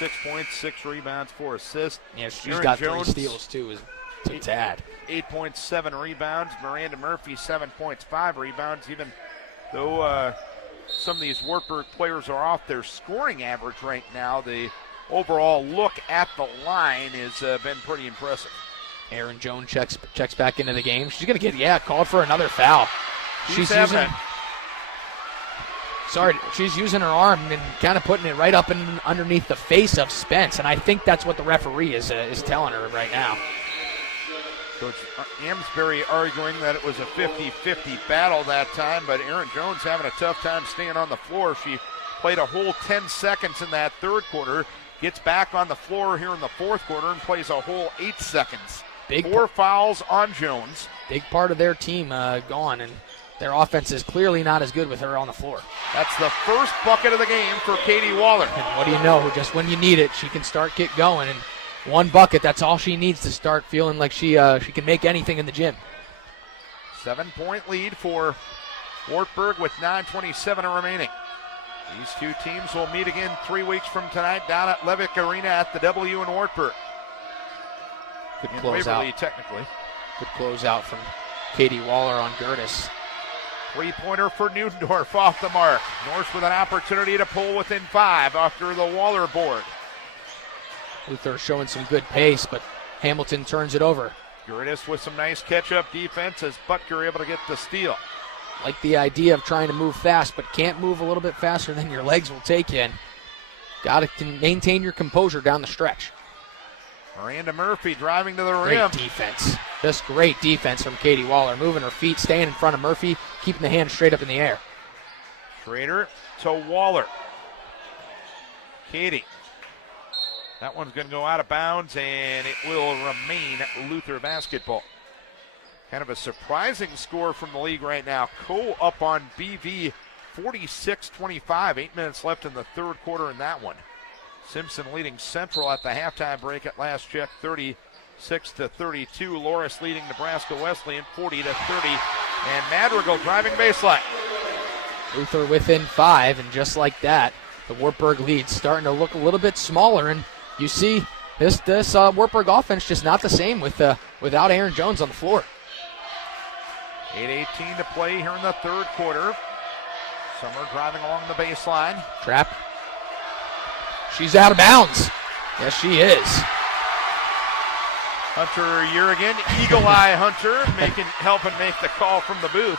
6 points, 6 rebounds, 4 assists. Yeah, she's Darin got Jones, 3 steals too. To Tad. 8.7 rebounds. Miranda Murphy, 7 points, 5 rebounds. Even though some of these Wartburg players are off their scoring average right now, the overall look at the line has been pretty impressive. Erin Jones checks back into the game. She's going to get, called for another foul. She's using her arm and kind of putting it right up and underneath the face of Spence, and I think that's what the referee is telling her right now. Coach Amsbury arguing that it was a 50-50 battle that time, but Erin Jones having a tough time staying on the floor. She played a whole 10 seconds in that third quarter, gets back on the floor here in the fourth quarter and plays a whole 8 seconds. 4 fouls on Jones. Big part of their team gone, and their offense is clearly not as good with her on the floor. That's the first bucket of the game for Katie Waller. And what do you know? Just when you need it, she can start get going. And 1 bucket, that's all she needs to start feeling like she can make anything in the gym. 7-point lead for Wartburg with 9:27 remaining. These two teams will meet again 3 weeks from tonight down at Levick Arena at the W in Wartburg. Good in close Waverly, out. technically. Good close out from Katie Waller on Gertis. 3-pointer for Newendorf off the mark. Norse with an opportunity to pull within 5 after the Waller board. Luther showing some good pace, but Hamilton turns it over. Gertis with some nice catch-up defense as Butker able to get the steal. Like the idea of trying to move fast, but can't move a little bit faster than your legs will take you. Got to maintain your composure down the stretch. Miranda Murphy driving to the Great rim. defense. Just great defense from Katie Waller. Moving her feet, staying in front of Murphy, keeping the hand straight up in the air. Schrader to Waller. Katie. That one's going to go out of bounds, and it will remain Luther basketball. Kind of a surprising score from the league right now. Coe up on BV 46-25. 8 minutes left in the third quarter in that one. Simpson leading Central at the halftime break at last check, 36-32. Loris leading Nebraska Wesleyan 40-30. And Madrigal driving baseline. Luther within 5, and just like that, the Wartburg lead's starting to look a little bit smaller. And you see this Wartburg offense just not the same without Erin Jones on the floor. 8:18 to play here in the third quarter. Summer driving along the baseline. Trap. She's out of bounds. Yes, she is. Hunter here again. Eagle Eye Hunter helping make the call from the booth.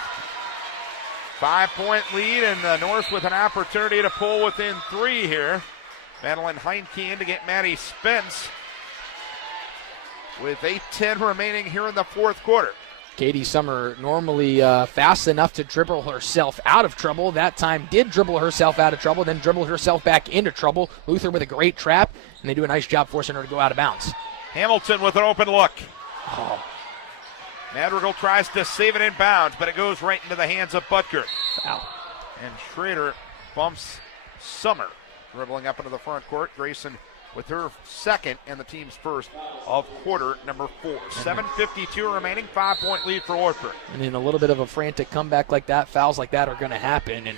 5-point lead, and the North with an opportunity to pull within 3 here. Madeline Heinke in to get Maddie Spence with 8:10 remaining here in the fourth quarter. Katie Summer normally fast enough to dribble herself out of trouble. That time did dribble herself out of trouble, then dribbled herself back into trouble. Luther with a great trap, and they do a nice job forcing her to go out of bounds. Hamilton with an open look. Oh. Madrigal tries to save it in bounds, but it goes right into the hands of Butker. Foul. And Schrader bumps Summer, dribbling up into the front court. Grayson with her second and the team's first of quarter number 4. 7:52 remaining, 5-point lead for Wartburg. And in a little bit of a frantic comeback like that, fouls like that are going to happen. And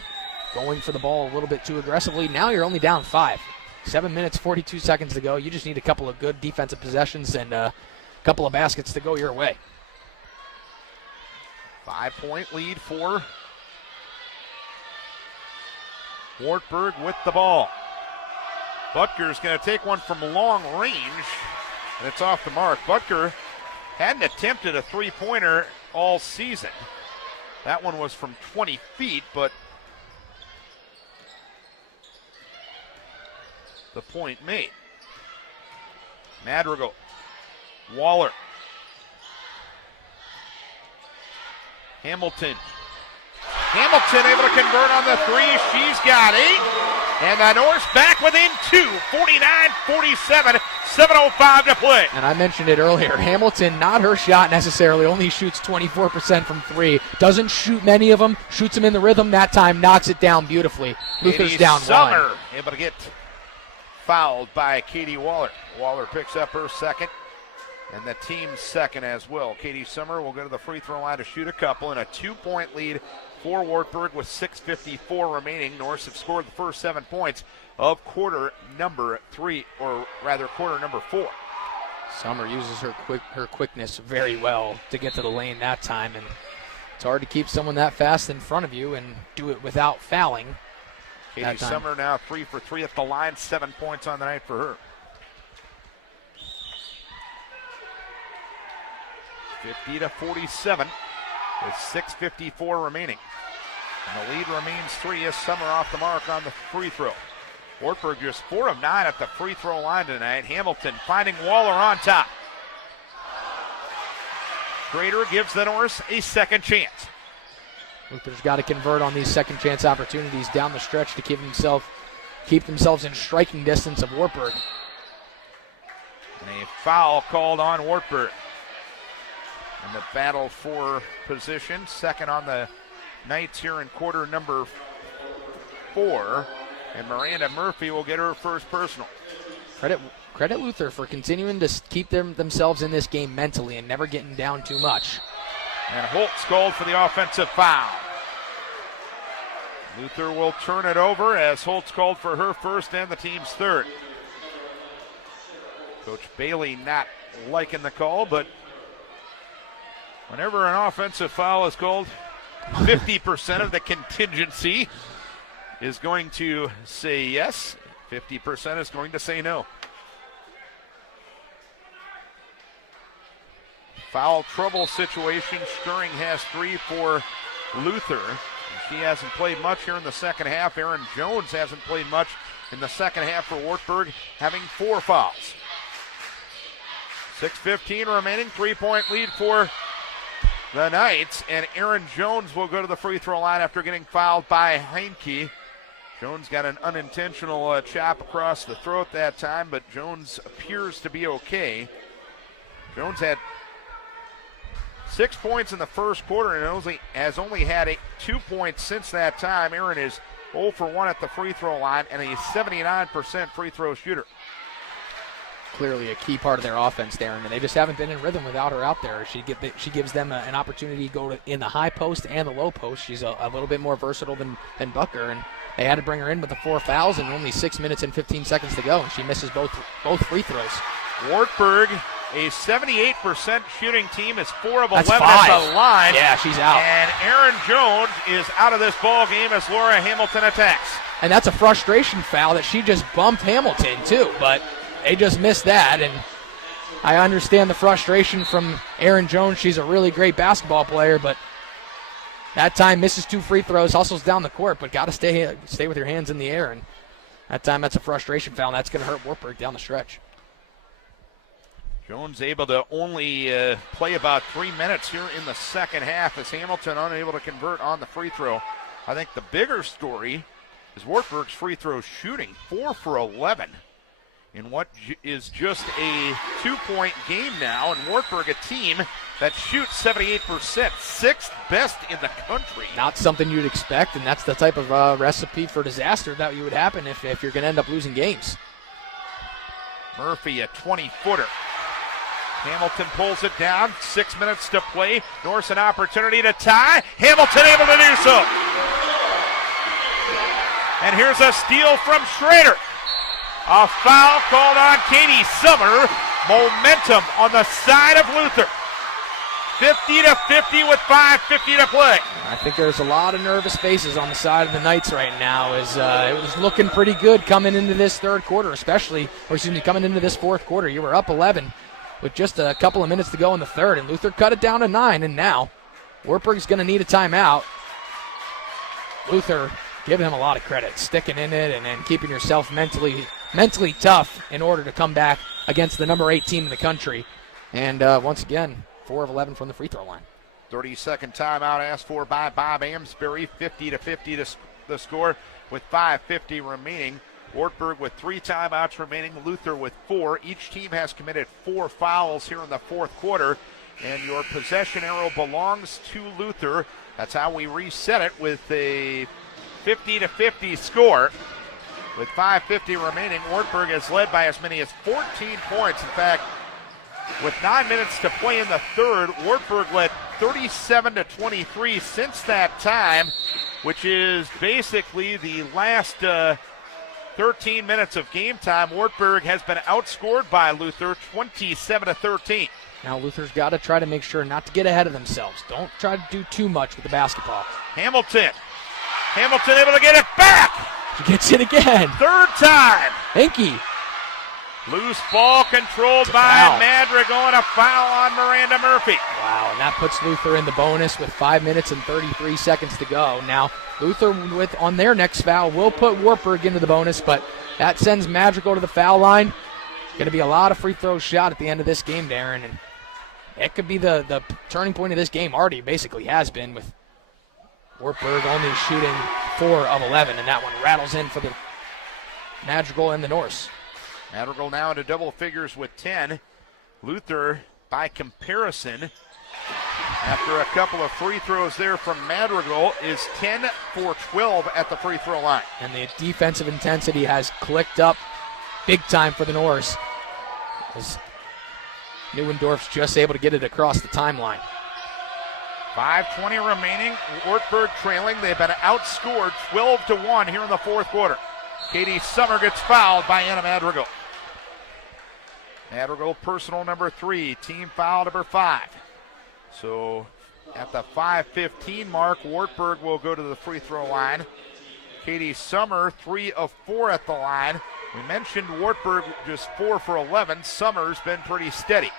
going for the ball a little bit too aggressively, now you're only down 5. 7 minutes, 42 seconds to go. You just need a couple of good defensive possessions and a couple of baskets to go your way. 5-point lead for Wartburg with the ball. Butker's going to take one from long range, and it's off the mark. Butker hadn't attempted a three-pointer all season. That one was from 20 feet, but the point made. Madrigal, Waller, Hamilton able to convert on the 3. She's got 8. And the Norse back within 2, 49-47, 7:05 to play. And I mentioned it earlier, Hamilton, not her shot necessarily, only shoots 24% from 3. Doesn't shoot many of them, shoots them in the rhythm. That time knocks it down beautifully. Luther's down 1. Summer able to get fouled by Katie Waller. Waller picks up her second, and the team's second as well. Katie Summer will go to the free throw line to shoot a couple, and a 2-point lead for Wartburg with 6:54 remaining. Norse have scored the first 7 points of quarter number 3, or rather quarter number 4. Summer uses her quickness very well to get to the lane that time, and it's hard to keep someone that fast in front of you and do it without fouling. Katie Summer now 3 for 3 at the line, 7 points on the night for her. 50-47 with 6:54 remaining. And the lead remains 3 as Summer off the mark on the free throw. Wartburg just 4 of 9 at the free throw line tonight. Hamilton finding Waller on top. Schrader gives the Norse a second chance. Luther's got to convert on these second chance opportunities down the stretch to keep themselves in striking distance of Wartburg. And a foul called on Wartburg. And the battle for position, second on the Knights here in quarter number 4. And Miranda Murphy will get her first personal. Credit Luther for continuing to keep themselves in this game mentally and never getting down too much. And Holtz called for the offensive foul. Luther will turn it over as Holtz called for her first and the team's third. Coach Bailey not liking the call, but whenever an offensive foul is called, 50% of the contingency is going to say yes. 50% is going to say no. Foul trouble situation. Stirring has 3 for Luther. She hasn't played much here in the second half. Erin Jones hasn't played much in the second half for Wartburg, having 4 fouls. 6:15 remaining. 3-point lead for the Knights. And Erin Jones will go to the free throw line after getting fouled by Heinke. Jones got an unintentional chop across the throat that time, but Jones appears to be okay. Jones had 6 points in the first quarter and has only had 2 points since that time. Erin is 0 for 1 at the free throw line and a 79% free throw shooter. Clearly a key part of their offense, Darin, and they just haven't been in rhythm without her out there. She gives them an opportunity to go in the high post and the low post. She's a little bit more versatile than Bucker, and they had to bring her in with the 4 fouls and only 6 minutes and 15 seconds to go, and she misses both free throws. Wartburg, a 78% shooting team, is 4 of 11 That's 5 at the line. Yeah, she's out. And Erin Jones is out of this ball game as Laura Hamilton attacks. And that's a frustration foul that she just bumped Hamilton too, but they just missed that, and I understand the frustration from Erin Jones. She's a really great basketball player, but that time misses 2 free throws, hustles down the court, but got to stay with your hands in the air, and that time that's a frustration foul, and that's going to hurt Wartburg down the stretch. Jones able to only play about 3 minutes here in the second half as Hamilton unable to convert on the free throw. I think the bigger story is Wartburg's free throw shooting, 4 for 11. In what is just a 2-point game now, and Wartburg, a team that shoots 78%, 6th best in the country. Not something you'd expect, and that's the type of recipe for disaster that would happen if you're going to end up losing games. Murphy, a 20-footer. Hamilton pulls it down, 6 minutes to play. Norse an opportunity to tie. Hamilton able to do so. And here's a steal from Schrader. A foul called on Katie Summer. Momentum on the side of Luther. 50-50 with 5:50 to play. I think there's a lot of nervous faces on the side of the Knights right now as it was looking pretty good coming into this coming into this fourth quarter. You were up 11 with just a couple of minutes to go in the third, and Luther cut it down to 9, and now Wartburg's going to need a timeout. Luther, giving him a lot of credit, sticking in it and keeping yourself mentally tough in order to come back against the number 8 team in the country. And once again, 4 of 11 from the free throw line. 30-second timeout asked for by Bob Amsbury. 50-50 the score with 5:50 remaining. Wartburg with 3 timeouts remaining. Luther with 4. Each team has committed 4 fouls here in the fourth quarter. And your possession arrow belongs to Luther. That's how we reset it with a 50-50 score. With 5:50 remaining, Wartburg is led by as many as 14 points. In fact, With 9 minutes to play in the third, Wartburg led 37-23 since that time, which is basically the last 13 minutes of game time. Wartburg has been outscored by Luther 27-13. Now Luther's got to try to make sure not to get ahead of themselves. Don't try to do too much with the basketball. Hamilton able to get it back. She gets it again. Third time. Henke. Loose ball controlled by Madrigal, and a foul on Miranda Murphy. Wow, and that puts Luther in the bonus with 5 minutes and 33 seconds to go. Now, Luther, on their next foul, will put Wartburg into the bonus, but that sends Madrigal to the foul line. Going to be a lot of free throws shot at the end of this game, Darin, and it could be the turning point of this game. Already basically has been, with Wartburg only shooting 4 of 11, and that one rattles in for the Madrigal and the Norse. Madrigal now into double figures with 10. Luther, by comparison, after a couple of free throws there from Madrigal, is 10 for 12 at the free throw line. And the defensive intensity has clicked up big time for the Norse, as Neuendorf's just able to get it across the timeline. 5:20 remaining. Wartburg trailing. They've been outscored 12-1 here in the fourth quarter. Katie Summer gets fouled by Anna Madrigal. Madrigal, personal number 3, team foul number 5. So at the 5:15 mark, Wartburg will go to the free throw line. Katie Summer, 3 of 4 at the line. We mentioned Wartburg just 4 for 11. Summer's been pretty steady,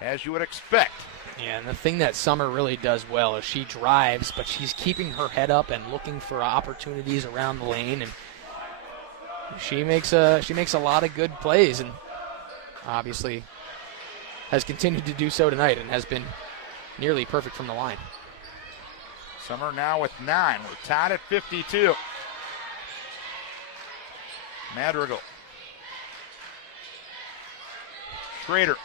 as you would expect. Yeah, and the thing that Summer really does well is she drives, but she's keeping her head up and looking for opportunities around the lane, and she makes a lot of good plays, and obviously has continued to do so tonight and has been nearly perfect from the line. Summer now with 9. We're tied at 52. Madrigal. Schrader.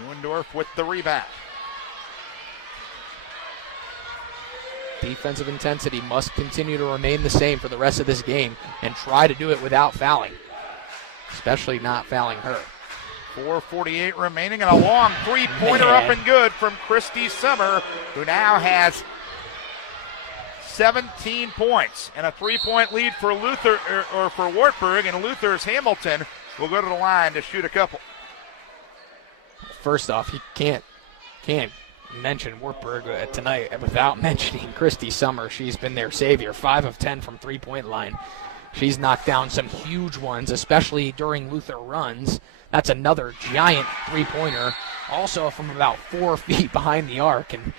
Neuendorf with the rebound. Defensive intensity must continue to remain the same for the rest of this game and try to do it without fouling, especially not fouling her. 4:48 remaining, and a long three-pointer up and good from Christy Summer, who now has 17 points and a 3-point lead for Luther or for Wartburg, and Luther's Hamilton will go to the line to shoot a couple. First off, you can't mention Wartburg tonight without mentioning Christy Summer. She's been their savior, 5 of 10 from three-point line. She's knocked down some huge ones, especially during Luther runs. That's another giant three-pointer, also from about 4 feet behind the arc, and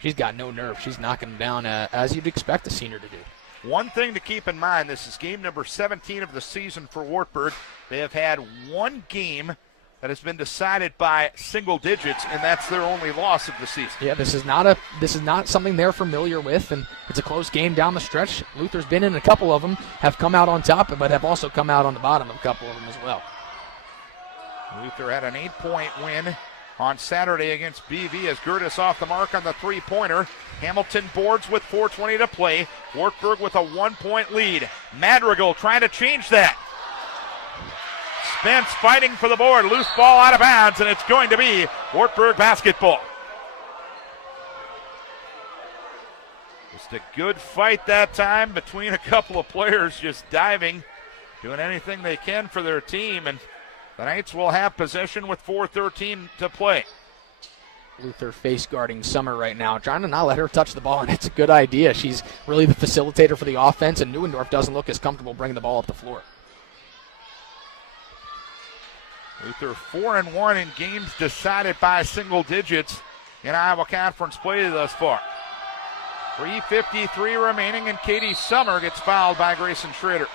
she's got no nerve. She's knocking them down as you'd expect a senior to do. One thing to keep in mind, this is game number 17 of the season for Wartburg. They have had one game that has been decided by single digits, and that's their only loss of the season. Yeah, this is not something they're familiar with, and it's a close game down the stretch. Luther's been in a couple of them, have come out on top, but have also come out on the bottom of a couple of them as well. Luther had an 8-point win on Saturday against BV as Gertis off the mark on the three-pointer. Hamilton boards with 4:20 to play. Wartburg with a 1-point lead. Madrigal trying to change that. Spence fighting for the board. Loose ball out of bounds, and it's going to be Wartburg basketball. Just a good fight that time between a couple of players just diving, doing anything they can for their team, and the Knights will have possession with 4:13 to play. Luther face guarding Summer right now, trying to not let her touch the ball, and it's a good idea. She's really the facilitator for the offense, and Neuendorf doesn't look as comfortable bringing the ball up the floor. Luther 4-1 in games decided by single digits in Iowa Conference play thus far. 3:53 remaining, and Katie Summer gets fouled by Grayson Schrader.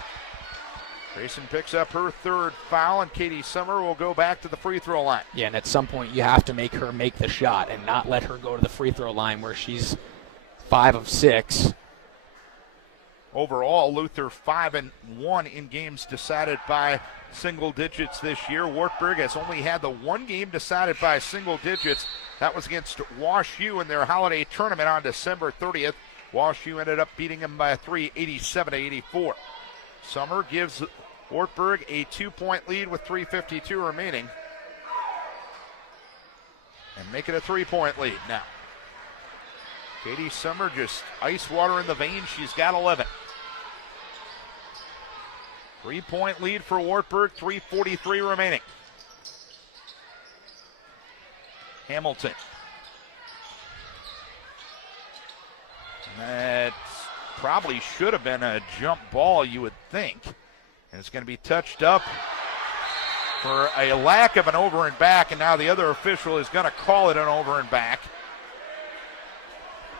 Grayson picks up her 3rd foul, and Katie Summer will go back to the free throw line. Yeah, and at some point you have to make her make the shot and not let her go to the free throw line where she's 5 of 6. Overall, Luther 5-1 in games decided by single digits this year. Wartburg has only had the one game decided by single digits. That was against Wash U in their holiday tournament on December 30th. Wash U ended up beating them by 3, 87-84. Summer gives Wartburg a 2-point lead with 3:52 remaining. And make it a 3-point lead now. Katie Summer just ice water in the veins. She's got 11. 3-point lead for Wartburg, 3:43 remaining. Hamilton. That probably should have been a jump ball, you would think. And it's going to be touched up for a lack of an over and back, and now the other official is going to call it an over and back.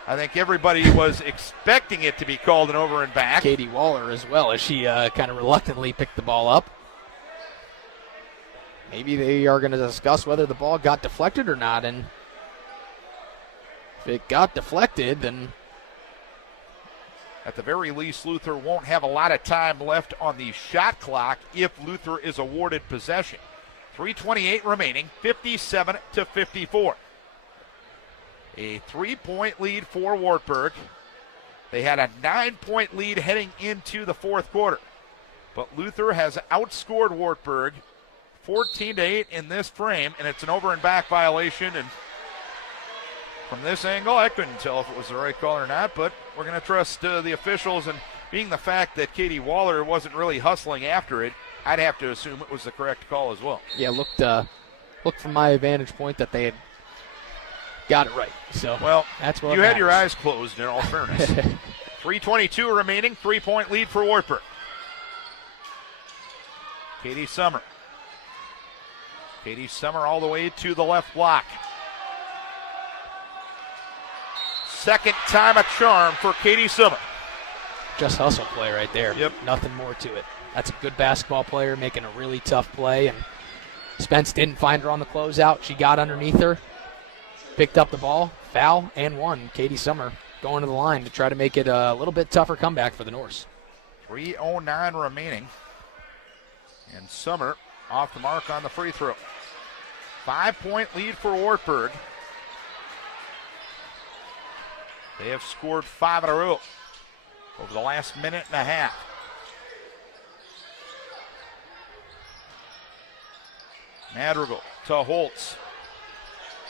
I think everybody was expecting it to be called an over and back. Katie Waller as well, as she kind of reluctantly picked the ball up. Maybe they are going to discuss whether the ball got deflected or not, and if it got deflected, then at the very least, Luther won't have a lot of time left on the shot clock if Luther is awarded possession. 3:28 remaining, 57-54. A 3-point lead for Wartburg. They had a 9-point lead heading into the fourth quarter. But Luther has outscored Wartburg 14-8 in this frame, and it's an over and back violation. And from this angle, I couldn't tell if it was the right call or not, but we're going to trust the officials. And being the fact that Katie Waller wasn't really hustling after it, I'd have to assume it was the correct call as well. Yeah, looked from my vantage point that they had got it right. So well, that's what you had your eyes closed, in all fairness. 3:22 remaining, 3-point lead for Wartburg. Katie Summer. Katie Summer all the way to the left block. Second time a charm for Katie Summer. Just hustle play right there. Yep. Nothing more to it. That's a good basketball player making a really tough play, and Spence didn't find her on the closeout. She got underneath her, picked up the ball, foul, and won. Katie Summer going to the line to try to make it a little bit tougher comeback for the Norse. 3:09 remaining. And Summer off the mark on the free throw. 5-point lead for Wartburg. They have scored 5 in a row over the last minute and a half. Madrigal to Holtz.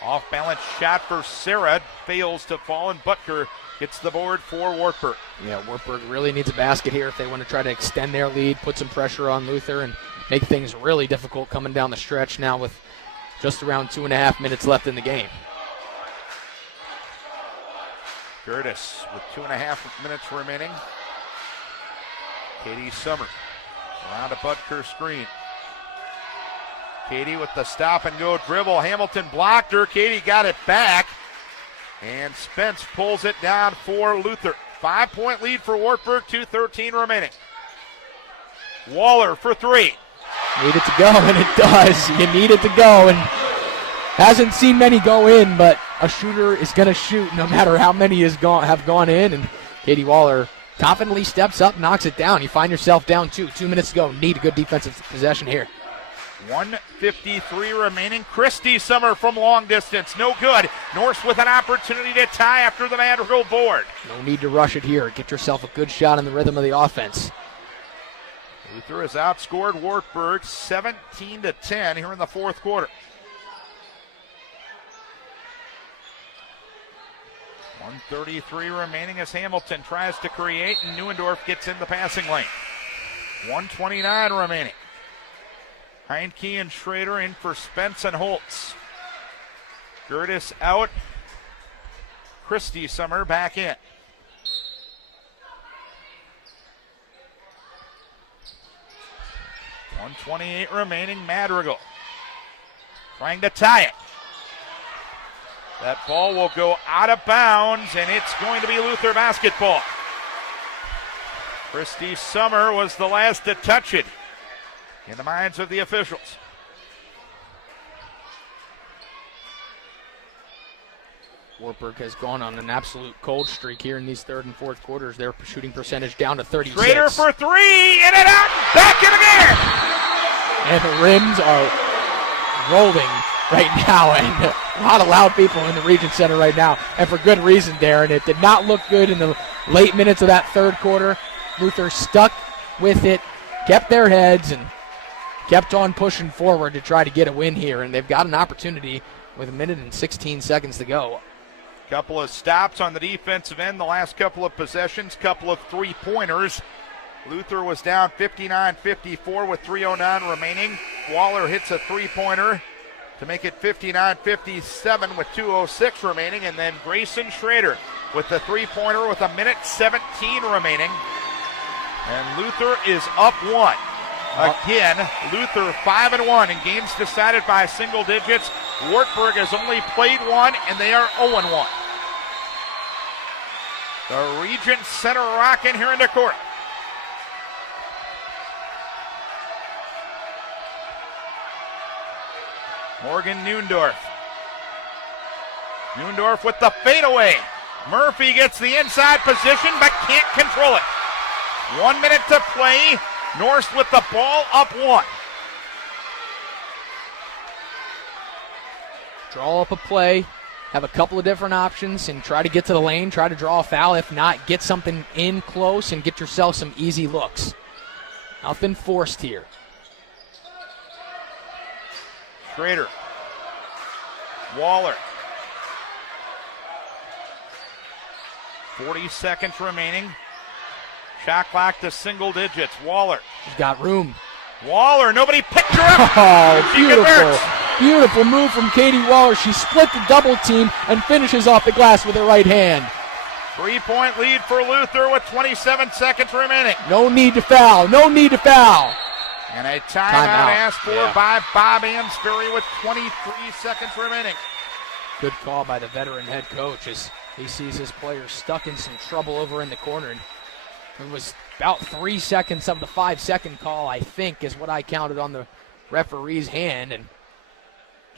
Off balance shot for Sarah. Fails to fall, and Butker gets the board for Wartburg. Yeah, Wartburg really needs a basket here if they want to try to extend their lead, put some pressure on Luther, and make things really difficult coming down the stretch now with just around 2.5 minutes left in the game. Curtis with 2.5 minutes remaining. Katie Summer around a Butker screen. Katie with the stop and go dribble. Hamilton blocked her. Katie got it back. And Spence pulls it down for Luther. 5-point lead for Wartburg, 2:13 remaining. Waller for 3. Need it to go, and it does. You need it to go, and hasn't seen many go in, but a shooter is going to shoot no matter how many have gone in. And Katie Waller confidently steps up, knocks it down. You find yourself down 2 minutes to go. Need a good defensive possession here. 1:53 remaining. Christy Summer from long distance. No good. Norse with an opportunity to tie after the Madrigal board. No need to rush it here. Get yourself a good shot in the rhythm of the offense. Luther has outscored Wartburg 17-10 here in the fourth quarter. 1:33 remaining as Hamilton tries to create, and Neuendorf gets in the passing lane. 1:29 remaining. Heinke and Schrader in for Spence and Holtz. Gertis out. Christy Summer back in. .128 remaining. Madrigal trying to tie it. That ball will go out of bounds, and it's going to be Luther basketball. Christy Summer was the last to touch it in the minds of the officials. Wartburg has gone on an absolute cold streak here in these third and fourth quarters. Their shooting percentage down to 36. Schrader for 3, in and out, back in again! And the rims are rolling right now, and a lot of loud people in the Region Center right now, and for good reason, Darin. It did not look good in the late minutes of that third quarter. Luther stuck with it kept their heads and kept on pushing forward to try to get a win here, and they've got an opportunity with 1 minute and 16 seconds to go. Couple of stops on the defensive end the last couple of possessions, couple of three-pointers. Luther was down 59-54 with 3:09 remaining. Waller hits a three-pointer to make it 59-57 with 2:06 remaining, and then Grayson Schrader with the three-pointer with 1 minute 17 remaining. And Luther is up one. Again, Luther 5-1 in games decided by single digits. Wartburg has only played one, and they are 0-1. The Regent Center rocking here into court. Morgan Neundorf. Neundorf with the fadeaway. Murphy gets the inside position but can't control it. 1 minute to play. Norse with the ball up one. Draw up a play, have a couple of different options, and try to get to the lane, try to draw a foul. If not, get something in close and get yourself some easy looks. Nothing forced here. Schrader. Waller. 40 seconds remaining. Shot clock to single digits. Waller. She's got room. Waller, nobody picked her up. Oh, beautiful. Beautiful move from Katie Waller. She split the double team and finishes off the glass with her right hand. 3-point lead for Luther with 27 seconds remaining. No need to foul. No need to foul. And a timeout asked for by Bob Amsbury with 23 seconds remaining. Good call by the veteran head coach as he sees his players stuck in some trouble over in the corner. It was about 3 seconds of the 5-second call, I think, is what I counted on the referee's hand. And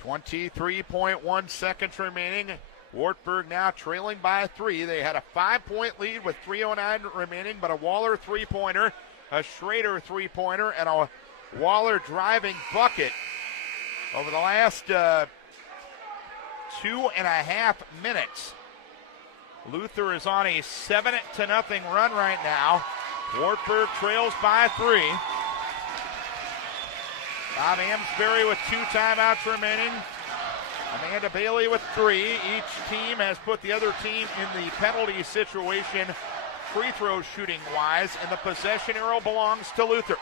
23.1 seconds remaining. Wartburg now trailing by 3. They had a 5-point lead with 3:09 remaining, but a Waller three-pointer, a Schrader three-pointer, and a Waller driving bucket over the last 2.5 minutes. Luther is on a 7-0 run right now. Wartburg trails by 3. Bob Amsbury with 2 timeouts remaining. Amanda Bailey with 3. Each team has put the other team in the penalty situation free throw shooting wise, and the possession arrow belongs to Luther.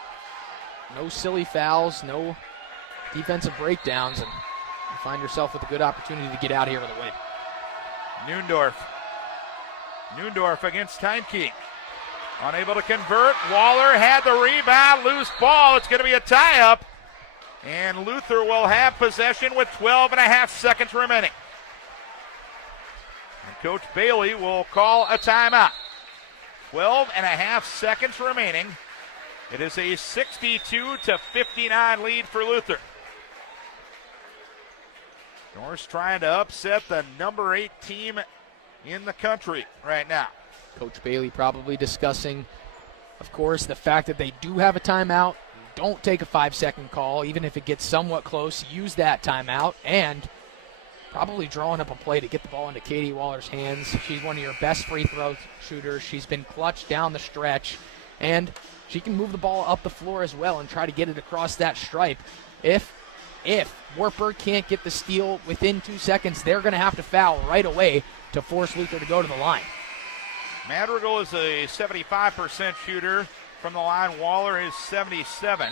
No silly fouls, no defensive breakdowns, and you find yourself with a good opportunity to get out here with a win. Neundorf against Heinke. Unable to convert. Waller had the rebound. Loose ball. It's going to be a tie-up. And Luther will have possession with 12.5 seconds remaining. And Coach Bailey will call a timeout. 12.5 seconds remaining. It is a 62-59 lead for Luther. Norse trying to upset the number 8 team in the country right now. Coach Bailey probably discussing, of course, the fact that they do have a timeout. Don't take a 5-second call, even if it gets somewhat close. Use that timeout, and probably drawing up a play to get the ball into Katie Waller's hands. She's one of your best free throw shooters. She's been clutch down the stretch, and she can move the ball up the floor as well and try to get it across that stripe. If Wartburg can't get the steal within 2 seconds, they're going to have to foul right away to force Luther to go to the line. Madrigal is a 75% shooter from the line. Waller is 77%.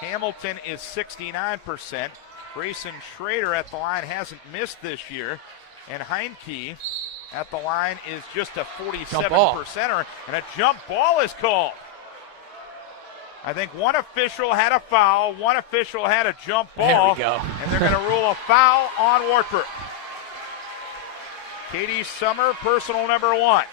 Hamilton is 69%. Grayson Schrader at the line hasn't missed this year. And Heinke at the line is just a 47%er. And a jump ball is called. I think one official had a foul, one official had a jump ball. There we go. And they're going to rule a foul on Wartburg. Katie Summer, personal number 1.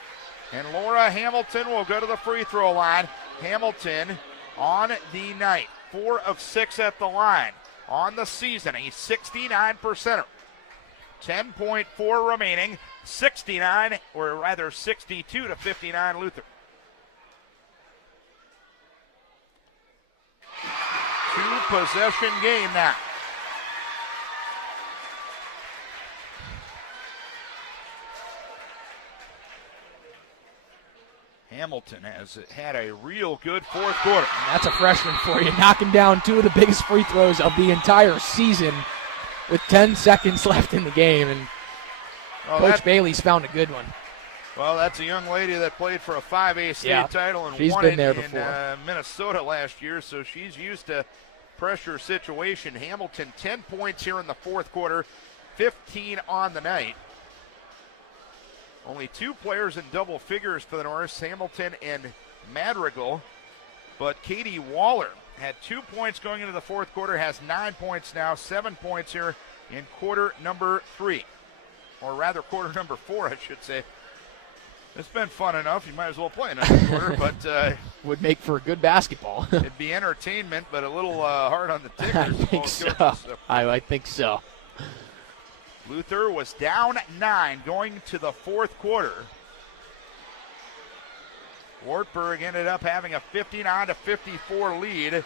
And Laura Hamilton will go to the free throw line. Hamilton on the night, 4 of 6 at the line. On the season, a 69%er. 10.4 remaining, 62-59 Luther. 2-possession game now. Hamilton has had a real good fourth quarter. And that's a freshman for you, knocking down two of the biggest free throws of the entire season with 10 seconds left in the game. And Coach Bailey's found a good one. Well, that's a young lady that played for a 5A state title and she's won been it there in before. Minnesota last year, so she's used to pressure situation. Hamilton 10 points here in the fourth quarter, 15 on the night. Only two players in double figures for the Norse, Hamilton and Madrigal. But Katie Waller had 2 points going into the fourth quarter, has 9 points now, 7 points here in quarter number 3. Or rather, quarter number 4, I should say. It's been fun enough. You might as well play another quarter, but would make for good basketball. It'd be entertainment, but a little hard on the tickers. I think so. I think so. Luther was down 9 going to the fourth quarter. Wartburg ended up having a 59-54 lead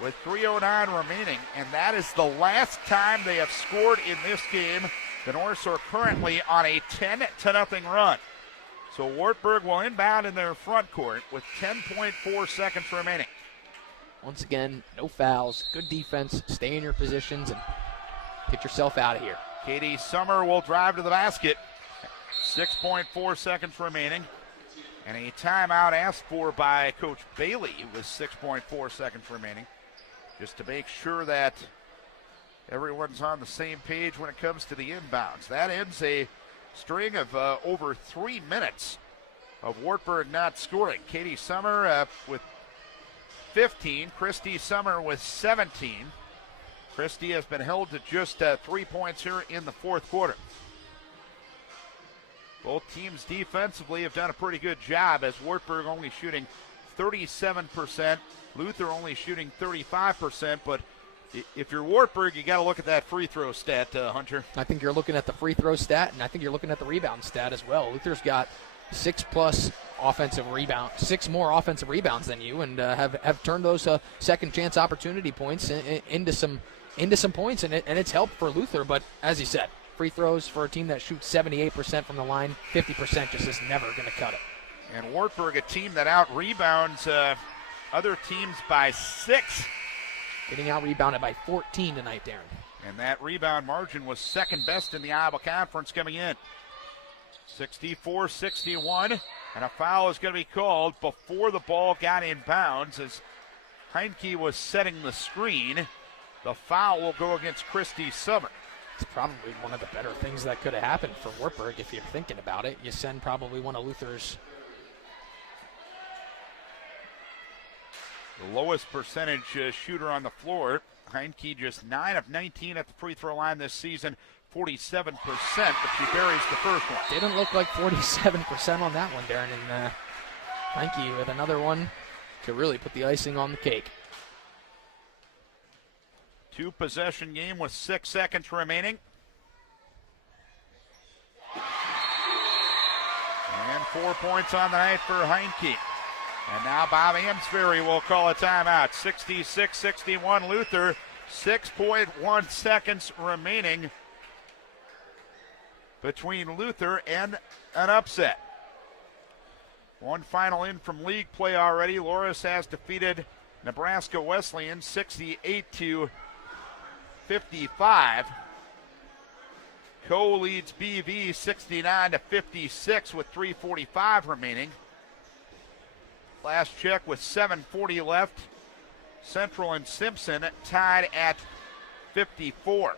with 3:09 remaining, and that is the last time they have scored in this game. The Norse are currently on a 10-0 run. So Wartburg will inbound in their front court with 10.4 seconds remaining. Once again, no fouls, good defense, stay in your positions, and get yourself out of here. Katie Summer will drive to the basket. 6.4 seconds remaining. And a timeout asked for by Coach Bailey with 6.4 seconds remaining. Just to make sure that everyone's on the same page when it comes to the inbounds. That ends a string of over 3 minutes of Wartburg not scoring. Katie Summer with 15. Christy Summer with 17. Christy has been held to just 3 points here in the fourth quarter. Both teams defensively have done a pretty good job, as Wartburg only shooting 37%, Luther only shooting 35%, but if you're Wartburg, you got to look at that free throw stat, Hunter. I think you're looking at the free throw stat, and I think you're looking at the rebound stat as well. Luther's got 6 more offensive rebounds than you, and have turned those second chance opportunity points into some points, and it's helped for Luther. But as you said, free throws for a team that shoots 78% from the line, 50% just is never going to cut it. And Wartburg, a team that out rebounds other teams by 6. Getting out rebounded by 14 tonight, Darin. And that rebound margin was second best in the Iowa Conference coming in. 64-61, and a foul is going to be called before the ball got in bounds as Heinke was setting the screen. The foul will go against Christy Summer. It's probably one of the better things that could have happened for Wartburg if you're thinking about it. You send probably one of Luther's the lowest percentage shooter on the floor. Heinke just 9 of 19 at the free throw line this season, 47%, but she buries the first one. Didn't look like 47% on that one, Darin, and Heinke with another one to really put the icing on the cake. 2-possession game with 6 seconds remaining. And 4 points on the night for Heinke. And now Bob Amsbury will call a timeout. 66-61 Luther, 6.1 seconds remaining between Luther and an upset. One final in from league play already. Loras has defeated Nebraska Wesleyan 68-55. Co leads BV 69-56 with 3:45 remaining. Last check with 7:40 left. Central and Simpson tied at 54.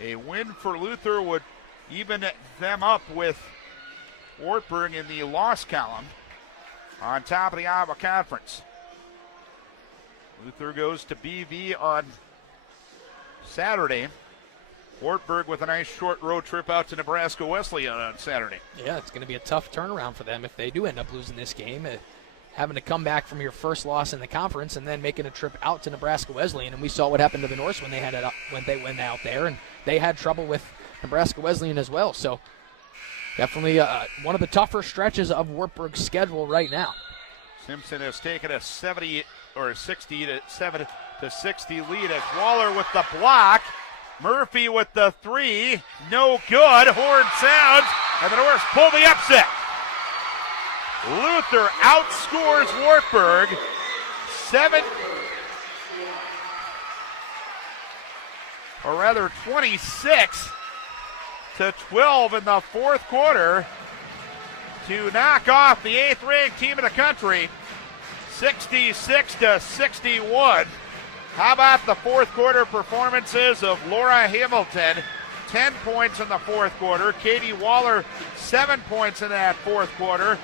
A win for Luther would even them up with Wartburg in the loss column on top of the Iowa Conference. Luther goes to BV on Saturday. Wartburg with a nice short road trip out to Nebraska Wesleyan on Saturday. Yeah, it's going to be a tough turnaround for them if they do end up losing this game. Having to come back from your first loss in the conference and then making a trip out to Nebraska Wesleyan. And we saw what happened to the Norse when they went out there, and they had trouble with Nebraska Wesleyan as well. So definitely one of the tougher stretches of Wartburg's schedule right now. Simpson has taken a 60 to 60 lead as Waller with the block. Murphy with the 3, no good. Horn sounds, and the Norse pull the upset. Luther outscores Wartburg 26-12 in the fourth quarter to knock off the 8th-ranked team in the country, 66-61. How about the fourth quarter performances of Laura Hamilton? 10 points in the fourth quarter. Katie Waller, 7 points in that fourth quarter.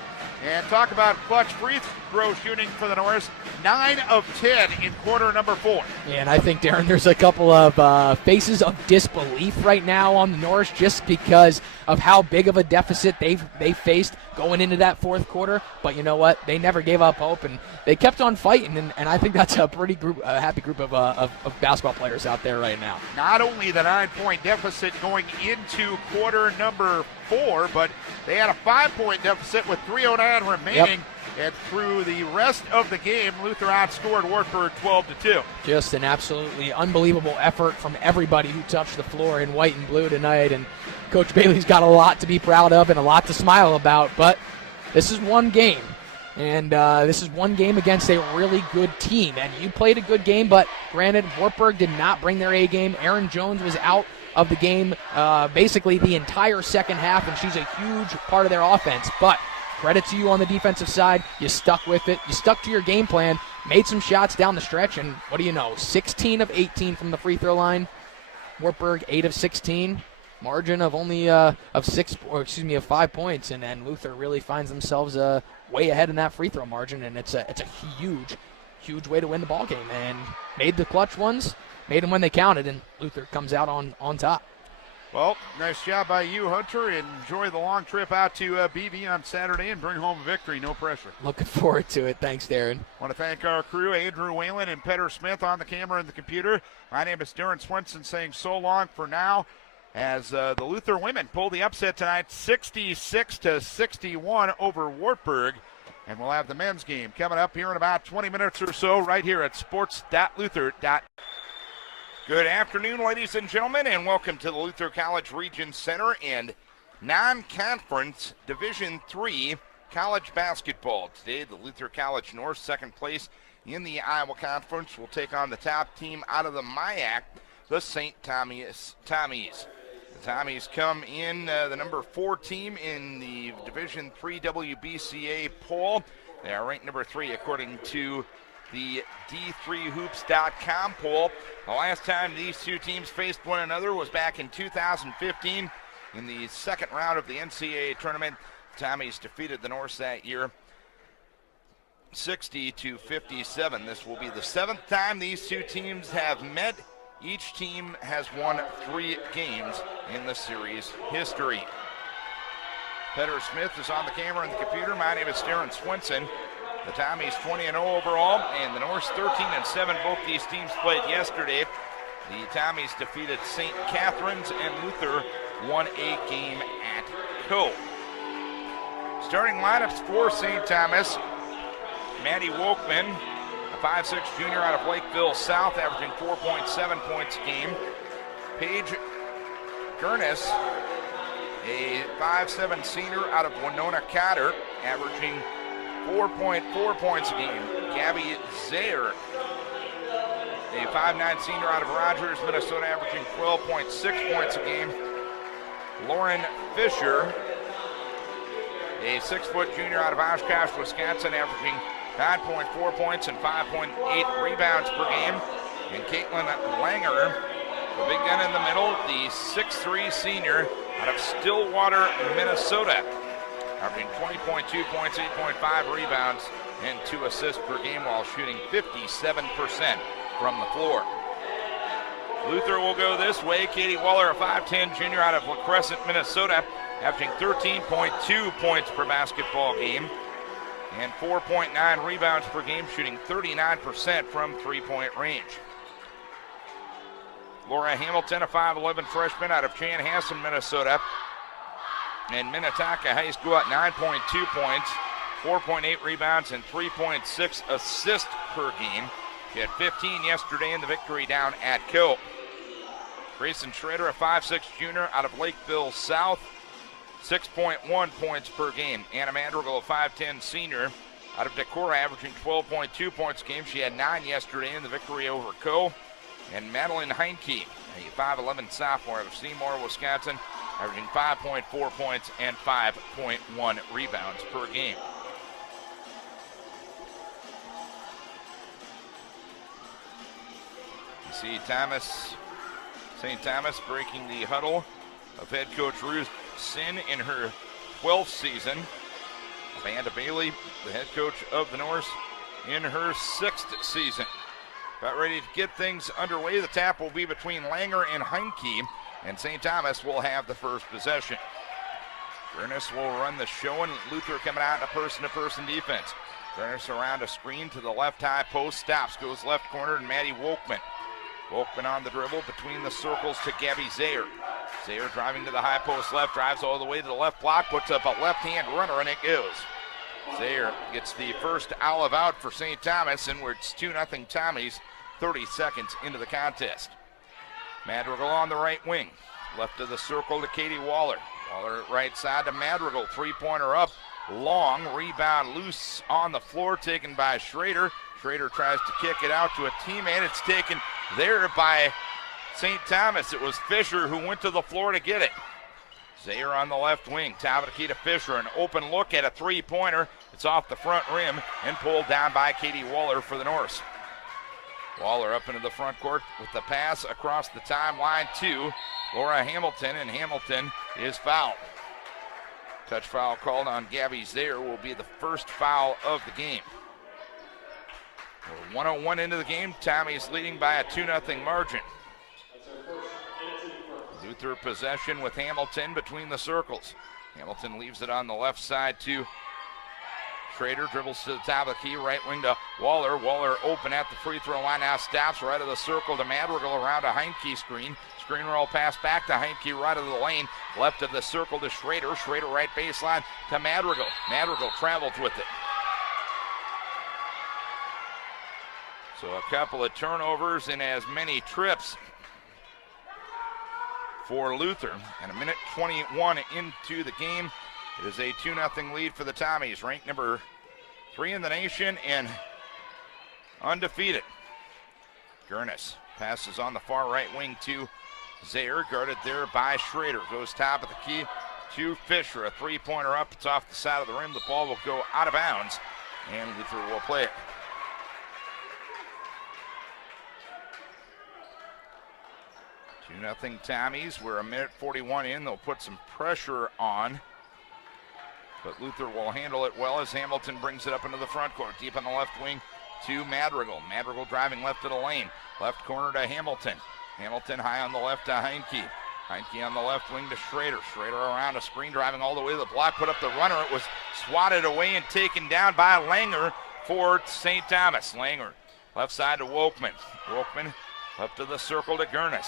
And talk about clutch free throw shooting for the Norse, 9 of 10 in quarter number 4. Yeah, and I think, Darin, there's a couple of faces of disbelief right now on the Norse just because of how big of a deficit they faced going into that fourth quarter. But you know what? They never gave up hope, and they kept on fighting, and I think that's a pretty happy group of basketball players out there right now. Not only the 9-point deficit going into quarter number 4, but they had a 5-point deficit with 3:09 remaining. Yep. And through the rest of the game, Luther outscored Wartburg 12-2. Just an absolutely unbelievable effort from everybody who touched the floor in white and blue tonight. And Coach Bailey's got a lot to be proud of and a lot to smile about. But this is one game. And this is one game against a really good team. And you played a good game, but granted, Wartburg did not bring their A game. Erin Jones was out of the game basically the entire second half, and she's a huge part of their offense. But credit to you on the defensive side. You stuck with it. You stuck to your game plan, made some shots down the stretch, and what do you know? 16 of 18 from the free throw line. Wartburg 8 of 16. Margin of only of 5 points, and then Luther really finds themselves way ahead in that free throw margin, and it's a huge way to win the ball game. And made the clutch ones, made them when they counted, and Luther comes out on top. Well, nice job by you, Hunter. Enjoy the long trip out to BV on Saturday and bring home a victory. No pressure. Looking forward to it. Thanks, Darin. Want to thank our crew, Andrew Whalen and Petter Smith on the camera and the computer. My name is Darin Svenson saying so long for now as the Luther women pull the upset tonight, 66-61 over Wartburg. And we'll have the men's game coming up here in about 20 minutes or so right here at sports.luther.com. Good afternoon, ladies and gentlemen, and welcome to the Luther College Region Center and non-conference Division III college basketball. Today, the Luther College North, second place in the Iowa Conference, will take on the top team out of the MIAC, the St. Tommies. The Tommies come in the number 4 team in the Division III WBCA poll. They are ranked number 3 according to the D3hoops.com poll. The last time these two teams faced one another was back in 2015 in the second round of the NCAA tournament. Tommies defeated the Norse that year 60-57. This will be the 7th time these two teams have met. Each team has won 3 games in the series history. Petter Smith is on the camera and the computer. My name is Darin Swenson. The Tommies 20-0 overall, and the Norse 13-7. Both these teams played yesterday. The Tommies defeated St. Catherine's, and Luther won a game at Co. Starting lineups for St. Thomas: Maddie Wolkman, a 5'6" junior out of Lakeville South, averaging 4.7 points a game. Paige Gurnis, a 5'7" senior out of Winona Cotter, averaging 4.4 points a game. Gabby Zayer, a 5'9" senior out of Rogers, Minnesota, averaging 12.6 points a game. Lauren Fisher, a 6-foot junior out of Oshkosh, Wisconsin, averaging 9.4 points and 5.8 rebounds per game. And Caitlin Langer, the big gun in the middle, the 6'3" senior out of Stillwater, Minnesota, averaging 20.2 points, 8.5 rebounds, and 2 assists per game while shooting 57% from the floor. Luther will go this way. Katie Waller, a 5'10" junior out of La Crescent, Minnesota, averaging 13.2 points per basketball game and 4.9 rebounds per game, shooting 39% from three-point range. Laura Hamilton, a 5'11" freshman out of Chanhassen, Minnesota, and Minnetonka High School at 9.2 points, 4.8 rebounds, and 3.6 assists per game. She had 15 yesterday in the victory down at Co. Grayson Schrader, a 5'6" junior out of Lakeville South, 6.1 points per game. Anna Madrigal, a 5'10 senior, out of Decorah, averaging 12.2 points a game. She had 9 yesterday in the victory over Co. And Madeline Heinke, a 5'11 sophomore out of Seymour, Wisconsin, averaging 5.4 points and 5.1 rebounds per game. You see St. Thomas breaking the huddle of head coach Ruth Sin in her 12th season. Amanda Bailey, the head coach of the Norse, in her 6th season. About ready to get things underway. The tap will be between Langer and Heinke, and St. Thomas will have the first possession. Gurnis will run the show, and Luther coming out in a person-to-person defense. Gurnis around a screen to the left high post, stops, goes left corner, and Maddie Wolkman. Wolkman on the dribble between the circles to Gabby Zayer. Zayer driving to the high post left, drives all the way to the left block, puts up a left-hand runner, and it goes. Zayer gets the first olive out for St. Thomas, and it's 2-0 Tommies, 30 seconds into the contest. Madrigal on the right wing. Left of the circle to Katie Waller. Waller right side to Madrigal. Three-pointer up. Long. Rebound loose on the floor, taken by Schrader. Schrader tries to kick it out to a teammate. It's taken there by St. Thomas. It was Fisher who went to the floor to get it. Zayer on the left wing. Top of the key to Fisher. An open look at a three-pointer. It's off the front rim and pulled down by Katie Waller for the Norse. Waller up into the front court with the pass across the timeline to Laura Hamilton, and Hamilton is fouled. Touch foul called on Gabby Zayer will be the first foul of the game. We're 101 into the game. Tommy's leading by a 2-0 margin. Luther possession with Hamilton between the circles. Hamilton leaves it on the left side to Schrader, dribbles to the top of the key, right wing to Waller. Waller open at the free throw line, now stops right of the circle to Madrigal around a Heinke screen. Screen roll pass back to Heinke right of the lane, left of the circle to Schrader. Schrader right baseline to Madrigal. Madrigal travels with it. So a couple of turnovers and as many trips for Luther. And a minute 21 into the game. It is a 2-0 lead for the Tommies, ranked number 3 in the nation and undefeated. Gurnis passes on the far right wing to Zayer, guarded there by Schrader. Goes top of the key to Fisher. A three-pointer up, it's off the side of the rim. The ball will go out of bounds, and Luther will play it. 2-0 Tommies. We're a minute 41 in. They'll put some pressure on, but Luther will handle it well as Hamilton brings it up into the front court. Deep on the left wing to Madrigal. Madrigal driving left of the lane. Left corner to Hamilton. Hamilton high on the left to Heinke. Heinke on the left wing to Schrader. Schrader around a screen, driving all the way to the block. Put up the runner. It was swatted away and taken down by Langer for St. Thomas. Langer left side to Wolkman. Wolkman up to the circle to Gurnis.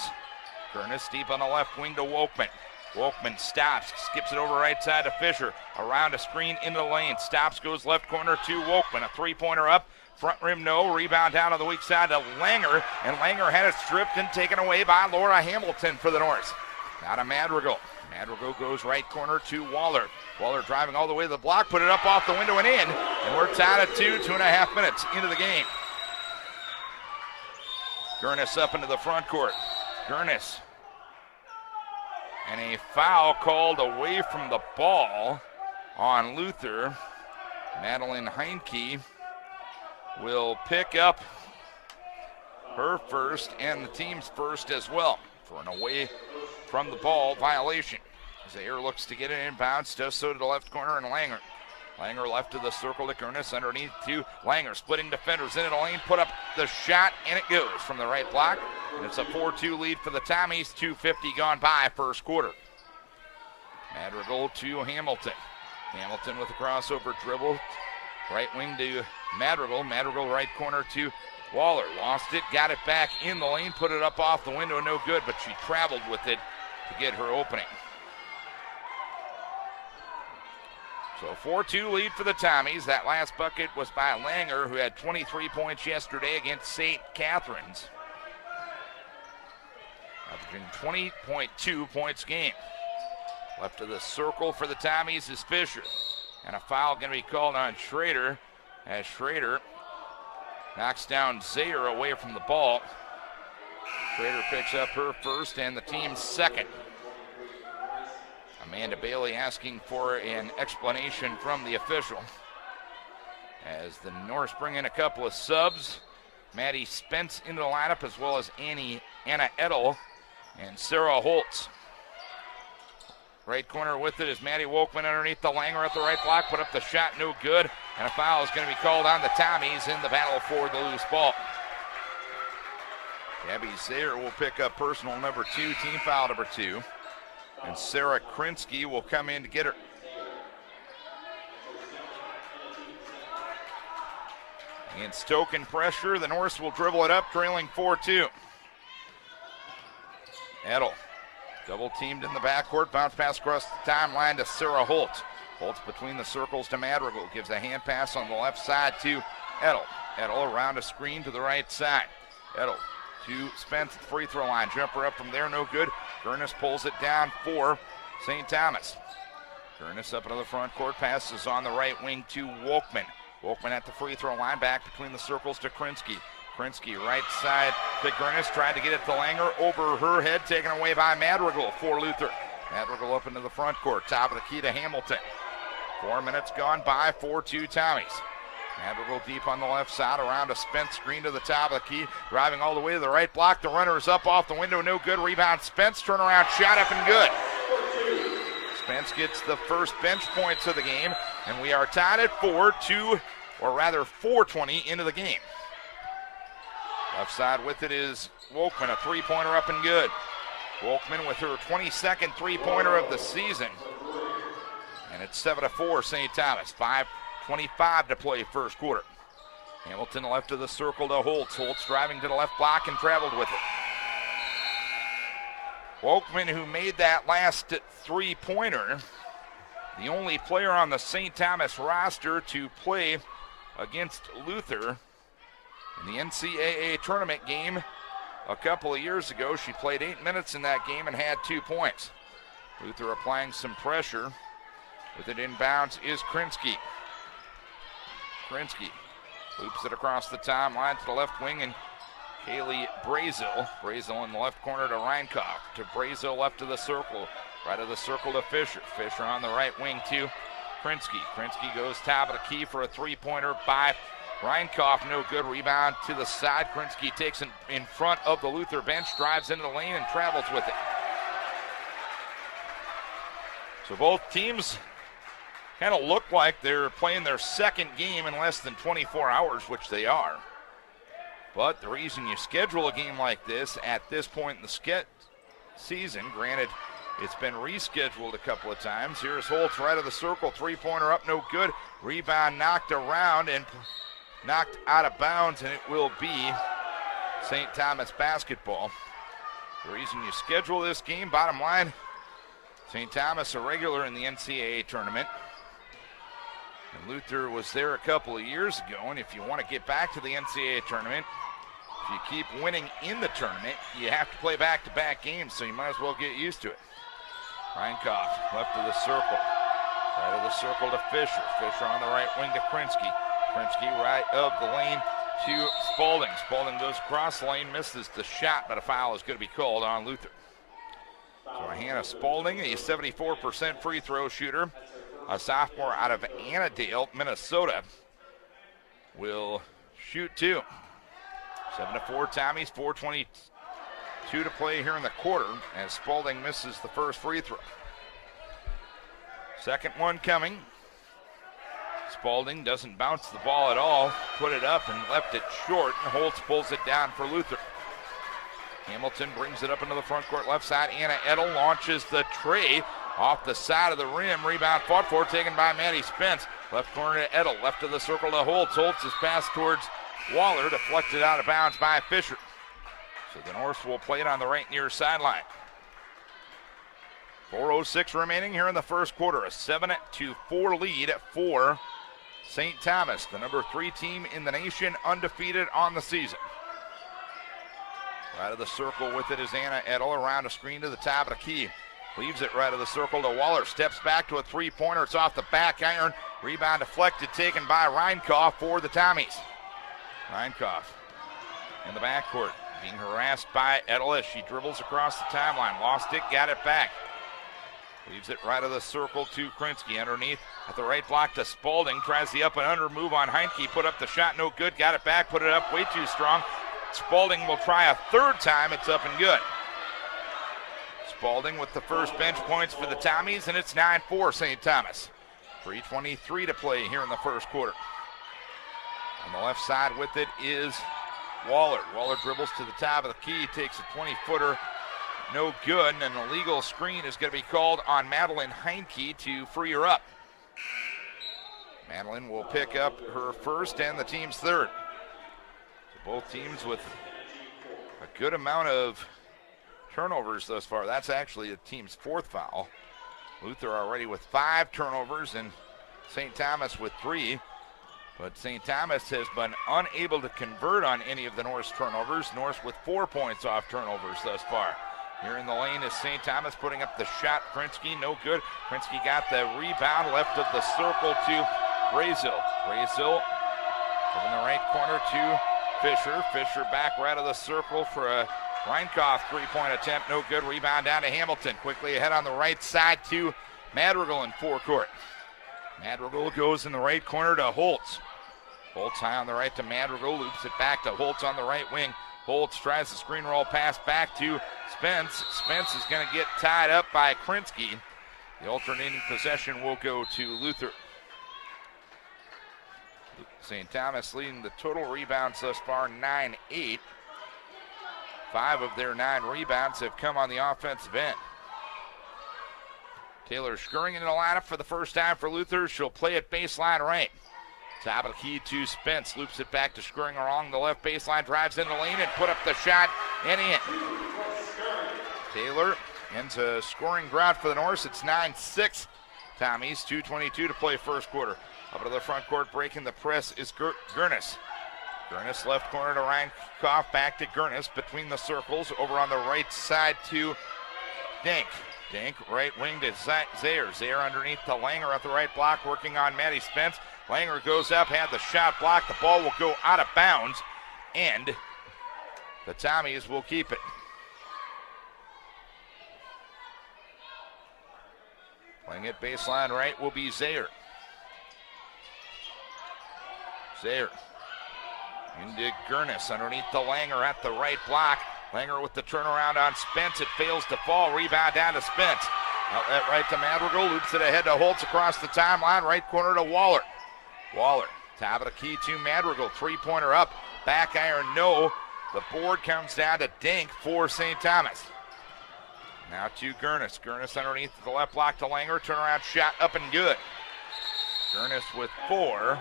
Gurnis deep on the left wing to Wolkman. Wolkman stops, skips it over right side to Fisher. Around a screen into the lane. Stops, goes left corner to Wolkman. A three-pointer up. Front rim, no. Rebound down on the weak side to Langer. And Langer had it stripped and taken away by Laura Hamilton for the Norse. Now to Madrigal. Madrigal goes right corner to Waller. Waller driving all the way to the block. Put it up off the window and in. And we're tied at 2.5 minutes into the game. Gurnis up into the front court. Gurnis. And a foul called away from the ball on Luther. Madeline Heinke will pick up her first and the team's first as well for an away from the ball violation. Zayer looks to get it inbounds, does so to the left corner, and Langer. Langer left to the circle to Gurnis, underneath to Langer, splitting defenders into the lane, put up the shot, and it goes from the right block. And it's a 4-2 lead for the Tommies, 2:50 gone by first quarter. Madrigal to Hamilton. Hamilton with a crossover dribble, right wing to Madrigal. Madrigal right corner to Waller. Lost it, got it back in the lane, put it up off the window, no good, but she traveled with it to get her opening. So 4-2 lead for the Tommies. That last bucket was by Langer, who had 23 points yesterday against St. Catherine's. Averaging 20.2 points a game. Left of the circle for the Tommies is Fisher. And a foul going to be called on Schrader as Schrader knocks down Zayer away from the ball. Schrader picks up her first and the team's second. Amanda Bailey asking for an explanation from the official. As the Norse bring in a couple of subs. Maddie Spence into the lineup, as well as Anna Edel and Sarah Holtz. Right corner with it is Maddie Wolkman underneath the Langer at the right block, put up the shot, no good. And a foul is going to be called on the Tommies in the battle for the loose ball. Gabby Zayer will pick up personal number 2, team foul number 2. And Sarah Krinsky will come in to get her. Against token pressure, the Norse will dribble it up, trailing 4-2. Edel, double teamed in the backcourt, bounce pass across the timeline to Sarah Holtz. Holtz between the circles to Madrigal, gives a hand pass on the left side to Edel. Edel around a screen to the right side. Edel to Spence at the free throw line, jumper up from there, no good. Gurnis pulls it down for St. Thomas. Gurnis up into the front court, passes on the right wing to Wolkman. Wolkman at the free throw line, back between the circles to Krinsky. Krinsky right side to Gurnis, tried to get it to Langer, over her head, taken away by Madrigal for Luther. Madrigal up into the front court, top of the key to Hamilton. 4 minutes gone by, 4-2 Tommies. Madrigal deep on the left side, around a Spence screen to the top of the key, driving all the way to the right block. The runner is up off the window, no good. Rebound Spence, turnaround shot up and good. Spence gets the first bench points of the game, and we are tied at 4-2, or rather 4:20 into the game. Left side with it is Wolkman, a three-pointer up and good. Wolkman with her 22nd three-pointer of the season. And it's 7-4 St. Thomas. 5:25 to play first quarter. Hamilton left of the circle to Holtz. Holtz driving to the left block and traveled with it. Wolkman, who made that last three-pointer, the only player on the St. Thomas roster to play against Luther in the NCAA tournament game a couple of years ago. She played 8 minutes in that game and had 2 points. Luther applying some pressure. With it inbounds is Krinsky. Krinsky loops it across the timeline to the left wing, and Kaylee Brazel. Brazel in the left corner to Reinkoff. To Brazel left of the circle. Right of the circle to Fisher. Fisher on the right wing to Krinsky. Krinsky goes top of the key for a three-pointer by Reinkoff. No good. Rebound to the side. Krinsky takes it in front of the Luther bench, drives into the lane and travels with it. So both teams kind of look like they're playing their second game in less than 24 hours, which they are. But the reason you schedule a game like this at this point in the season, granted it's been rescheduled a couple of times. Here's Holtz right of the circle, three-pointer up, no good. Rebound knocked around and knocked out of bounds, and it will be St. Thomas basketball. The reason you schedule this game, bottom line, St. Thomas a regular in the NCAA tournament. And Luther was there a couple of years ago, and if you want to get back to the NCAA tournament, if you keep winning in the tournament, you have to play back-to-back games, so you might as well get used to it. Reinkoff, left of the circle. Right of the circle to Fisher. Fisher on the right wing to Krinsky. Krinsky right of the lane to Spalding. Spalding goes across the lane, misses the shot, but a foul is going to be called on Luther. So Hannah Spalding, a 74% free throw shooter, a sophomore out of Annandale, Minnesota, will shoot two. 7-4 Tommies, 4:22 to play here in the quarter as Spalding misses the first free throw. Second one coming. Spalding doesn't bounce the ball at all, put it up and left it short, and Holtz pulls it down for Luther. Hamilton brings it up into the front court left side. Anna Edel launches the tray off the side of the rim. Rebound fought for, taken by Maddie Spence. Left corner to Edel, left of the circle to Holtz. Holtz is passed towards Waller, deflected out of bounds by Fisher. So the Norse will play it on the right near sideline. 4:06 remaining here in the first quarter. A 7-4 lead for St. Thomas, the number 3 team in the nation, undefeated on the season. Right of the circle with it is Anna Edel, around a screen to the top of the key. Leaves it right of the circle to Waller. Steps back to a three-pointer. It's off the back iron. Rebound deflected, taken by Reinkoff for the Tommies. Reinkoff in the backcourt, being harassed by St.Olaf. She dribbles across the timeline. Lost it, got it back. Leaves it right of the circle to Krinsky. Underneath at the right block to Spalding. Tries the up and under move on Heinke. Put up the shot, no good. Got it back, put it up way too strong. Spalding will try a third time. It's up and good. Spalding with the first bench points for the Tommies, and it's 9-4 St. Thomas. 3:23 to play here in the first quarter. On the left side with it is Waller. Waller dribbles to the top of the key, takes a 20-footer, no good, and an illegal screen is going to be called on Madeline Heinke to free her up. Madeline will pick up her first and the team's third. So both teams with a good amount of turnovers thus far. That's actually the team's fourth foul. Luther already with 5 turnovers and St. Thomas with 3. But St. Thomas has been unable to convert on any of the Norse turnovers. Norse with 4 points off turnovers thus far. Here in the lane is St. Thomas putting up the shot. Krinsky, no good. Krinsky got the rebound left of the circle to Brazil. Brazil in the right corner to Fisher. Fisher back right of the circle for a Reinkoff three-point attempt, no good. Rebound down to Hamilton. Quickly ahead on the right side to Madrigal in forecourt. Madrigal goes in the right corner to Holtz. Holtz high on the right to Madrigal, loops it back to Holtz on the right wing. Holtz tries the screen roll pass back to Spence. Spence is going to get tied up by Krinsky. The alternating possession will go to Luther. St. Thomas leading the total rebounds thus far, 9-8. 5 of their 9 rebounds have come on the offensive end. Taylor Skirring in the lineup for the first time for Luther. She'll play it baseline right. Top of the key to Spence. Loops it back to Skirring along the left baseline. Drives into the lane and put up the shot and in. Taylor ends a scoring drought for the Norse. It's 9-6. Tommies, 2:22 to play first quarter. Up to the front court, breaking the press is Gurnis. Gurnis left corner to Reinkoff, back to Gurnis between the circles, over on the right side to Dink. Dink right wing to Zayer. Zayer underneath to Langer at the right block, working on Maddie Spence. Langer goes up, had the shot blocked. The ball will go out of bounds, and the Tommies will keep it. Playing it baseline right will be Zayer. Zayer into Gurnis underneath the Langer at the right block. Langer with the turnaround on Spence. It fails to fall. Rebound down to Spence. Outlet right to Madrigal. Loops it ahead to Holtz across the timeline. Right corner to Waller. Waller, top of the key to Madrigal. Three-pointer up. Back iron, no. The board comes down to Dink for St. Thomas. Now to Gurnis. Gurnis underneath the left block to Langer. Turnaround shot up and good. Gurnis with 4.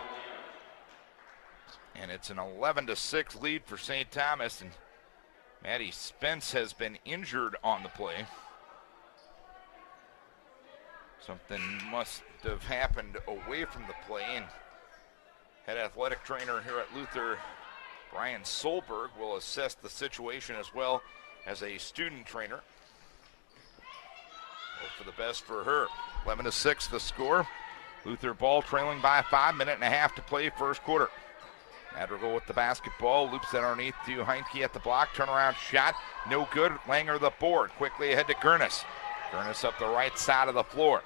And it's an 11-6 lead for St. Thomas. And Maddie Spence has been injured on the play. Something must have happened away from the play. And head athletic trainer here at Luther, Brian Solberg, will assess the situation as well as a student trainer. Hope for the best for her. 11-6 the score. Luther ball trailing by 5 minutes and a half to play first quarter. Madrigal with the basketball, loops it underneath to Heinke at the block, turnaround shot, no good. Langer the board, quickly ahead to Gurnis. Gurnis up the right side of the floor.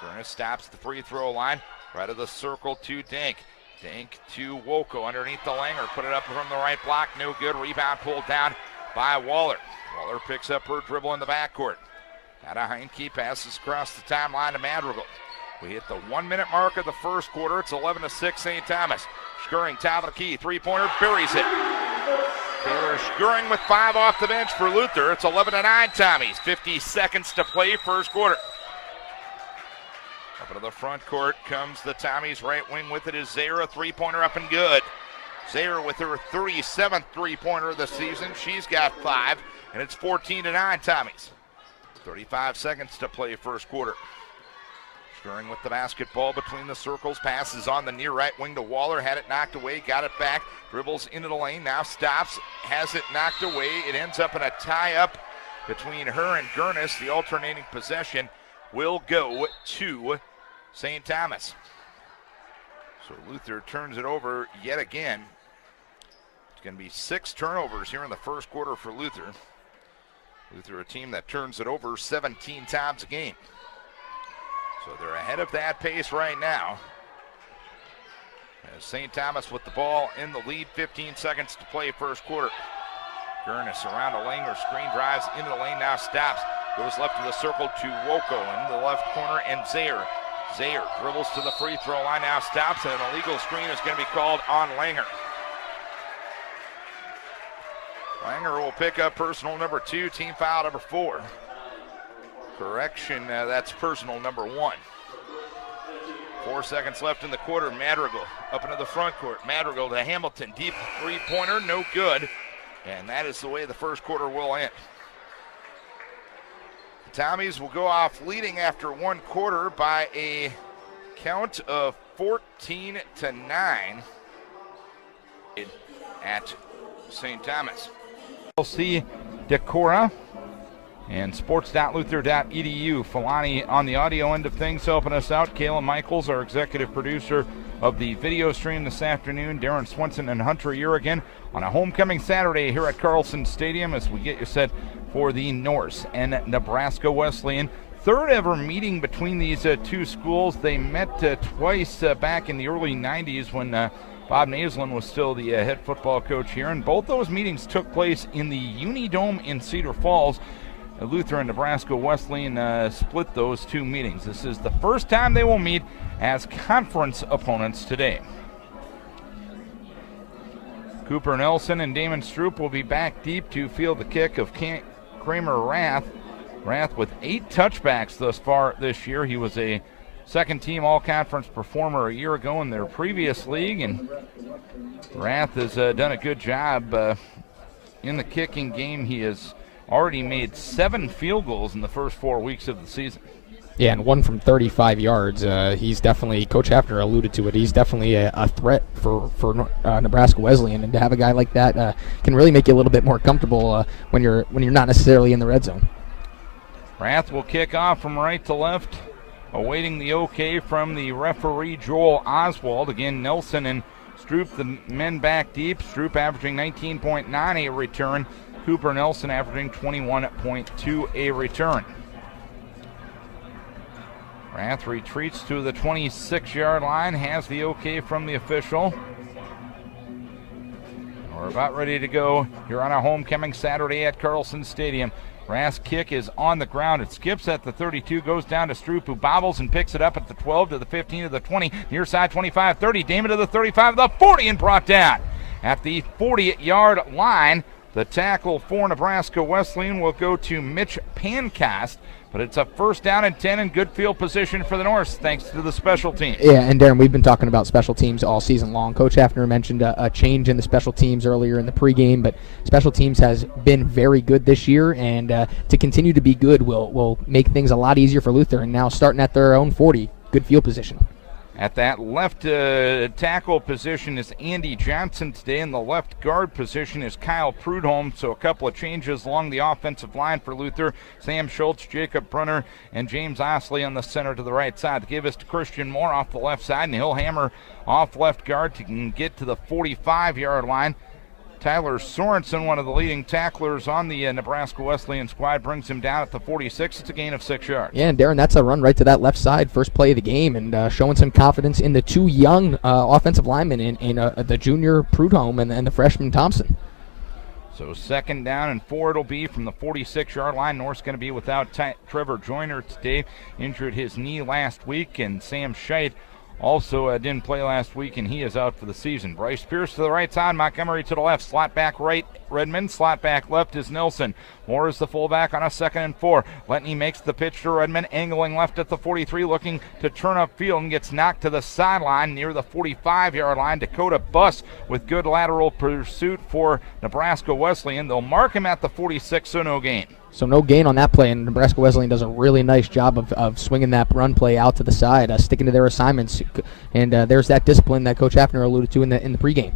Gurnis stops the free throw line, right of the circle to Dink. Dink to Woko underneath the Langer, put it up from the right block, no good. Rebound pulled down by Waller. Waller picks up her dribble in the backcourt. Out of Heinke, passes across the timeline to Madrigal. We hit the 1 minute mark of the first quarter. It's 11-6 St. Thomas. Skirring, top of the key, three-pointer, buries it. Taylor Skirring with 5 off the bench for Luther. It's 11-9 Tommies. 50 seconds to play first quarter. Up into the front court comes the Tommies. Right wing with it is Zayer, a three-pointer up and good. Zayer with her 37th three-pointer of the season. She's got 5, and it's 14-9 Tommies. 35 seconds to play first quarter. Skirring with the basketball between the circles, passes on the near right wing to Waller, had it knocked away, got it back, dribbles into the lane, now stops, has it knocked away. It ends up in a tie-up between her and Gurnis. The alternating possession will go to St. Thomas. So Luther turns it over yet again. It's going to be 6 turnovers here in the first quarter for Luther. Luther, a team that turns it over 17 times a game. So they're ahead of that pace right now. As St. Thomas with the ball in the lead, 15 seconds to play first quarter. Gurnis around a lane or screen drives into the lane, now stops. Goes left of the circle to Woko in the left corner, and Zayer. Zayer dribbles to the free throw line, now stops, and an illegal screen is going to be called on Langer. Langer will pick up personal number 2, team foul number 4. Correction, that's personal number 1. 4 seconds left in the quarter. Madrigal up into the front court. Madrigal to Hamilton, deep three-pointer, no good. And that is the way the first quarter will end. The Tommies will go off leading after 1 quarter by a count of 14-9 at St. Thomas. LC Decora and sports.luther.edu. Filani on the audio end of things helping us out. Kayla Michaels, our executive producer of the video stream this afternoon. Darin Swenson and Hunter Urigan on a homecoming Saturday here at Carlson Stadium as we get you set for the Norse and Nebraska Wesleyan. Third ever meeting between these two schools. They met twice back in the early 90s when Bob Naslin was still the head football coach here, and both those meetings took place in the Unidome in Cedar Falls. Luther and Nebraska Wesleyan split those 2 meetings. This is the first time they will meet as conference opponents today. Cooper Nelson and Damon Stroop will be back deep to field the kick of Kramer Rath. Rath with 8 touchbacks thus far this year. He was a second-team all-conference performer a year ago in their previous league, and Rath has done a good job in the kicking game. He has already made 7 field goals in the first 4 weeks of the season. Yeah, and 1 from 35 yards. He's definitely, Coach Hafner alluded to it, he's definitely a threat for Nebraska Wesleyan, and to have a guy like that can really make you a little bit more comfortable when you're not necessarily in the red zone. Rath will kick off from right to left, awaiting the okay from the referee Joel Oswald. Again, Nelson and Stroop, the men back deep. Stroop averaging 19.9 a return. Cooper Nelson averaging 21.2 a return. Rath retreats to the 26-yard line, has the okay from the official. We're about ready to go here on a homecoming Saturday at Carlson Stadium. Rath's kick is on the ground. It skips at the 32, goes down to Stroop, who bobbles and picks it up at the 12 to the 15 to the 20, near side 25, 30, Damon to the 35, the 40, and brought down. At the 40-yard line, the tackle for Nebraska Wesleyan will go to Mitch Pancast, but it's a first down and 10 in good field position for the Norse, thanks to the special teams. Yeah, and Darin, we've been talking about special teams all season long. Coach Hafner mentioned a change in the special teams earlier in the pregame, but special teams has been very good this year, and to continue to be good will make things a lot easier for Luther, and now starting at their own 40, good field position. At that left tackle position is Andy Johnson today, and the left guard position is Kyle Prudhomme. So a couple of changes along the offensive line for Luther. Sam Schultz, Jacob Brunner, and James Osley on the center to the right side. They give us to Christian Moore off the left side, and he'll hammer off left guard to get to the 45-yard line. Tyler Sorensen, one of the leading tacklers on the Nebraska Wesleyan squad, brings him down at the 46. It's a gain of 6 yards. Yeah, and Darin, that's a run right to that left side, first play of the game, and showing some confidence in the 2 young offensive linemen in the junior Prudhomme and the freshman Thompson. So second down and 4 it'll be from the 46-yard line. North's going to be without Trevor Joyner today. Injured his knee last week, and Sam Scheit also didn't play last week, and he is out for the season. Bryce Pierce to the right side, Montgomery to the left, slot back right, Redmond, slot back left is Nelson. Moore is the fullback on a 2nd and 4. Letney makes the pitch to Redmond, angling left at the 43, looking to turn up field and gets knocked to the sideline near the 45-yard line. Dakota Buss with good lateral pursuit for Nebraska Wesleyan. They'll mark him at the 46, so no gain. So no gain on that play, and Nebraska Wesleyan does a really nice job of swinging that run play out to the side, sticking to their assignments, and there's that discipline that Coach Hafner alluded to in the pregame.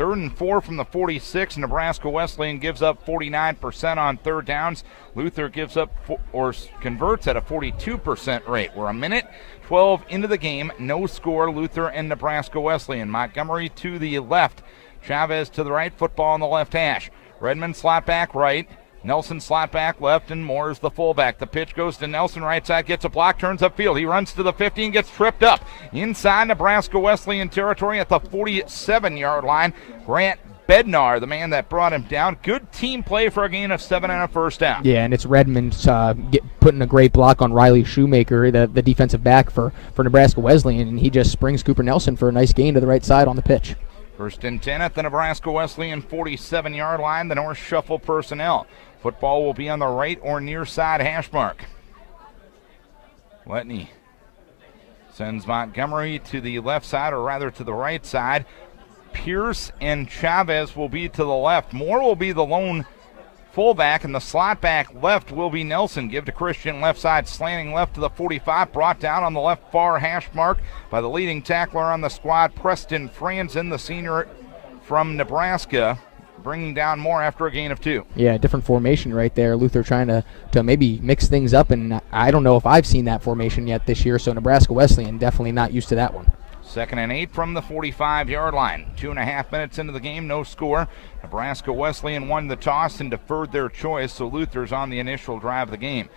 3rd and 4 from the 46. Nebraska Wesleyan gives up 49% on third downs. Luther gives up or converts at a 42% rate. We're a minute 12 into the game. No score, Luther and Nebraska Wesleyan. Montgomery to the left. Chavez to the right. Football on the left hash. Redmond slot back right. Nelson slot back left, and Moore is the fullback. The pitch goes to Nelson, right side, gets a block, turns upfield. He runs to the 50 and gets tripped up. Inside Nebraska Wesleyan territory at the 47-yard line. Grant Bednar, the man that brought him down. Good team play for a gain of 7 and a first down. Yeah, and it's Redmond putting a great block on Riley Shoemaker, the defensive back for Nebraska Wesleyan, and he just springs Cooper Nelson for a nice gain to the right side on the pitch. 1st and 10 at the Nebraska Wesleyan 47-yard line. The North shuffle personnel. Football will be on the right or near side hash mark. Letney sends Montgomery to the left side, or rather to the right side. Pierce and Chavez will be to the left. Moore will be the lone fullback, and the slot back left will be Nelson. Give to Christian left side, slanting left to the 45, brought down on the left far hash mark by the leading tackler on the squad, Preston Franzen, the senior from Nebraska, bringing down Moore after a gain of 2. Yeah, different formation right there. Luther trying to maybe mix things up, and I don't know if I've seen that formation yet this year, so Nebraska Wesleyan definitely not used to that one. 2nd and 8 from the 45-yard line. 2.5 minutes into the game, no score. Nebraska Wesleyan won the toss and deferred their choice, so Luther's on the initial drive of the game.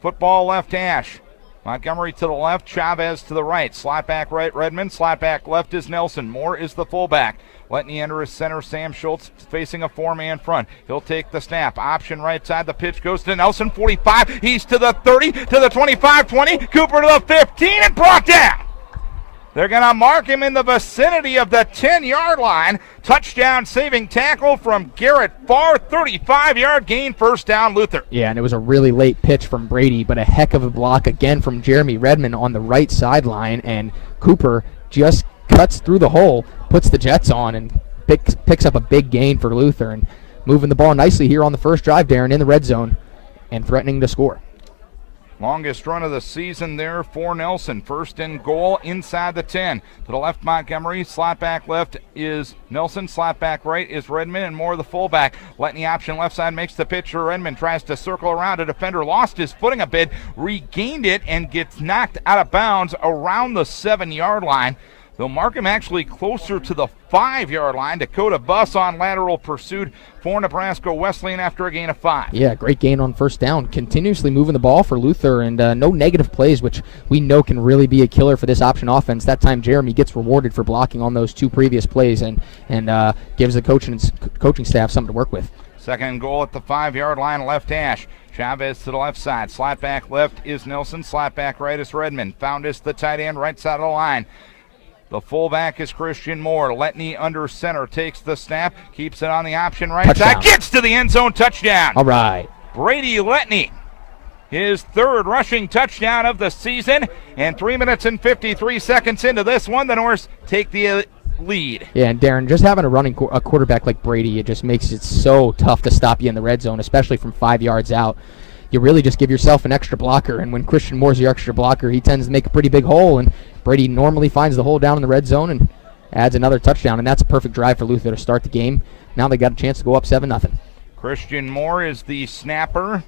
Football left hash. Montgomery to the left, Chavez to the right. Slot back right, Redmond. Slot back left is Nelson. Moore is the fullback. Letney enter his center. Sam Schultz facing a 4-man front. He'll take the snap. Option right side. The pitch goes to Nelson. 45. He's to the 30, to the 25, 20. Cooper to the 15 and brought down. They're going to mark him in the vicinity of the 10-yard line. Touchdown saving tackle from Garrett Farr. 35-yard gain, first down, Luther. Yeah, and it was a really late pitch from Brady, but a heck of a block again from Jeremy Redmond on the right sideline, and Cooper just cuts through the hole, puts the Jets on, and picks up a big gain for Luther, and moving the ball nicely here on the first drive, Darin, in the red zone and threatening to score. Longest run of the season there for Nelson. 1st and goal inside the 10. To the left, Montgomery. Slot back left is Nelson. Slot back right is Redmond, and Moore the fullback. Letney option left side makes the pitch for Redmond. Tries to circle around. A defender lost his footing a bit, regained it, and gets knocked out of bounds around the 7-yard line. They'll mark him actually closer to the 5-yard line. Dakota Buss on lateral pursuit for Nebraska Wesleyan after a gain of 5. Yeah, great gain on first down. Continuously moving the ball for Luther, and no negative plays, which we know can really be a killer for this option offense. That time Jeremy gets rewarded for blocking on those 2 previous plays and gives the coaching staff something to work with. 2nd and goal at the 5-yard line, left hash. Chavez to the left side. Slot back left is Nelson. Slot back right is Redmond. Foundis the tight end, right side of the line. The fullback is Christian Moore. Letney under center, takes the snap, keeps it on the option right side, gets to the end zone, touchdown. All right. Brady Letney, his 3rd rushing touchdown of the season, and 3 minutes and 53 seconds into this one, the Norse take the lead. Yeah, and Darin, just having a quarterback like Brady, it just makes it so tough to stop you in the red zone, especially from 5 yards out. You really just give yourself an extra blocker, and when Christian Moore's your extra blocker, he tends to make a pretty big hole, and Brady normally finds the hole down in the red zone and adds another touchdown, and that's a perfect drive for Luther to start the game. Now they got a chance to go up 7-0. Christian Moore is the snapper.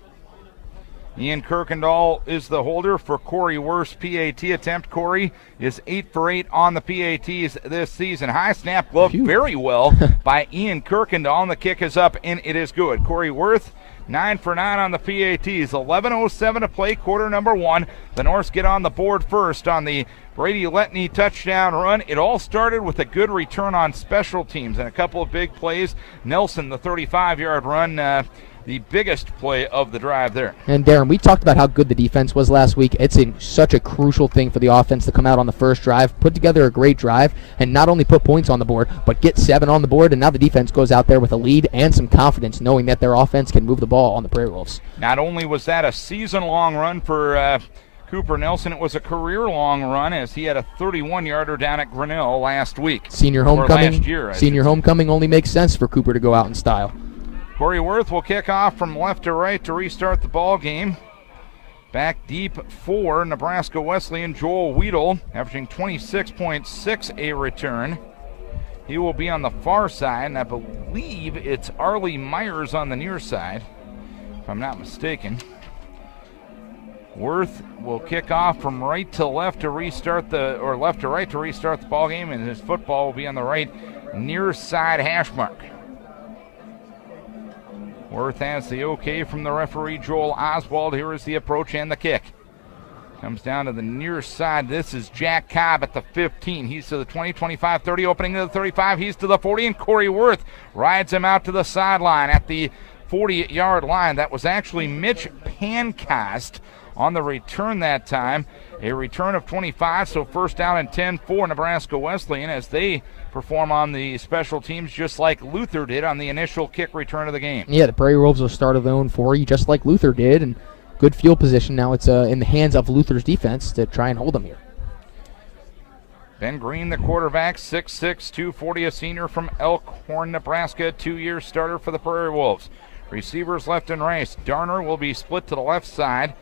Ian Kirkendall is the holder for Corey Worth's PAT attempt. Corey is 8 for 8 on the PATs this season. High snap glove very well by Ian Kirkendall, and the kick is up, and it is good. Corey Worth 9 for 9 on the PATs. 11:07 to play, quarter number 1. The Norse get on the board first on the Brady Letney touchdown run. It all started with a good return on special teams and a couple of big plays. Nelson, the 35-yard run, the biggest play of the drive there. And Darin, we talked about how good the defense was last week. It's such a crucial thing for the offense to come out on the first drive, put together a great drive, and not only put points on the board, but get 7 on the board, and now the defense goes out there with a lead and some confidence, knowing that their offense can move the ball on the Prairie Wolves. Not only was that a season-long run for Cooper Nelson, it was a career-long run as he had a 31-yarder down at Grinnell last week. Senior homecoming, last year, homecoming only makes sense for Cooper to go out in style. Corey Worth will kick off from left to right to restart the ball game. Back deep for Nebraska Wesleyan, Joel Weedle, averaging 26.6 a return. He will be on the far side, and I believe it's Arlie Myers on the near side, if I'm not mistaken. Worth will kick off from right to left to restart or left to right to restart the ball game, and his football will be on the right near side hash mark. Worth has the okay from the referee, Joel Oswald. Here is the approach and the kick. Comes down to the near side. This is Jack Cobb at the 15. He's to the 20, 25, 30, opening to the 35. He's to the 40, and Corey Worth rides him out to the sideline at the 40-yard line. That was actually Mitch Pancast on the return that time. A return of 25, so first down and 10 for Nebraska Wesleyan as they perform on the special teams just like Luther did on the initial kick return of the game. Yeah, the Prairie Wolves will start of their own 40 just like Luther did, and good field position. Now it's in the hands of Luther's defense to try and hold them here. Ben Green, the quarterback, 6'6", 240, a senior from Elkhorn, Nebraska, 2-year starter for the Prairie Wolves. Receivers left and right. Darner will be split to the left side.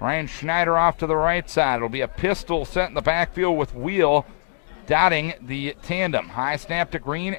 Ryan Schneider off to the right side. It'll be a pistol set in the backfield with Wheel dotting the tandem. High snap to Green.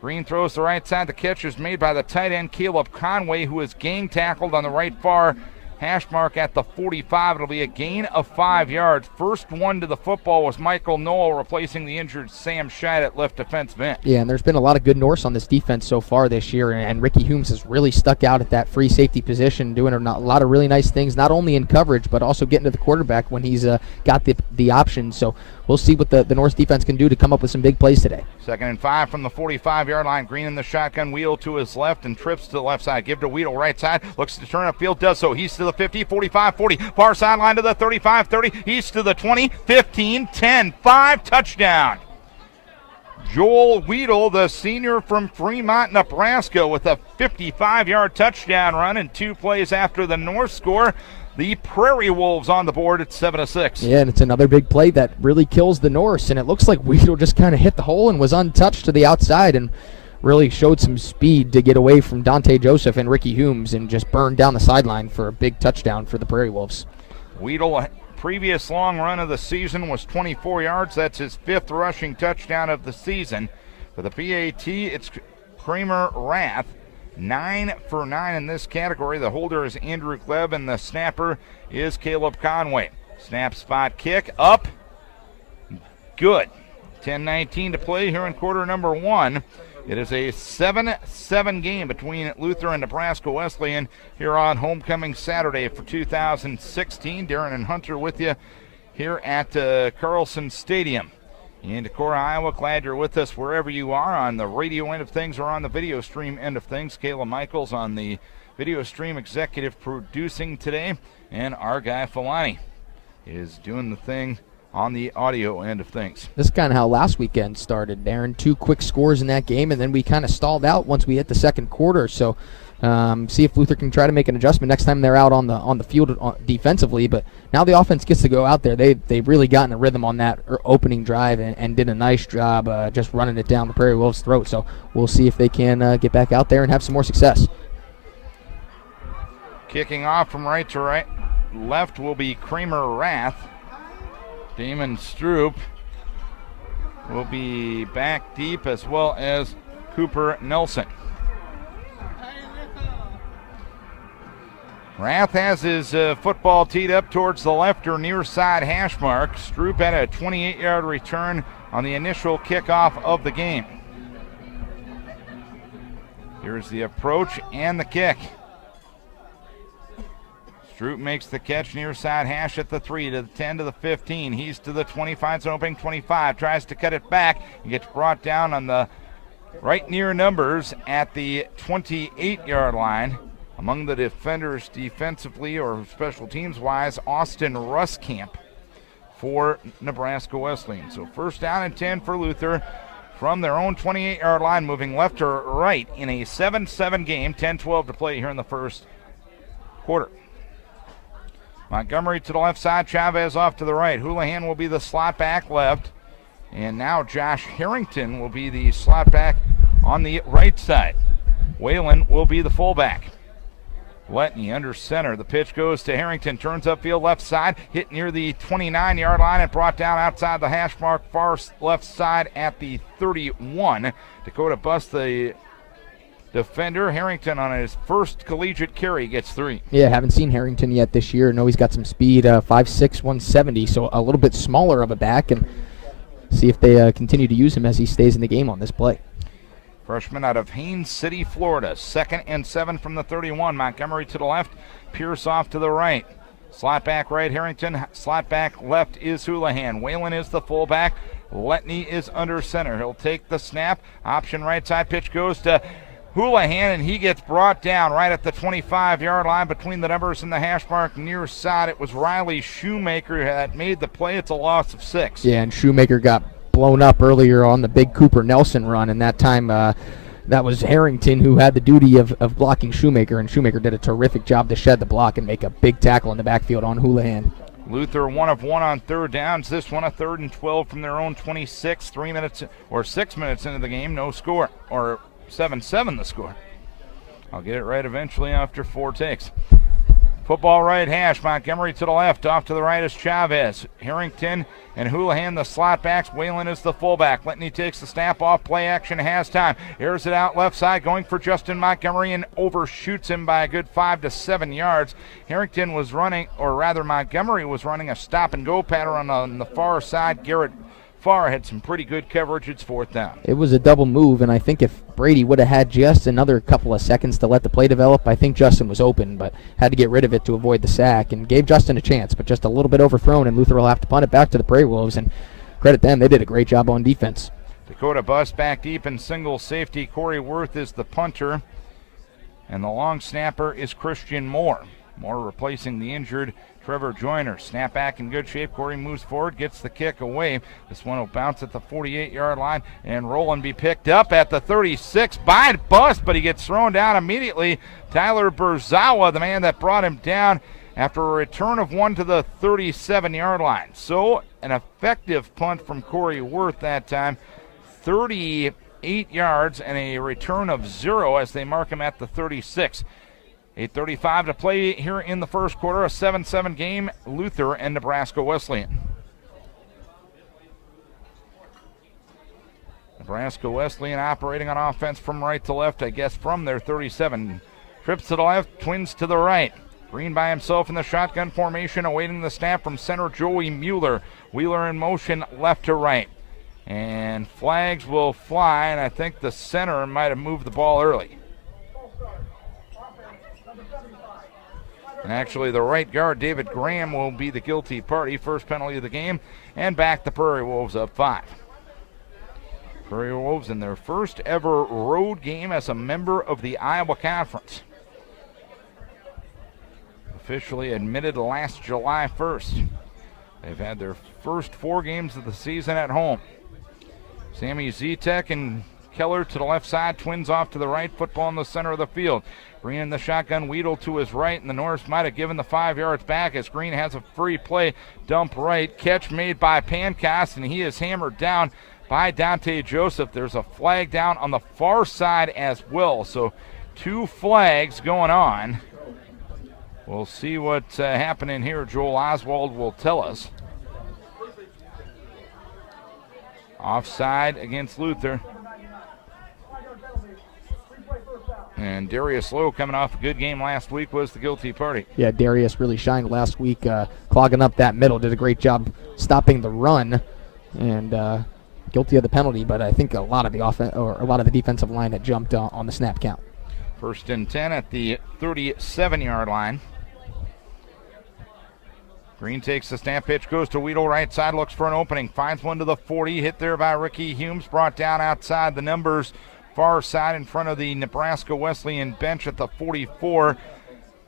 Green throws the right side. The catch is made by the tight end, Caleb Conway, who is gang tackled on the right far hash mark at the 45. It'll be a gain of 5 yards. First one to the football was Michael Noel, replacing the injured Sam Scheid at left defensive end. Yeah, and there's been a lot of good Norse on this defense so far this year, and Ricky Humes has really stuck out at that free safety position, doing a lot of really nice things, not only in coverage, but also getting to the quarterback when he's got the option. So we'll see what the Norse defense can do to come up with some big plays today. 2nd and 5 from the 45-yard line. Green in the shotgun, Wheel to his left and trips to the left side. Give to Wheel right side, looks to turn upfield, does so. He's to the 50, 45, 40, far sideline to the 35, 30. He's to the 20, 15, 10, 5, touchdown. Joel Weedle, the senior from Fremont, Nebraska, with a 55-yard touchdown run and 2 plays after the North score. The Prairie Wolves on the board at 7-6. Yeah, and it's another big play that really kills the Norse, and it looks like Weedle just kind of hit the hole and was untouched to the outside and really showed some speed to get away from Dante Joseph and Ricky Humes and just burned down the sideline for a big touchdown for the Prairie Wolves. Weedle, previous long run of the season was 24 yards. That's his 5th rushing touchdown of the season. For the PAT, it's Kramer Rath, 9 for 9 in this category. The holder is Andrew Gleb, and the snapper is Caleb Conway. Snap, spot, kick, up, good. 10:19 to play here in quarter number 1. It is a 7-7 game between Luther and Nebraska Wesleyan here on Homecoming Saturday for 2016. Darren and Hunter with you here at Carlson Stadium in Decorah, Iowa. Glad you're with us wherever you are on the radio end of things or on the video stream end of things. Kayla Michaels on the video stream executive producing today, and our guy Filani is doing the thing on the audio end of things. This is kind of how last weekend started, Darren. 2 quick scores in that game, and then we kind of stalled out once we hit the second quarter. So see if Luther can try to make an adjustment next time they're out on the field defensively. But now the offense gets to go out there. They've really gotten a rhythm on that opening drive and did a nice job just running it down the Prairie Wolves' throat. So we'll see if they can get back out there and have some more success. Kicking off from right to right, left will be Kramer Rath. Damon Stroop will be back deep, as well as Cooper Nelson. Rath has his football teed up towards the left or near side hash mark. Stroop had a 28-yard return on the initial kickoff of the game. Here's the approach and the kick. Stroop makes the catch near side hash at the 3 to the 10 to the 15. He's to the 20, finds an opening 25, tries to cut it back and gets brought down on the right near numbers at the 28-yard line. Among the defenders defensively or special teams wise, Austin Ruskamp for Nebraska Wesleyan. So first down and 10 for Luther from their own 28-yard line, moving left to right in a 7-7 game, 10-12 to play here in the first quarter. Montgomery to the left side, Chavez off to the right. Houlihan will be the slot back left. And now Josh Harrington will be the slot back on the right side. Whalen will be the fullback. Letney under center. The pitch goes to Harrington. Turns upfield left side. Hit near the 29-yard line and brought down outside the hash mark far left side at the 31. Dakota busts the defender. Harrington on his first collegiate carry gets 3. Yeah, haven't seen Harrington yet this year. Know he's got some speed, 5'6", 170, so a little bit smaller of a back, and see if they continue to use him as he stays in the game on this play. Freshman out of Haines City, Florida. 2nd and 7 from the 31. Montgomery to the left. Pierce off to the right. Slot back right, Harrington. Slot back left is Houlihan. Whalen is the fullback. Letney is under center. He'll take the snap. Option right side. Pitch goes to Houlihan, and he gets brought down right at the 25-yard line between the numbers and the hash mark near side. It was Riley Shoemaker that made the play. It's a loss of 6. Yeah, and Shoemaker got blown up earlier on the big Cooper Nelson run, and that time that was Harrington who had the duty of blocking Shoemaker, and Shoemaker did a terrific job to shed the block and make a big tackle in the backfield on Houlihan. Luther 1 of 1 on third downs. This one a 3rd and 12 from their own 26. 6 minutes into the game, no score, or 7-7 the score. I'll get it right eventually after 4 takes. Football right hash. Montgomery to the left. Off to the right is Chavez. Harrington and Houlihan the slot backs. Whalen is the fullback. Letney takes the snap off. Play action, has time. Airs it out left side, going for Justin Montgomery and overshoots him by a good 5 to 7 yards. Harrington was running, or rather Montgomery was running a stop and go pattern on the far side. Garrett Farr had some pretty good coverage. It's 4th down. It was a double move, and I think if Brady would have had just another couple of seconds to let the play develop, I think Justin was open, but had to get rid of it to avoid the sack, and gave Justin a chance, but just a little bit overthrown, and Luther will have to punt it back to the Prairie Wolves, and credit them, they did a great job on defense. Dakota bus back deep in single safety. Corey Worth is the punter, and the long snapper is Christian Moore. Moore replacing the injured Trevor Joyner. Snap back in good shape. Corey moves forward, gets the kick away. This one will bounce at the 48-yard line and roll and be picked up at the 36 by Bust, but he gets thrown down immediately. Tyler Berzawa, the man that brought him down, after a return of 1 to the 37-yard line. So an effective punt from Corey Worth that time. 38 yards and a return of 0 as they mark him at the 36. 8:35 to play here in the first quarter. A 7-7 game, Luther and Nebraska Wesleyan. Nebraska Wesleyan operating on offense from right to left, I guess from their 37. Trips to the left, twins to the right. Green by himself in the shotgun formation, awaiting the snap from center Joey Mueller. Wheeler in motion left to right. And flags will fly, and I think the center might have moved the ball early. And actually, the right guard, David Graham, will be the guilty party. First penalty of the game, and back the Prairie Wolves up 5. Prairie Wolves in their first ever road game as a member of the Iowa Conference. Officially admitted last July 1st. They've had their first 4 games of the season at home. Sammy Zetek and Keller to the left side, twins off to the right, football in the center of the field. Green in the shotgun, Weedle to his right, and the Norse might have given the 5 yards back as Green has a free play, dump right, catch made by Pancast, and he is hammered down by Dante Joseph. There's a flag down on the far side as well, so 2 flags going on. We'll see what's happening here. Joel Oswald will tell us. Offside against Luther. And Darius Lowe, coming off a good game last week, was the guilty party. Yeah, Darius really shined last week, clogging up that middle. Did a great job stopping the run, and guilty of the penalty. But I think a lot of the defensive line had jumped on the snap count. 1st and 10 at the 37-yard line. Green takes the snap, pitch goes to Weedle, right side, looks for an opening, finds one to the 40, hit there by Ricky Humes, brought down outside the numbers. Far side in front of the Nebraska Wesleyan bench at the 44.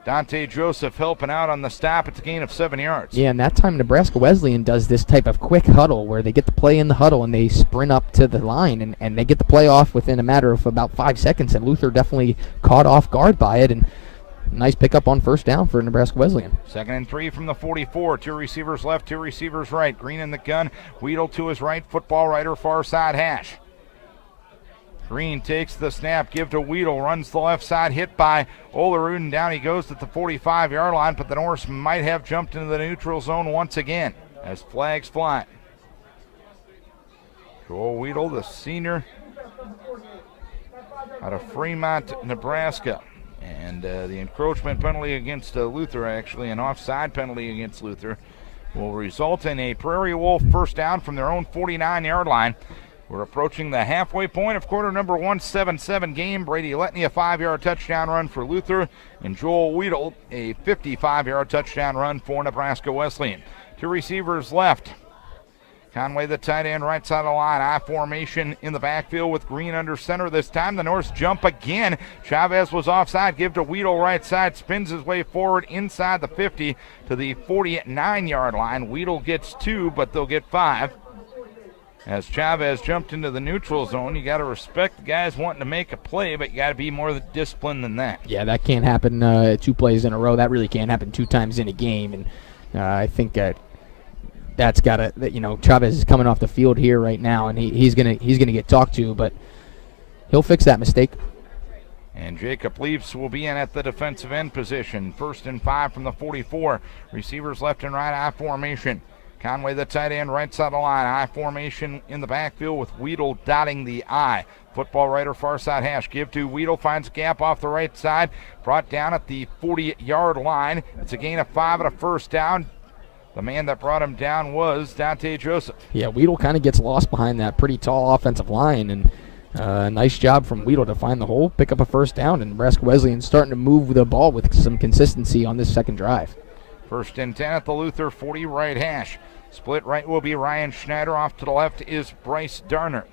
Dante Joseph helping out on the stop. It's a gain of 7 yards. Yeah, and that time Nebraska Wesleyan does this type of quick huddle where they get the play in the huddle and they sprint up to the line and they get the play off within a matter of about 5 seconds, and Luther definitely caught off guard by it, and nice pickup on first down for Nebraska Wesleyan. 2nd and 3 from the 44. 2 receivers left, 2 receivers right. Green in the gun, Weedle to his right, football rider, far side hash. Green takes the snap, give to Weedle, runs the left side, hit by Olerud, and down he goes at the 45-yard line, but the Norse might have jumped into the neutral zone once again as flags fly. Joel Weedle, the senior out of Fremont, Nebraska. And the encroachment penalty against Luther, actually an offside penalty against Luther, will result in a Prairie Wolf first down from their own 49-yard line. We're approaching the halfway point of quarter number 1, 7-7 game. Brady Letney, a 5-yard touchdown run for Luther, and Joel Weedle, a 55-yard touchdown run for Nebraska Wesleyan. 2 receivers left. Conway, the tight end, right side of the line. I formation in the backfield with Green under center. This time the Norse jump again. Chavez was offside. Give to Weedle right side. Spins his way forward inside the 50 to the 49-yard line. Weedle gets 2, but they'll get 5. As Chavez jumped into the neutral zone, you got to respect the guys wanting to make a play, but you got to be more disciplined than that. Yeah, that can't happen 2 plays in a row. That really can't happen 2 times in a game. And I think that's got to, Chavez is coming off the field here right now, and he's gonna get talked to, but he'll fix that mistake. And Jacob Leafs will be in at the defensive end position. 1st and 5 from the 44. Receivers left and right, I formation. Conway, the tight end, right side of the line. I formation in the backfield with Weedle dotting the I. Football writer, far side hash. Give to Weedle, finds a gap off the right side. Brought down at the 40-yard line. It's a gain of 5 and a first down. The man that brought him down was Dante Joseph. Yeah, Weedle kind of gets lost behind that pretty tall offensive line, and nice job from Weedle to find the hole, pick up a first down, and Nebraska Wesleyan starting to move the ball with some consistency on this second drive. 1st and 10 at the Luther 40 right hash. Split right will be Ryan Schneider. Off to the left is Bryce Darner.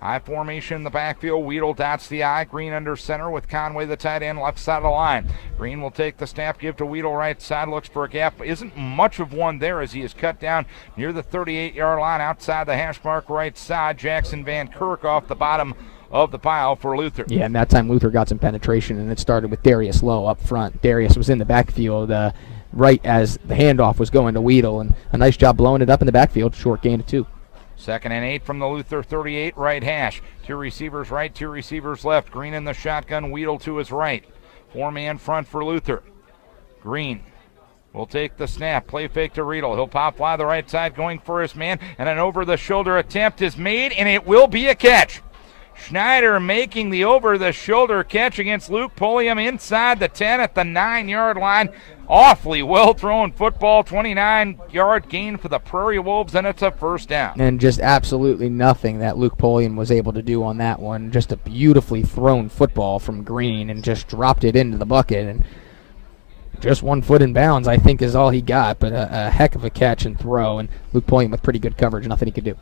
I formation in the backfield. Weedle dots the I. Green under center with Conway, the tight end, left side of the line. Green will take the snap, give to Weedle right side, looks for a gap. Isn't much of one there as he is cut down near the 38-yard line outside the hash mark right side. Jackson Van Kirk off the bottom of the pile for Luther. Yeah, and that time Luther got some penetration, and it started with Darius Lowe up front. Darius was in the backfield right as the handoff was going to Weedle, and a nice job blowing it up in the backfield. Short gain of 2. 2nd and 8 from the Luther 38 right hash. 2 receivers right, 2 receivers left. Green in the shotgun, Weedle to his right. 4-man front for Luther. Green will take the snap, play fake to Riedel. He'll pop fly the right side, going for his man, and an over-the-shoulder attempt is made, and it will be a catch. Schneider making the over-the-shoulder catch against Luke Pulliam inside the 10 at the 9-yard line. Awfully well-thrown football, 29-yard gain for the Prairie Wolves, and it's a first down. And just absolutely nothing that Luke Pulliam was able to do on that one. Just a beautifully thrown football from Green, and just dropped it into the bucket. And just 1 foot in bounds, I think, is all he got, but a heck of a catch and throw. And Luke Pulliam with pretty good coverage, nothing he could do.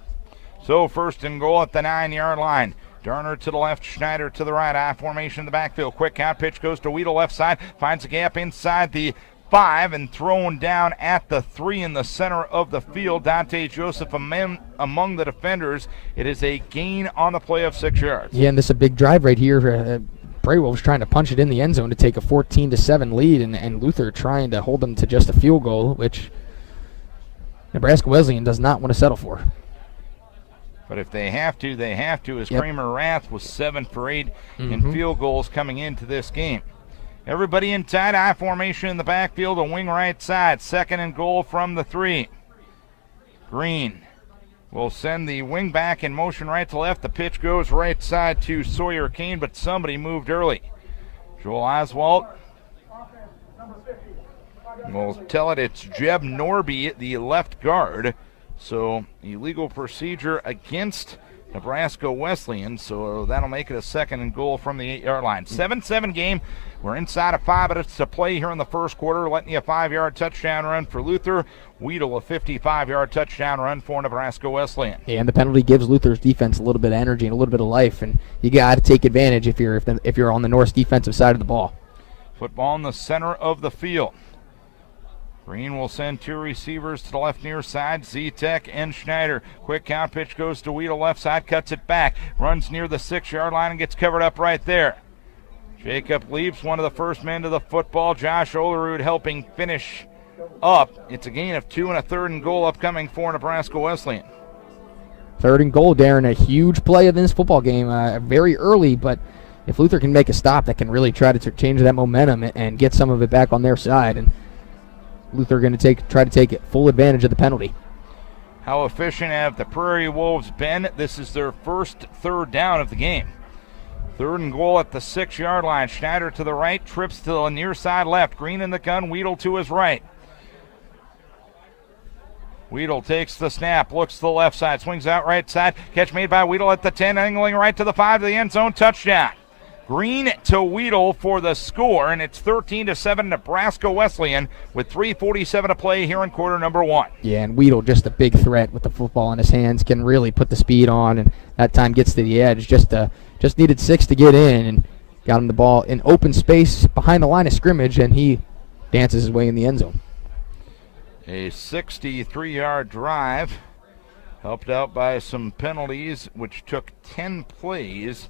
So 1st and goal at the 9-yard line. Darner to the left, Schneider to the right. I formation in the backfield. Quick out pitch goes to Weedle left side. Finds a gap inside the 5 and thrown down at the 3 in the center of the field. Dante Joseph among the defenders. It is a gain on the play of 6 yards. Yeah, and this is a big drive right here. Prairie Wolves trying to punch it in the end zone to take a 14-7 lead, and Luther trying to hold them to just a field goal, which Nebraska Wesleyan does not want to settle for. But if they have to, they have to, as Kramer Rath was 7 for 8 in field goals coming into this game. Everybody in tight I formation in the backfield, a wing right side. 2nd and goal from the 3. Green will send the wing back in motion right to left. The pitch goes right side to Sawyer Kane, but somebody moved early. Joel Oswalt will tell it it's Jeb Norby, the left guard. So illegal procedure against Nebraska Wesleyan, so that'll make it a 2nd and goal from the 8-yard line. 7-7 game. We're inside of 5 minutes to play here in the first quarter. Letney a 5-yard touchdown run for Luther. Weedle a 55-yard touchdown run for Nebraska Wesleyan. Yeah, and the penalty gives Luther's defense a little bit of energy and a little bit of life, and you got to take advantage if you're on the Norse defensive side of the ball. Football in the center of the field. Green will send 2 receivers to the left near side, Z-Tech and Schneider. Quick count pitch goes to Weedle left side, cuts it back, runs near the 6-yard line and gets covered up right there. Jacob Leaps, one of the first men to the football. Josh Olerud helping finish up. It's a gain of 2 and a 3rd and goal upcoming for Nebraska Wesleyan. 3rd and goal, Darin, a huge play of this football game, very early, but if Luther can make a stop, that can really try to change that momentum and get some of it back on their side. And Luther going to try to take full advantage of the penalty. How efficient have the Prairie Wolves been? This is their first 3rd down of the game. 3rd and goal at the 6-yard line. Schneider to the right, trips to the near side left. Green in the gun, Weedle to his right. Weedle takes the snap, looks to the left side, swings out right side. Catch made by Weedle at the 10, angling right to the 5 to the end zone. Touchdown. Green to Weedle for the score, and it's 13-7 Nebraska Wesleyan with 3:47 to play here in quarter number 1. Yeah, and Weedle, just a big threat with the football in his hands, can really put the speed on, and that time gets to the edge. Just needed 6 to get in, and got him the ball in open space behind the line of scrimmage, and he dances his way in the end zone. A 63-yard drive, helped out by some penalties, which took 10 plays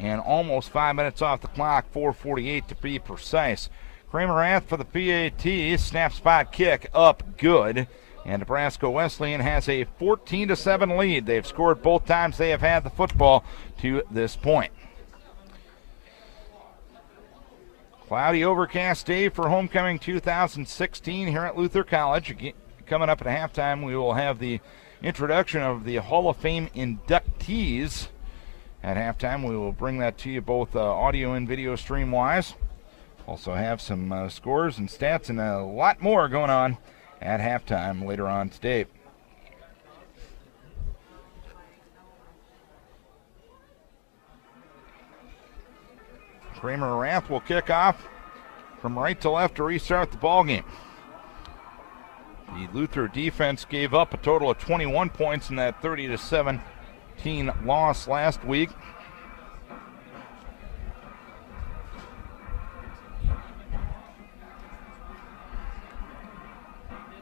and almost 5 minutes off the clock, 4:48 to be precise. Kramer Rath for the PAT, snap spot kick up good, and Nebraska Wesleyan has a 14-7 lead. They've scored both times they have had the football to this point. Cloudy overcast day for homecoming 2016 here at Luther College. Coming up at halftime, we will have the introduction of the Hall of Fame inductees. At halftime, we will bring that to you both audio and video stream-wise. Also have some scores and stats and a lot more going on at halftime later on today. Kramer Rath will kick off from right to left to restart the ball game. The Luther defense gave up a total of 21 points in that 30-17 loss last week.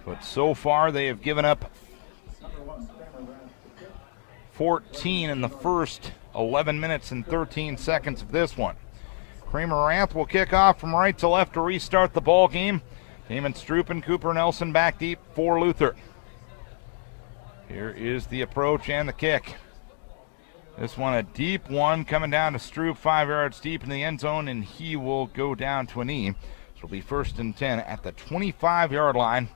But so far they have given up 14 in the first 11 minutes and 13 seconds of this one. Kramer Rath will kick off from right to left to restart the ball game. Damon Stroop and Cooper Nelson back deep for Luther. Here is the approach and the kick. This one a deep one coming down to Stroop, 5 yards deep in the end zone, and he will go down to a knee. This will be 1st and 10 at the 25-yard line.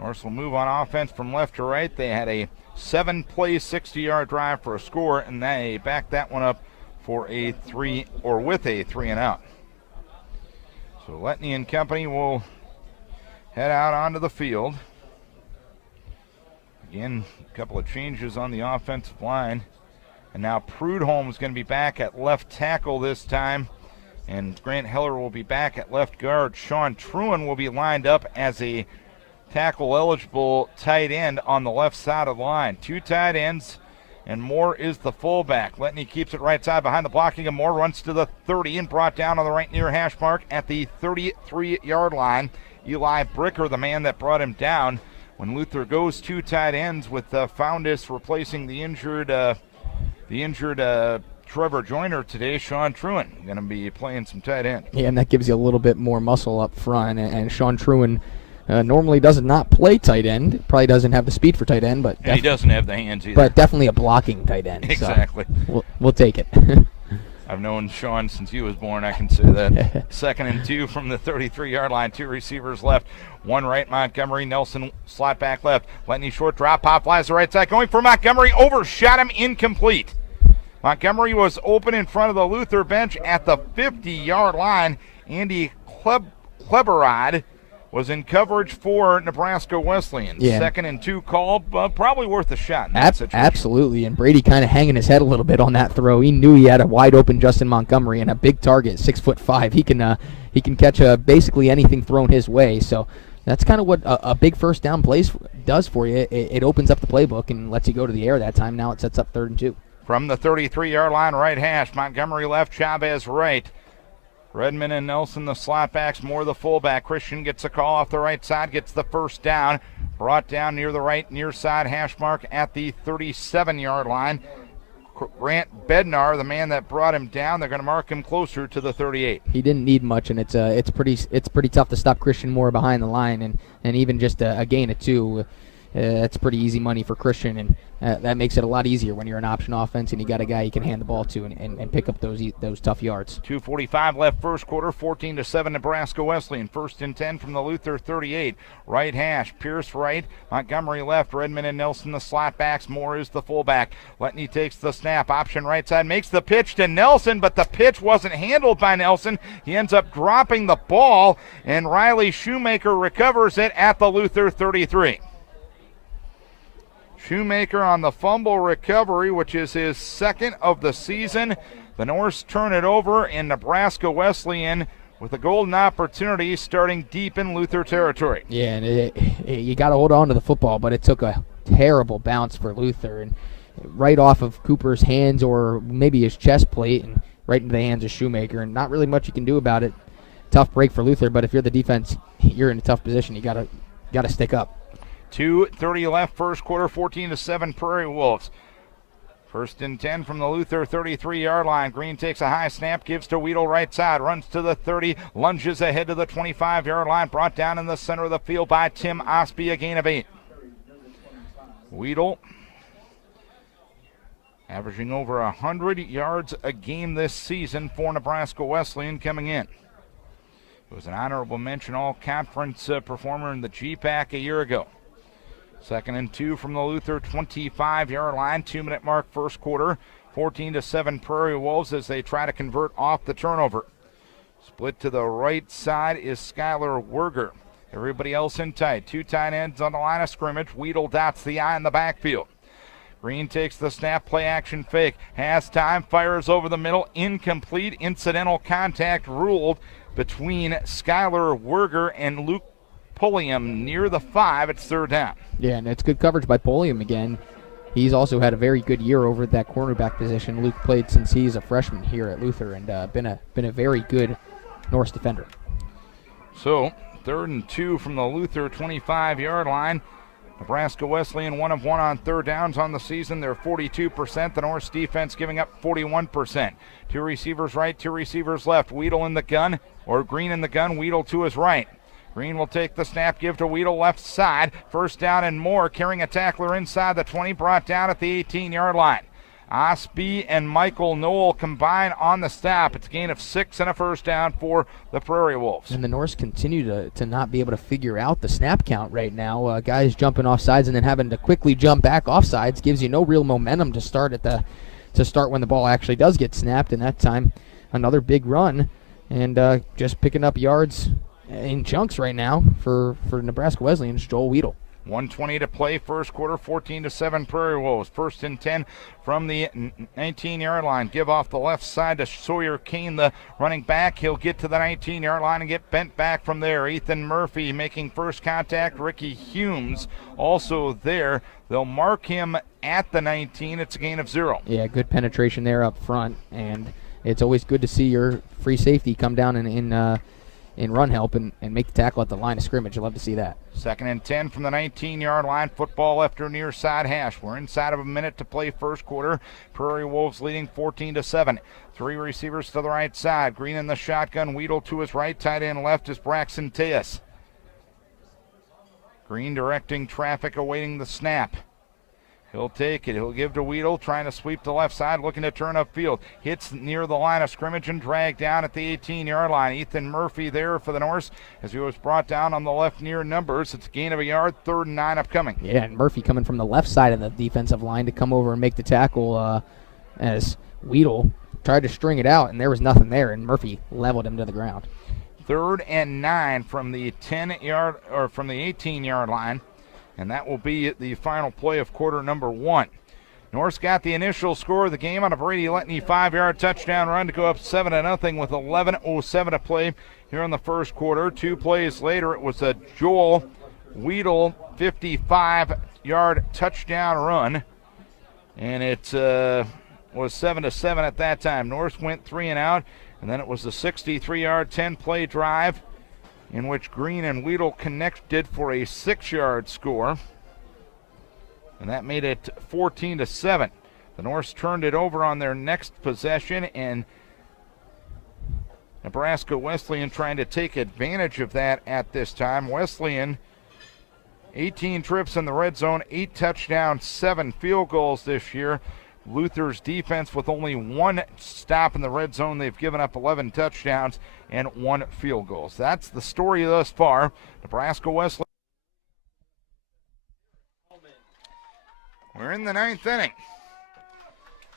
Norse will move on offense from left to right. They had a 7-play, 60-yard drive for a score, and they backed that one up for a 3 and out. So Letney and company will head out onto the field. Again, a couple of changes on the offensive line. And now Prudhomme is going to be back at left tackle this time. And Grant Heller will be back at left guard. Sean Truen will be lined up as a tackle-eligible tight end on the left side of the line. 2 tight ends, and Moore is the fullback. Letney keeps it right side behind the blocking, and Moore runs to the 30 and brought down on the right near hash mark at the 33-yard line. Eli Bricker, the man that brought him down. When Luther goes 2 tight ends with Foundis replacing the injured Trevor Joyner today, Sean Truen going to be playing some tight end. Yeah, and that gives you a little bit more muscle up front, and Sean Truen normally does not play tight end. Probably doesn't have the speed for tight end, but he doesn't have the hands either. But definitely a blocking tight end. Exactly. So we'll take it. I've known Sean since he was born, I can say that. 2nd and 2 from the 33-yard line. 2 receivers left. 1 right, Montgomery. Nelson slot back left. Letney short drop. Pop flies the right side. Going for Montgomery. Overshot him. Incomplete. Montgomery was open in front of the Luther bench at the 50-yard line. Andy Kleberod was in coverage for Nebraska Wesleyan. Yeah. 2nd and 2 called, probably worth a shot in that situation. Absolutely, and Brady kind of hanging his head a little bit on that throw. He knew he had a wide open Justin Montgomery and a big target, 6'5". He can catch basically anything thrown his way. So that's kind of what a big first down plays does for you. It opens up the playbook and lets you go to the air that time. Now it sets up 3rd and 2. From the 33-yard line, right hash, Montgomery left, Chavez right. Redmond and Nelson, the slot backs, Moore the fullback. Christian gets a call off the right side, gets the first down. Brought down near the right near side hash mark at the 37-yard line. Grant Bednar, the man that brought him down, they're going to mark him closer to the 38. He didn't need much, and it's pretty tough to stop Christian Moore behind the line, and even just a gain of 2. that's pretty easy money for Christian, and that makes it a lot easier when you're an option offense and you got a guy you can hand the ball to and pick up those tough yards. 2:45 left first quarter, 14-7 Nebraska Wesleyan. 1st and 10 from the Luther 38. Right hash, Pierce right, Montgomery left, Redmond and Nelson the slot backs. Moore is the fullback. Letney takes the snap, option right side, makes the pitch to Nelson, but the pitch wasn't handled by Nelson. He ends up dropping the ball, and Riley Shoemaker recovers it at the Luther 33. Shoemaker on the fumble recovery, which is his second of the season. The Norse turn it over, and Nebraska Wesleyan with a golden opportunity starting deep in Luther territory. Yeah, and you got to hold on to the football, but it took a terrible bounce for Luther, and right off of Cooper's hands or maybe his chest plate and right into the hands of Shoemaker, and not really much you can do about it. Tough break for Luther, but if you're the defense, you're in a tough position. You got to stick up. 2:30 left first quarter, 14-7 Prairie Wolves. 1st and 10 from the Luther 33-yard line. Green takes a high snap, gives to Weedle right side, runs to the 30, lunges ahead to the 25-yard line, brought down in the center of the field by Tim Osby, a gain of 8. Weedle averaging over 100 yards a game this season for Nebraska Wesleyan coming in. It was an honorable mention all-conference performer in the GPAC a year ago. 2nd and 2 from the Luther 25-yard line. 2-minute mark first quarter. 14-7 Prairie Wolves as they try to convert off the turnover. Split to the right side is Skylar Werger. Everybody else in tight. 2 tight ends on the line of scrimmage. Weedle dots the I in the backfield. Green takes the snap, play action fake. Has time, fires over the middle. Incomplete. Incidental contact ruled between Skylar Werger and Luke Pulliam near the 5. It's 3rd down. Yeah, and it's good coverage by Pulliam again. He's also had a very good year over at that cornerback position. Luke played since he's a freshman here at Luther and been a very good Norse defender. So 3rd and 2 from the Luther 25-yard line. Nebraska Wesleyan 1 of 1 on 3rd downs on the season. They're 42%. The Norse defense giving up 41%. 2 receivers right, 2 receivers left. Weedle in the gun, or Green in the gun. Weedle to his right. Green will take the snap, give to Weedle left side. 1st down and more, carrying a tackler inside the 20, brought down at the 18-yard line. Osby and Michael Knoll combine on the stop. It's a gain of 6 and a 1st down for the Prairie Wolves. And the Norse continue to not be able to figure out the snap count right now. Guys jumping off sides and then having to quickly jump back off sides gives you no real momentum to start when the ball actually does get snapped. And that time, another big run and just picking up yards in chunks right now for Nebraska Wesleyan, Joel Weedle. 1:20 to play, first quarter, 14-7 Prairie Wolves. 1st and 10 from the 19-yard line. Give off the left side to Sawyer Kane, the running back. He'll get to the 19-yard line and get bent back from there. Ethan Murphy making first contact. Ricky Humes also there. They'll mark him at the 19. It's a gain of 0. Yeah, good penetration there up front, and it's always good to see your free safety come down in run help and make the tackle at the line of scrimmage. You love to see that. 2nd and 10 from the 19-yard line. Football left or near side hash. We're inside of a minute to play first quarter. Prairie Wolves leading 14-7. 3 receivers to the right side. Green in the shotgun. Weedle to his right. Tight end left is Braxton Tejas. Green directing traffic, awaiting the snap. He'll take it. He'll give to Weedle, trying to sweep the left side, looking to turn upfield. Hits near the line of scrimmage and dragged down at the 18-yard line. Ethan Murphy there for the Norse as he was brought down on the left near numbers. It's a gain of a yard, 3rd and 9 upcoming. Yeah, and Murphy coming from the left side of the defensive line to come over and make the tackle as Weedle tried to string it out, and there was nothing there, and Murphy leveled him to the ground. 3rd and 9 from the 10-yard or from the 18-yard line. And that will be the final play of quarter number 1. Norse got the initial score of the game on a Brady Letney 5-yard touchdown run to go up 7-0 with 11:07 to play here in the first quarter. 2 plays later, it was a Joel Weedle 55-yard touchdown run. And it was 7-7 at that time. Norse went 3 and out. And then it was a 63-yard 10-play drive in which Green and Weedle connected for a 6-yard score. And that made it 14-7. The Norse turned it over on their next possession, and Nebraska Wesleyan trying to take advantage of that at this time. Wesleyan 18 trips in the red zone, 8 touchdowns, 7 field goals this year. Luther's defense with only 1 stop in the red zone. They've given up 11 touchdowns and 1 field goal. So that's the story thus far. Nebraska Wesleyan. We're in the 9th inning.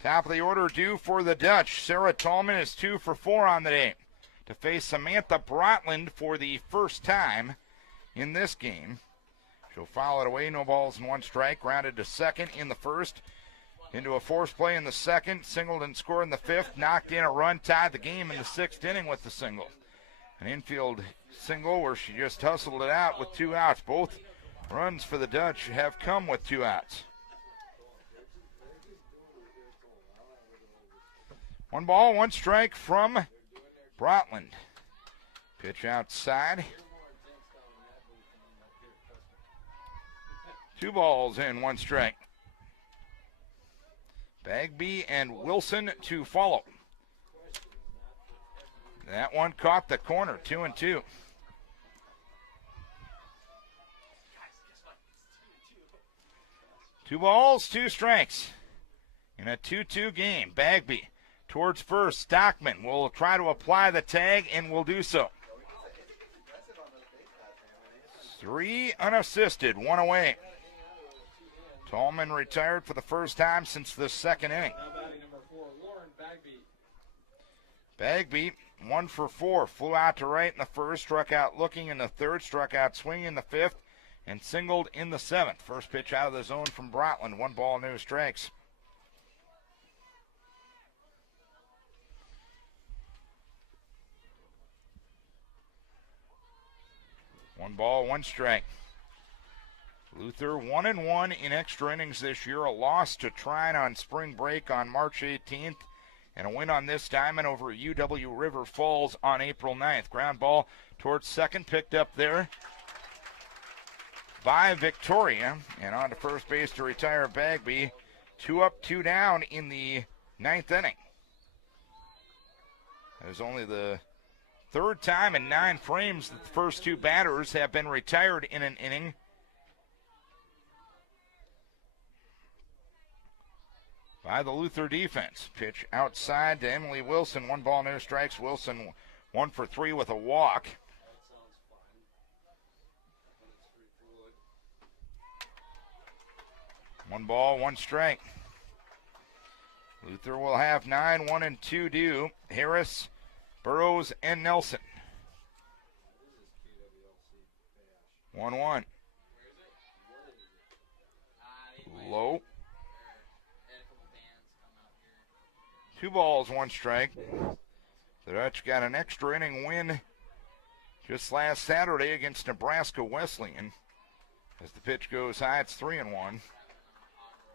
Top of the order due for the Dutch. Sarah Tallman is 2 for 4 on the day to face Samantha Brotland for the first time in this game. She'll foul it away, no balls and 1 strike. Grounded to second in the first. Into a forced play in the second. Singled and scored in the 5th. Knocked in a run, tied the game in the 6th inning with the single. An infield single where she just hustled it out with 2 outs. Both runs for the Dutch have come with 2 outs. 1 ball, 1 strike from Brotland. Pitch outside. 2 balls and 1 strike. Bagby and Wilson to follow. That one caught the corner, 2-2. Two balls, 2 strikes in a 2-2 game. Bagby towards first. Stockman will try to apply the tag and will do so. 3 unassisted, 1 away. Tallman retired for the first time since the 2nd inning. Bagby, 1 for 4, flew out to right in the 1st, struck out looking in the 3rd, struck out swinging in the 5th, and singled in the 7th. First pitch out of the zone from Brotland, 1 ball, no strikes. One ball, 1 strike. Luther 1-1 in extra innings this year. A loss to Trine on spring break on March 18th. And a win on this diamond over UW River Falls on April 9th. Ground ball towards second, picked up there by Victoria. And on to first base to retire Bagby. 2 up, 2 down in the 9th inning. It was only the 3rd time in 9 frames that the first 2 batters have been retired in an inning. By the Luther defense. Pitch outside to Emily Wilson. 1 ball, no strikes. Wilson 1 for 3 with a walk. One ball, 1 strike. Luther will have 9, 1 and 2 due. Harris, Burrows, and Nelson. 1-1. Low. 2 balls, 1 strike. The Dutch got an extra inning win just last Saturday against Nebraska Wesleyan. As the pitch goes high, it's 3-1.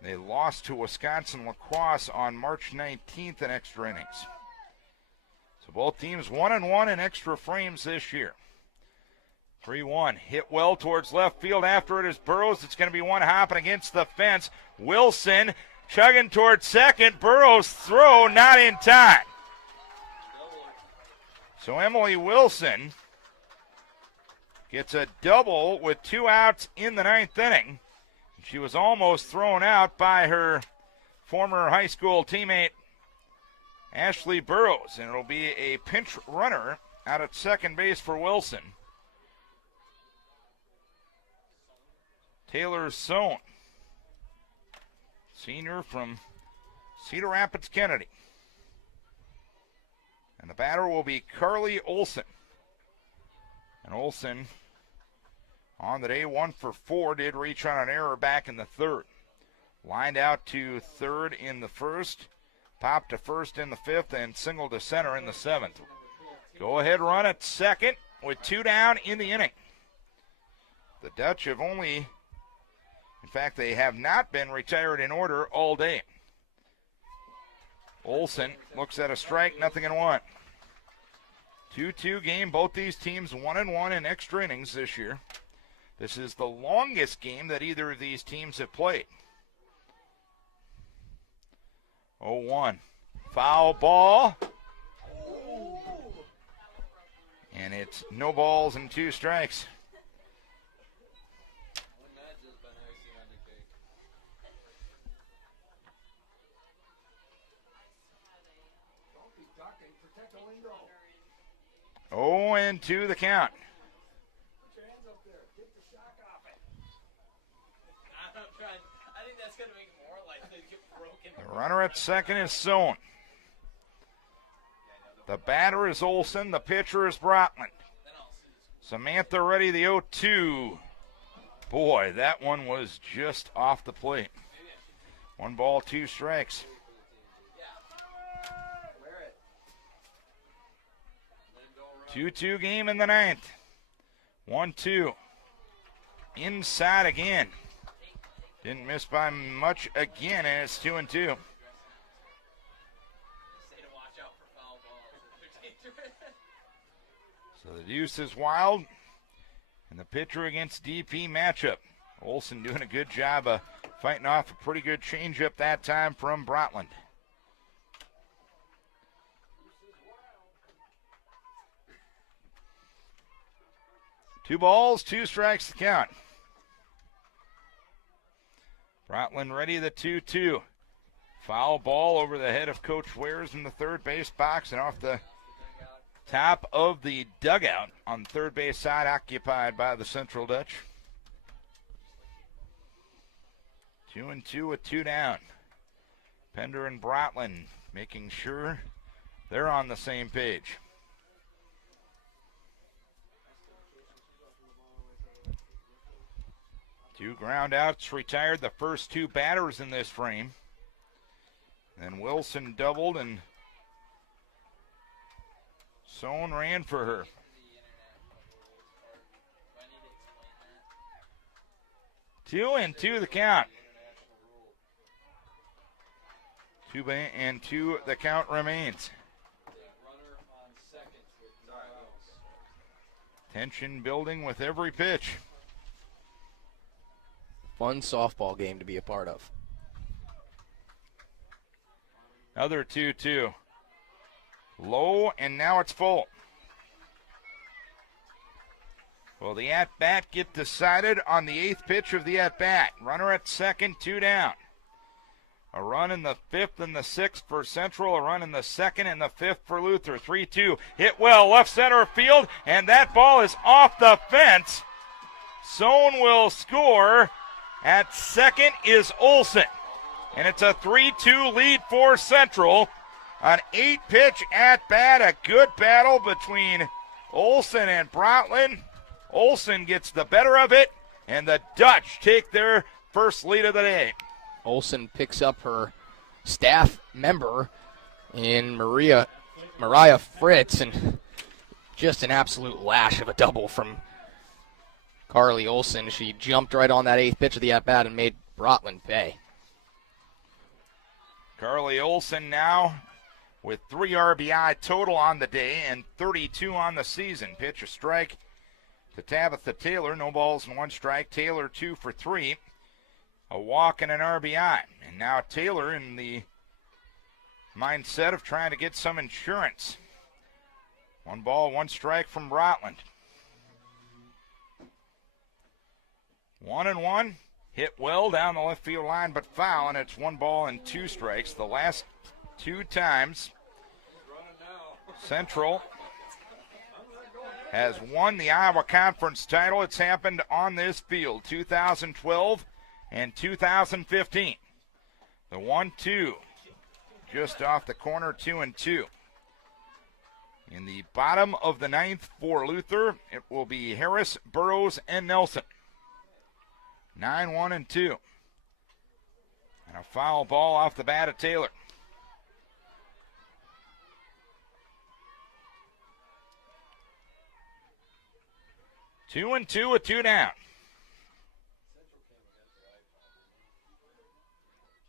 They lost to Wisconsin La Crosse on March 19th in extra innings. So both teams 1-1 in extra frames this year. 3-1. Hit well towards left field. After it is Burrows. It's going to be one hopping against the fence. Wilson chugging towards second. Burrows' throw not in time. So Emily Wilson gets a double with 2 outs in the 9th inning. She was almost thrown out by her former high school teammate Ashley Burrows, and it'll be a pinch runner out at second base for Wilson. Taylor Sohn, senior from Cedar Rapids, Kennedy. And the batter will be Carly Olson. And Olson, on the day, 1 for 4, did reach on an error back in the 3rd. Lined out to 3rd in the 1st, popped to 1st in the 5th, and singled to center in the 7th. Go ahead run at second with 2 down in the inning. The Dutch have only, in fact, they have not been retired in order all day. Olson looks at a strike, 0-1. 2-2 game. Both these teams 1-1 in extra innings this year. This is the longest game that either of these teams have played. 0-1. Foul ball. And it's no balls and 2 strikes. 0-2 the count. Put your hands up there. Get the shock off it. I'm trying. I think that's going to make it more likely to get broken. The runner at second is Sohn. The batter is Olson. The pitcher is Brotland. Samantha ready, the 0-2. Boy, that one was just off the plate. 1 ball, 2 strikes. 2-2 game in the 9th. 1-2. Inside again. Didn't miss by much again, and it's 2-2. So the deuce is wild. And the pitcher against DP matchup. Olson doing a good job of fighting off a pretty good changeup that time from Brotland. Two balls, 2 strikes to count. Brotland ready, the 2-2. Foul ball over the head of Coach Wares in the third base box and off the top of the dugout on the third base side, occupied by the Central Dutch. 2-2 with 2 down. Pender and Brotland making sure they're on the same page. 2 ground outs retired the first 2 batters in this frame. Then Wilson doubled and Sohn ran for her. Two and two the count. 2-2 the count remains. Tension building with every pitch. Fun softball game to be a part of. Another 2-2. Low, and now it's full. Will the at-bat get decided on the 8th pitch of the at-bat? Runner at second, 2 down. A run in the 5th and the 6th for Central. A run in the 2nd and the 5th for Luther. 3-2. Hit well, left center field, and that ball is off the fence. Sohn will score. At second is Olson. And it's a 3-2 lead for Central. An 8-pitch at-bat, a good battle between Olson and Brotland. Olson gets the better of it, and the Dutch take their first lead of the day. Olson picks up her staff member in Mariah Fritz, and just an absolute lash of a double from Carly Olson. She jumped right on that 8th pitch of the at-bat and made Brotland pay. Carly Olson now with 3 RBI total on the day and 32 on the season. Pitch a strike to Tabitha Taylor. No balls and 1 strike. Taylor 2 for 3. A walk and an RBI. And now Taylor in the mindset of trying to get some insurance. 1 ball, 1 strike from Brotland. 1-1. Hit well down the left field line, but foul, and it's 1 ball and 2 strikes. The last 2 times Central has won the Iowa Conference title. It's happened on this field, 2012 and 2015. The 1-2 just off the corner, 2-2. In the bottom of the 9th for Luther, it will be Harris, Burrows, and Nelson. 9-1-2. And a foul ball off the bat of Taylor. Two and two with 2 down.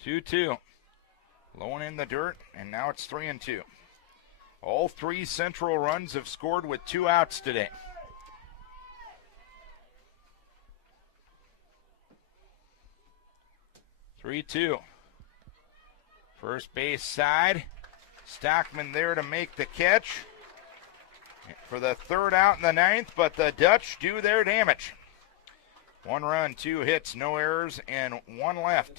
2-2. Low and in the dirt, and now it's 3-2. All 3 Central runs have scored with 2 outs today. Three-two. First base side. Stockman there to make the catch for the 3rd out in the 9th, but the Dutch do their damage. 1 run, 2 hits, no errors, and 1 left.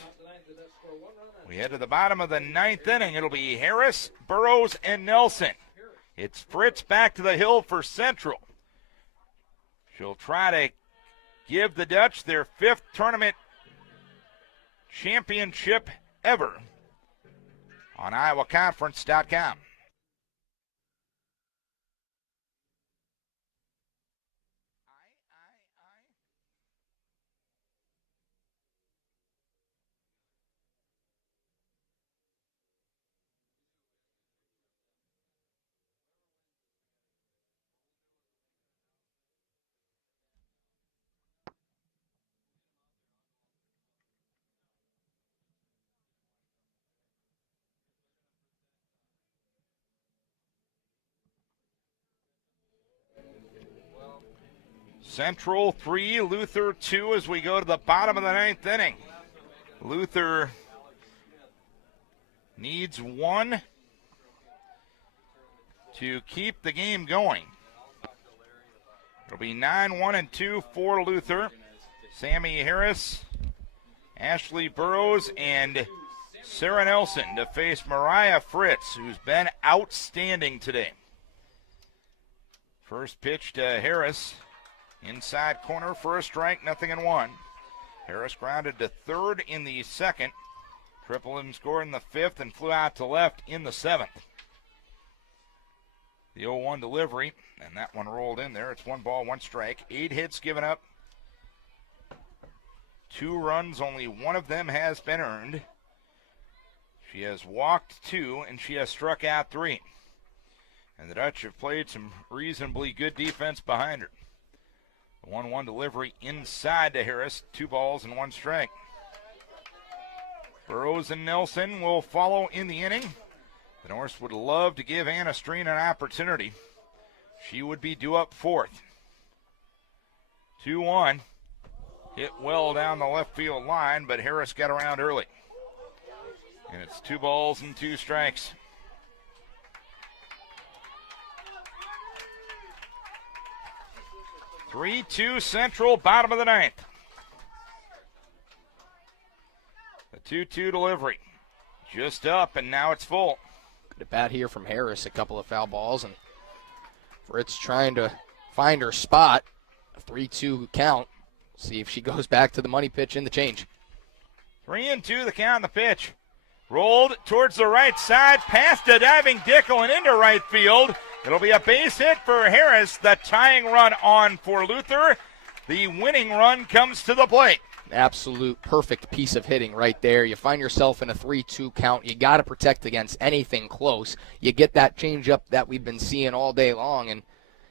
We head to the bottom of the 9th inning. It'll be Harris, Burrows, and Nelson. It's Fritz back to the hill for Central. She'll try to give the Dutch their 5th tournament championship ever on IowaConference.com. Central 3, Luther 2 as we go to the bottom of the 9th inning. Luther needs 1 to keep the game going. It'll be 9-1-2 for Luther. Sammy Harris, Ashley Burrows, and Sarah Nelson to face Mariah Fritz, who's been outstanding today. First pitch to Harris. Inside corner for a strike, 0-1. Harris grounded to third in the 2nd. Triple M scored in the 5th and flew out to left in the 7th. The 0-1 delivery, and that one rolled in there. It's 1 ball, 1 strike. 8 hits given up. 2 runs, only 1 of them has been earned. She has walked 2, and she has struck out 3. And the Dutch have played some reasonably good defense behind her. 1-1 delivery inside to Harris. 2 balls and 1 strike. Burrows and Nelson will follow in the inning. The Norse would love to give Anna Streen an opportunity. She would be due up 4th. 2-1. Hit well down the left field line, but Harris got around early. And it's 2 balls and 2 strikes. 3-2 Central, bottom of the 9th. The 2-2 delivery. Just up, and now it's full. Good at bat here from Harris. A couple of foul balls, and Fritz trying to find her spot. A 3-2 count. See if she goes back to the money pitch in the change. 3-2 the count, the pitch. Rolled towards the right side, past a diving Dickel and into right field. It'll be a base hit for Harris. The tying run on for Luther. The winning run comes to the plate. Absolute perfect piece of hitting right there. You find yourself in a 3-2 count. You got to protect against anything close. You get that changeup that we've been seeing all day long, and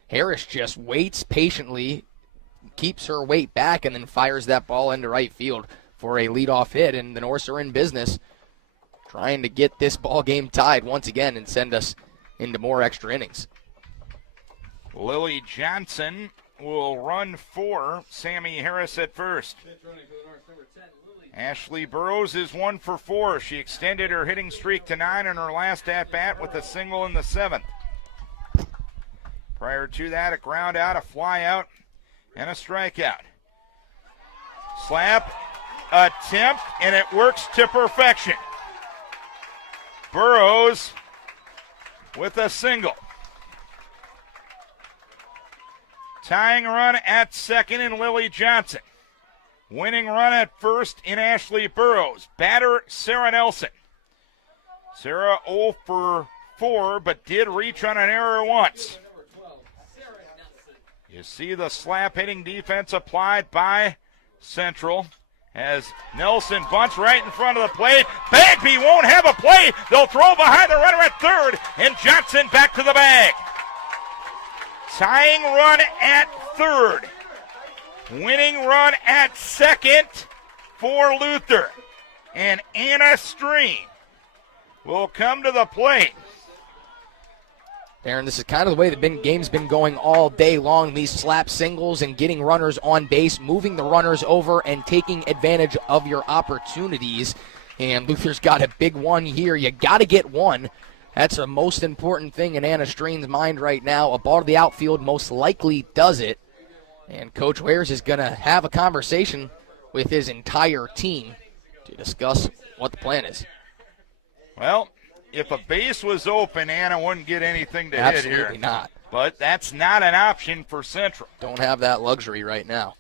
Harris just waits patiently, keeps her weight back, and then fires that ball into right field for a leadoff hit, and the Norse are in business trying to get this ball game tied once again and send us into more extra innings. Lily Johnson will run for Sammy Harris at first. Ashley Burrows is 1 for 4. She extended her hitting streak to 9 in her last at-bat with a single in the 7th. Prior to that, a ground out, a fly out, and a strikeout. Slap attempt, and it works to perfection. Burrows with a single. Tying run at second in Lily Johnson. Winning run at first in Ashley Burrows. Batter Sarah Nelson. Sarah 0 for 4, but did reach on an error once. You see the slap hitting defense applied by Central as Nelson bunts right in front of the plate. Bagby won't have a play. They'll throw behind the runner at third, and Johnson back to the bag. Tying run at third. Winning run at second for Luther. And Anna Streen will come to the plate. Darin, this is kind of the way the game's been going all day long. These slap singles and getting runners on base, moving the runners over and taking advantage of your opportunities. And Luther's got a big one here. You got to get one. That's the most important thing in Anna Streen's mind right now. A ball to the outfield most likely does it. And Coach Wares is going to have a conversation with his entire team to discuss what the plan is. Well, if a base was open, Anna wouldn't get anything to hit here. Absolutely not. But that's not an option for Central. Don't have that luxury right now.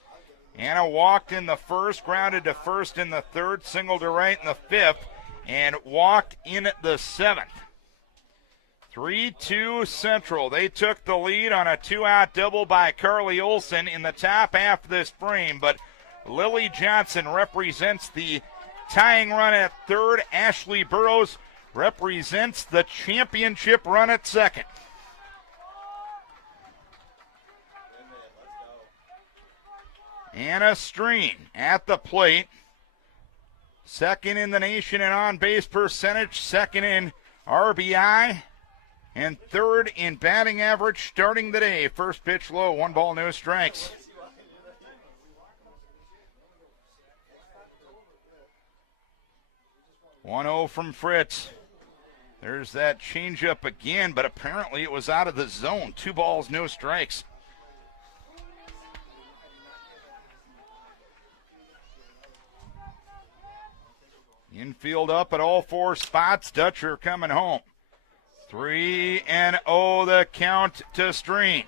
Anna walked in the first, grounded to first in the third, singled to right in the fifth, and walked in the seventh. 3-2 Central. They took the lead on a two-out double by Carly Olson in the top half of this frame, but Lily Johnson represents the tying run at third. Ashley Burrows represents the championship run at second. Anna Streen at the plate. Second in the nation in on-base percentage, second in RBI, and third in batting average starting the day. First pitch low, 1 ball, no strikes. "1-0 from Fritz. There's that changeup again, but apparently it was out of the zone. 2 balls, no strikes. Infield up at all 4 spots. Dutcher coming home. 3-0 the count to Streen.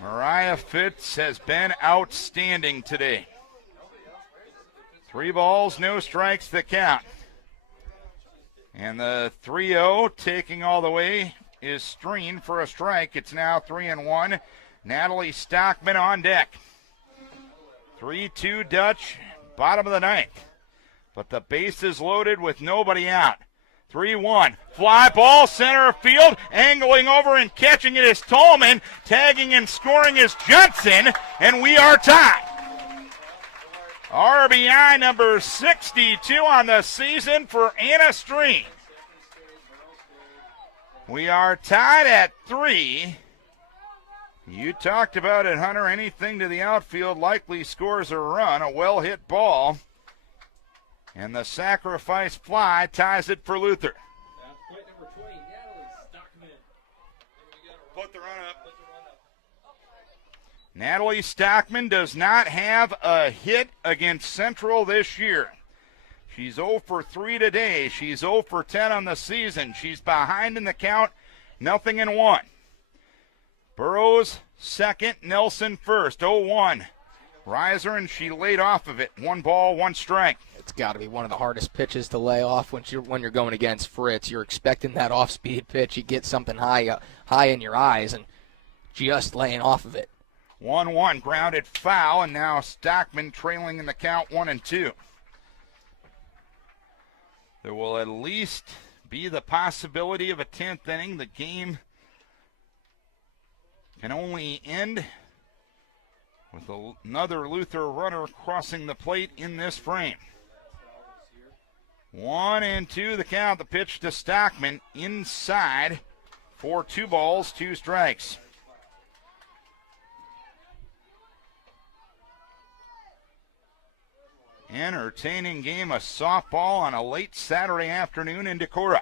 Mariah Fitz has been outstanding today. 3 balls, no strikes the count. And the 3-0 taking all the way is Streen for a strike. It's now 3-1. Natalie Stockman on deck. 3-2 Dutch, bottom of the ninth. But the base is loaded with nobody out. 3-1. Fly ball, center field. Angling over and catching it is Tolman. Tagging and scoring is Johnson. And we are tied. RBI number 62 on the season for Anna Streen. We are tied at 3. You talked about it, Hunter. Anything to the outfield likely scores a run. A well-hit ball. And the sacrifice fly ties it for Luther. Point number 20, Natalie Stockman. Put the run up. Natalie Stockman does not have a hit against Central this year. She's 0 for 3 today. She's 0 for 10 on the season. She's behind in the count, 0-1. Burrows second, Nelson first, 0-1. Riser, and she laid off of it. 1 ball, 1 strike. It's got to be one of the hardest pitches to lay off when you're going against Fritz. You're expecting that off-speed pitch. You get something high in your eyes, and just laying off of it. 1-1, grounded foul, and now Stockman trailing in the count 1-2. There will at least be the possibility of a 10th inning. The game can only end with another Luther runner crossing the plate in this frame. 1-2 the count. The pitch to Stockman inside for 2 balls, 2 strikes. Entertaining game of softball on a late Saturday afternoon in Decorah.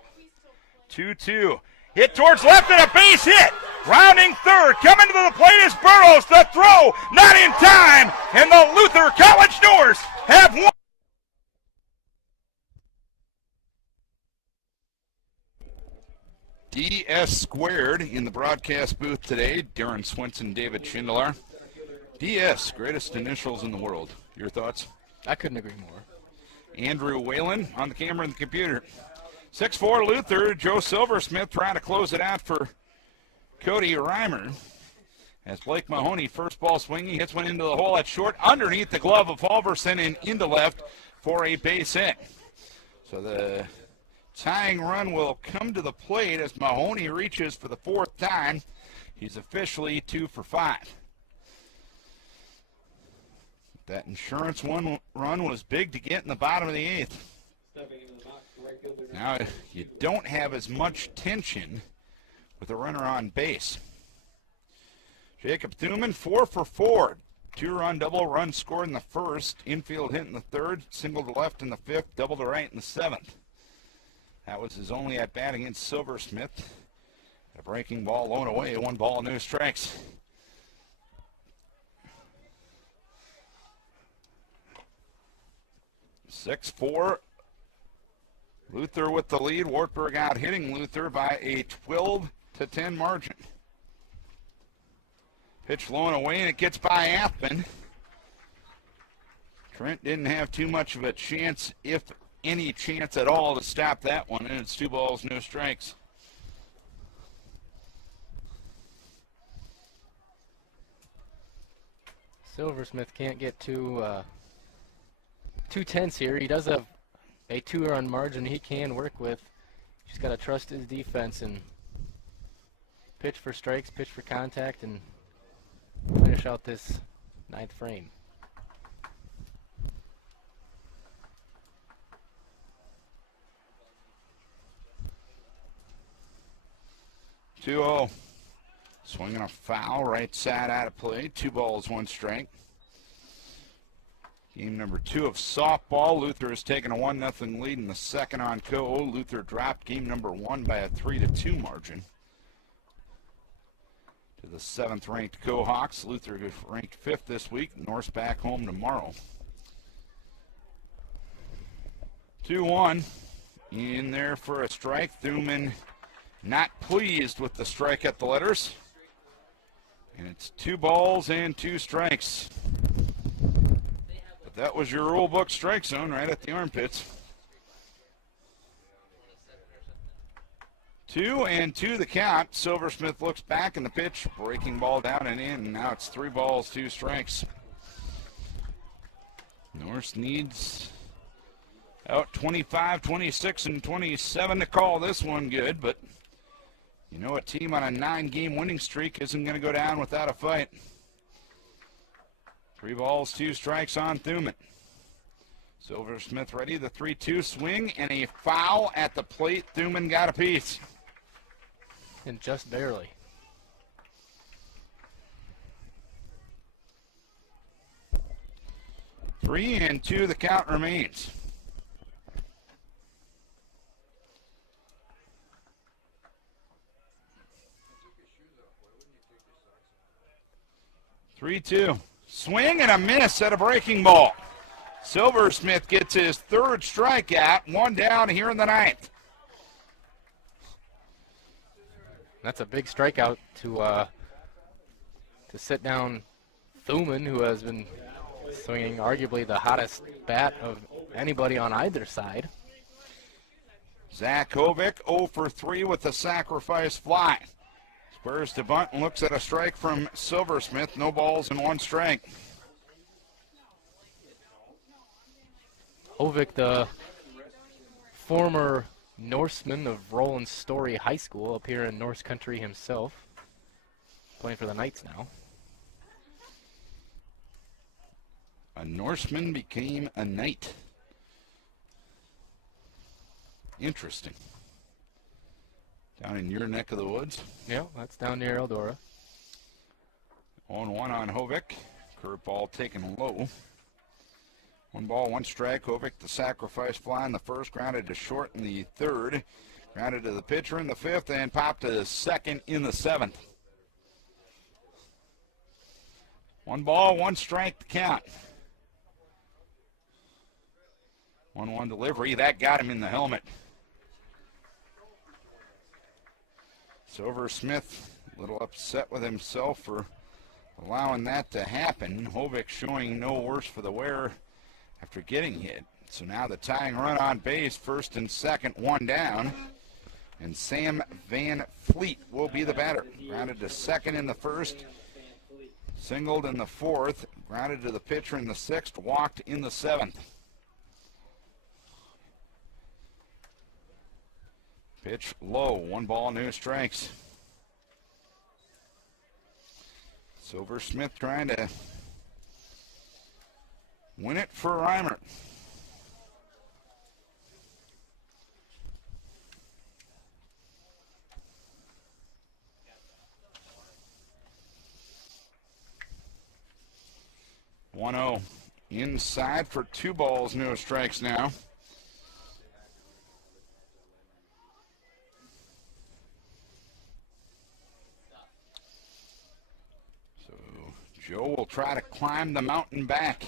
2-2. Hit towards left and a base hit. Rounding third. Coming to the plate is Burrows. The throw not in time. And the Luther College Doors have won. DS squared in the broadcast booth today. Darin Svenson, David Schindler. DS, greatest initials in the world. Your thoughts? I couldn't agree more. Andrew Whalen on the camera and the computer. 6-4 Luther. Joe Silversmith trying to close it out for Cody Reimer. As Blake Mahoney, first ball swinging, hits one into the hole at short, underneath the glove of Halverson and into left for a base hit. So the tying run will come to the plate as Mahoney reaches for the 4th time. He's officially 2 for 5. That insurance run was big to get in the bottom of the 8th. Now you don't have as much tension with a runner on base. Jacob Thuman, 4 for 4. 2-run double, run scored in the first, infield hit in the third, single to left in the 5th, double to right in the 7th. That was his only at bat against Silversmith. A breaking ball low and away, 1 ball, no strikes. 6-4. Luther with the lead. Wartburg out hitting Luther by a 12-10 margin. Pitch blown away, and it gets by Athman. Trent didn't have too much of a chance, if any chance at all, to stop that one, and it's 2 balls, no strikes. Silversmith can't get too tense here. He does have a 2-run margin he can work with. Just got to trust his defense and pitch for strikes, pitch for contact, and finish out this 9th frame. Two-0. Swinging a foul, right side out of play. 2 balls, 1 strike. Game number 2 of softball. Luther has taken a 1-0 lead in the second on KO. Luther dropped game number 1 by a 3-2 margin to the 7th-ranked Co-Hawks. Luther ranked 5th this week. North's back home tomorrow. 2-1. In there for a strike. Thuman not pleased with the strike at the letters. And it's 2 balls and 2 strikes. But that was your rule book strike zone right at the armpits. 2-2 the count. Silversmith looks back in the pitch. Breaking ball down and in. And now it's 3 balls, 2 strikes. North needs out 25, 26, and 27 to call this one good. But you know, a team on a 9-game winning streak isn't going to go down without a fight. 3 balls, 2 strikes on Thuman. Silversmith ready, the 3-2 swing, and a foul at the plate. Thuman got a piece. And just barely. Three and 2 the count remains. Three-two. Swing and a miss at a breaking ball. Silversmith gets his 3rd strikeout. 1 down here in the 9th. That's a big strikeout to sit down Thuman, who has been swinging arguably the hottest bat of anybody on either side. Zach Hovick 0 for 3 with a sacrifice fly. Spurs to bunt and looks at a strike from Silversmith. No balls and 1 strike. Hovick, the former Norseman of Roland Story High School up here in Norse Country himself, playing for the Knights now. A Norseman became a Knight. Interesting. Down in your neck of the woods. Yeah, that's down near Eldora. 0-1 on Hovick. Curveball taken low. 1 ball, 1 strike. Hovick, the sacrifice fly in the 1st, grounded to short in the 3rd. Grounded to the pitcher in the 5th, and popped to the 2nd in the 7th. 1 ball, 1 strike to count. 1-1 delivery. That got him in the helmet. Silversmith a little upset with himself for allowing that to happen. Hovick showing no worse for the wear after getting hit. So now the tying run on base, 1st and 2nd, 1 down. And Sam Van Fleet will be the batter. Grounded to 2nd in the 1st, singled in the 4th, grounded to the pitcher in the 6th, walked in the 7th. Pitch low, 1 ball, no strikes. Silversmith trying to win it for Reimer. One-0 inside for 2 balls, no strikes now. Joe will try to climb the mountain back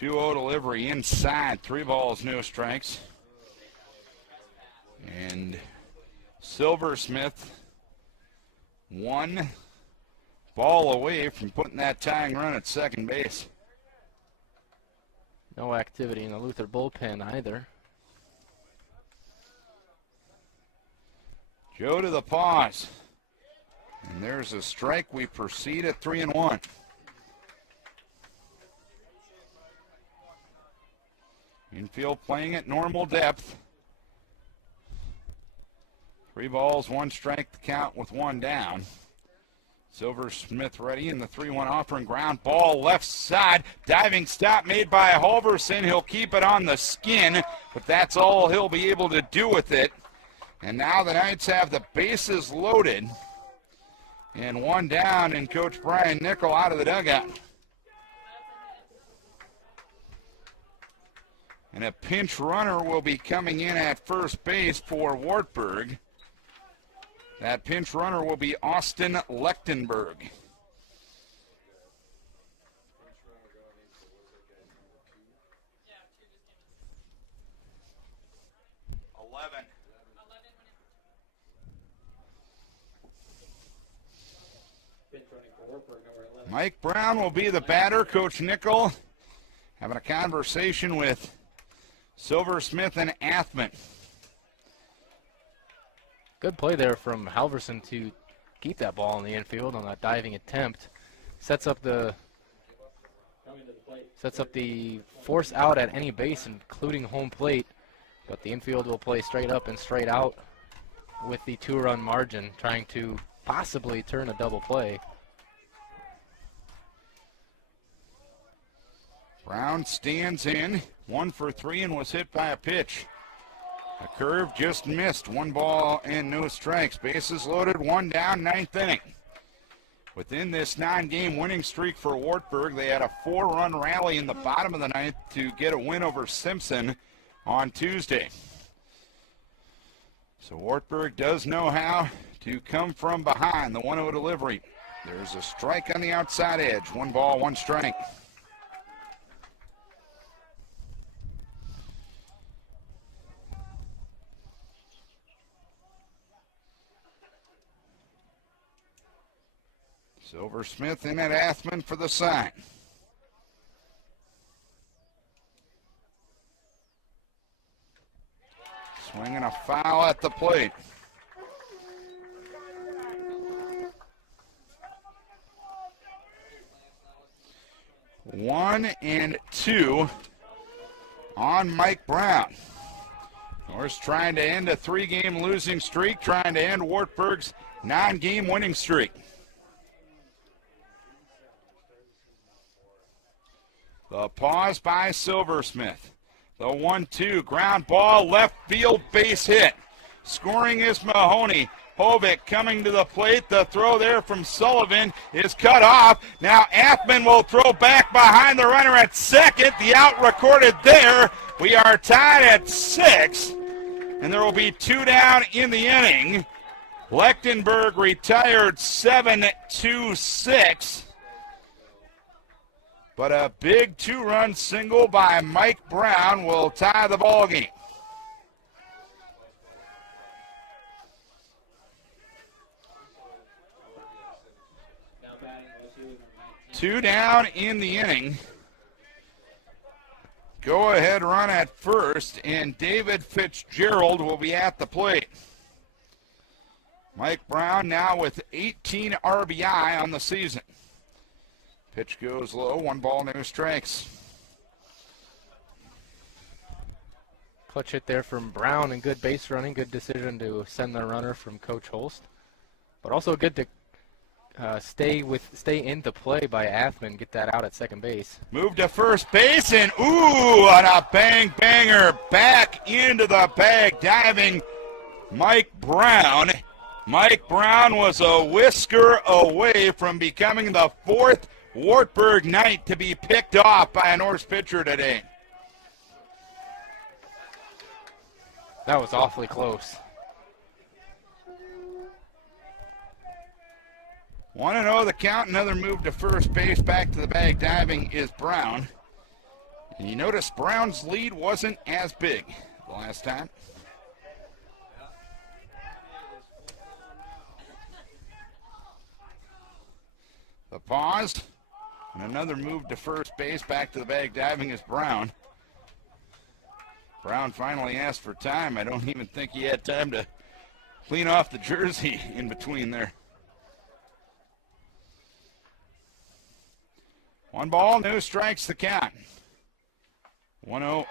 2-0 delivery inside. 3 balls, no strikes. And Silversmith 1 ball away from putting that tying run at second base. No activity in the Luther bullpen either. Joe to the pause. And there's a strike. We proceed at 3-1. Infield playing at normal depth. 3 balls, 1 strike to count with 1 down. Silversmith ready in the 3-1 offering. Ground ball left side. Diving stop made by Halverson. He'll keep it on the skin, but that's all he'll be able to do with it. And now the Knights have the bases loaded. And 1 down, and Coach Brian Nickel out of the dugout. And a pinch runner will be coming in at first base for Wartburg. That pinch runner will be Austin Lechtenberg. 11. Mike Brown will be the batter. Coach Nickel having a conversation with Silversmith and Athman. Good play there from Halverson to keep that ball in the infield on that diving attempt. Sets up the force out at any base, including home plate. But the infield will play straight up and straight out with the 2-run margin, trying to possibly turn a double play. Brown stands in, 1 for 3, and was hit by a pitch. A curve just missed. 1 ball and no strikes. Bases loaded, 1 down, 9th inning. Within this 9-game winning streak for Wartburg, they had a 4-run rally in the bottom of the 9th to get a win over Simpson on Tuesday. So Wartburg does know how to come from behind. The 1-0 delivery. There's a strike on the outside edge. 1 ball, 1 strike. Silversmith in at Athman for the sign. Swinging a foul at the plate. One and 2 on Mike Brown. Norris trying to end a 3-game losing streak, trying to end Wartburg's 9-game winning streak. The pause by Silversmith. The 1-2 ground ball, left field base hit. Scoring is Mahoney. Hovick coming to the plate. The throw there from Sullivan is cut off. Now Athman will throw back behind the runner at second. The out recorded there. We are tied at 6, and there will be 2 down in the inning. Lechtenberg retired 7-6. But a big 2-run single by Mike Brown will tie the ball game. Two down in the inning. Go ahead run at first, and David Fitzgerald will be at the plate. Mike Brown now with 18 RBI on the season. Pitch goes low, 1 ball, no strikes. Clutch hit there from Brown, and good base running, good decision to send the runner from Coach Holst. But also good to stay into play by Athman, get that out at second base. Move to first base, and ooh, on a bang banger back into the bag, diving Mike Brown. Mike Brown was a whisker away from becoming the 4th Wartburg Knight to be picked off by a Norse pitcher today. That was awfully close. 1-0 the count. Another move to first base. Back to the bag diving is Brown. And you notice Brown's lead wasn't as big the last time. The pause, and another move to first base. Back to the bag diving is Brown. Brown finally asked for time. I don't even think he had time to clean off the jersey in between there. 1 ball, no strikes, the count. 1-0.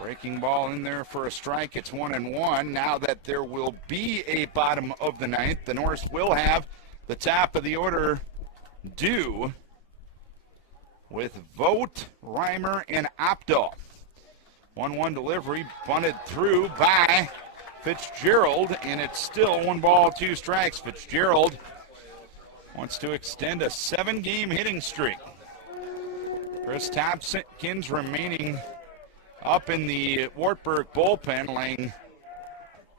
Breaking ball in there for a strike. It's 1-1. Now that there will be a bottom of the ninth, the Norse will have the top of the order due with Vogt, Reimer, and Opdahl. 1-1 delivery, bunted through by Fitzgerald, and it's still 1 ball, 2 strikes. Fitzgerald wants to extend a 7-game hitting streak. Chris Tompkins remaining up in the Wartburg bullpen, laying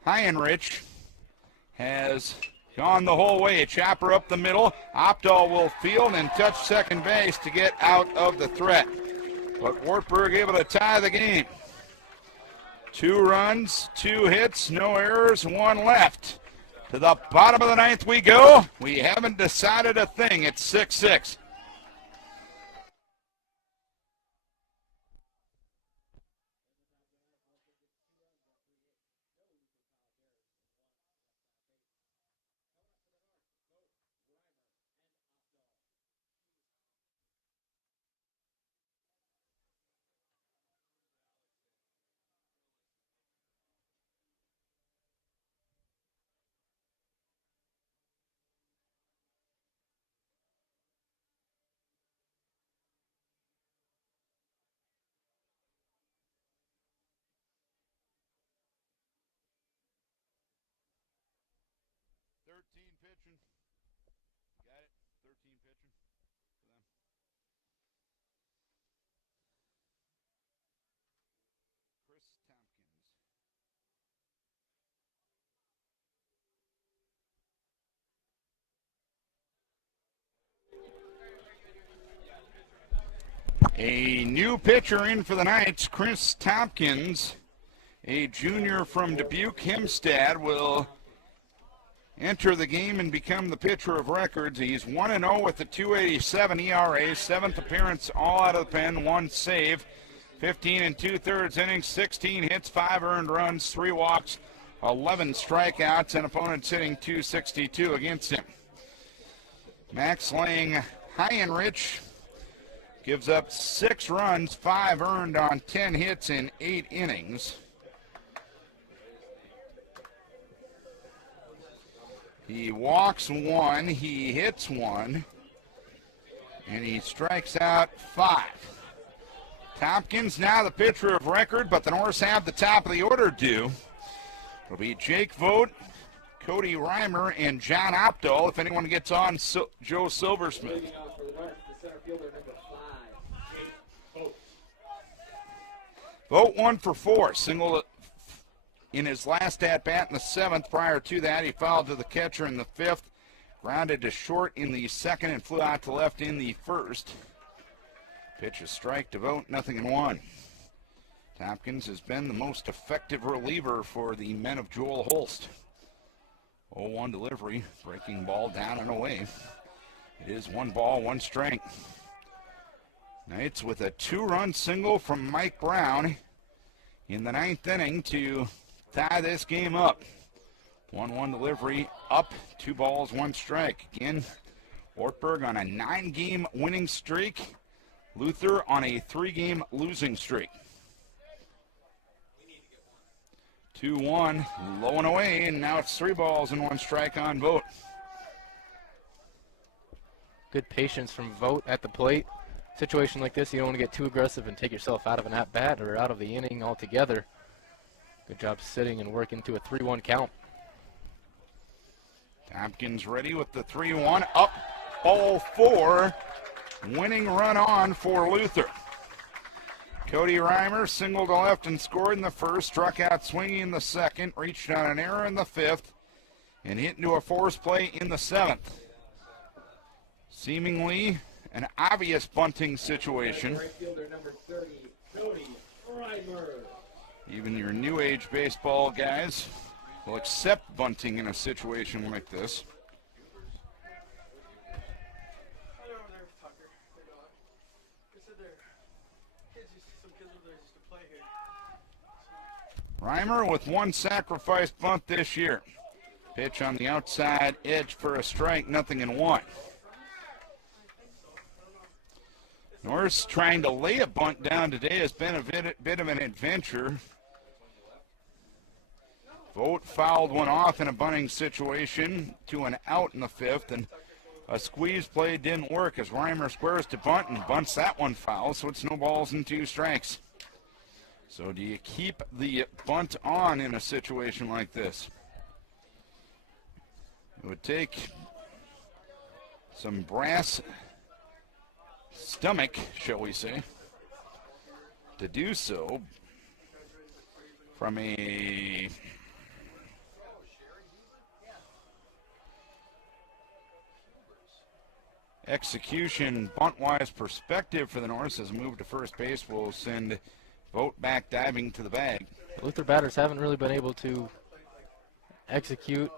Heinrich has gone the whole way. A chopper up the middle. Opdahl will field and touch second base to get out of the threat. But Wartburg able to tie the game. 2 runs, 2 hits, no errors, 1 left. To the bottom of the ninth we go. We haven't decided a thing. It's 6-6. Pitching. Got it. 13 pitching for them. Chris Tompkins. A new pitcher in for the Knights, Chris Tompkins, a junior from Dubuque Hempstead, will enter the game and become the pitcher of records. He's 1-0 with a 2.87 ERA, 7th appearance all out of the pen, 1 save, 15 2/3 innings, 16 hits, 5 earned runs, 3 walks, 11 strikeouts, and opponents hitting .262 against him. Max laying Heinrich gives up 6 runs, 5 earned on 10 hits in 8 innings. He walks 1, he hits 1, and he strikes out 5. Tompkins now the pitcher of record, but the Norse have the top of the order due. It'll be Jake Vogt, Cody Reimer, and John Opdahl. If anyone gets on, Joe Silversmith. Vogt 1 for 4, single in his last at-bat in the 7th. Prior to that, he fouled to the catcher in the 5th, grounded to short in the 2nd, and flew out to left in the 1st. Pitch a strike to Vogt, 0-1. Tompkins has been the most effective reliever for the men of Joel Holst. 0-1 delivery, breaking ball down and away. It is 1 ball, 1 strike. Knights with a 2-run single from Mike Brown in the 9th inning to tie this game up. 1-1 delivery, up, 2 balls, 1 strike. Again, Wartburg on a 9-game winning streak. Luther on a 3-game losing streak. 2-1, low and away, and now it's 3 balls and 1 strike on Vogt. Good patience from Vogt at the plate. Situation like this, you don't want to get too aggressive and take yourself out of an at-bat or out of the inning altogether. Good job sitting and working to a 3-1 count. Tompkins ready with the 3-1, up, ball 4. Winning run on for Luther. Cody Reimer singled to left and scored in the 1st, struck out swinging in the 2nd, reached on an error in the 5th, and hit into a force play in the 7th. Seemingly an obvious bunting situation. Right fielder number 30, Cody Reimer. Even your new age baseball guys will accept bunting in a situation like this. Reimer with one sacrifice bunt this year. Pitch on the outside edge for a strike, 0-1. Norris trying to lay a bunt down today has been a bit of an adventure. Vogt fouled one off in a bunting situation to an out in the 5th, and a squeeze play didn't work as Reimer squares to bunt and bunts that one foul, so it's no balls and 2 strikes. So do you keep the bunt on in a situation like this? It would take some brass stomach, shall we say, to do so from a execution bunt-wise perspective for the Norse. As a move to first base will send Vogt back diving to the bag. Luther batters haven't really been able to execute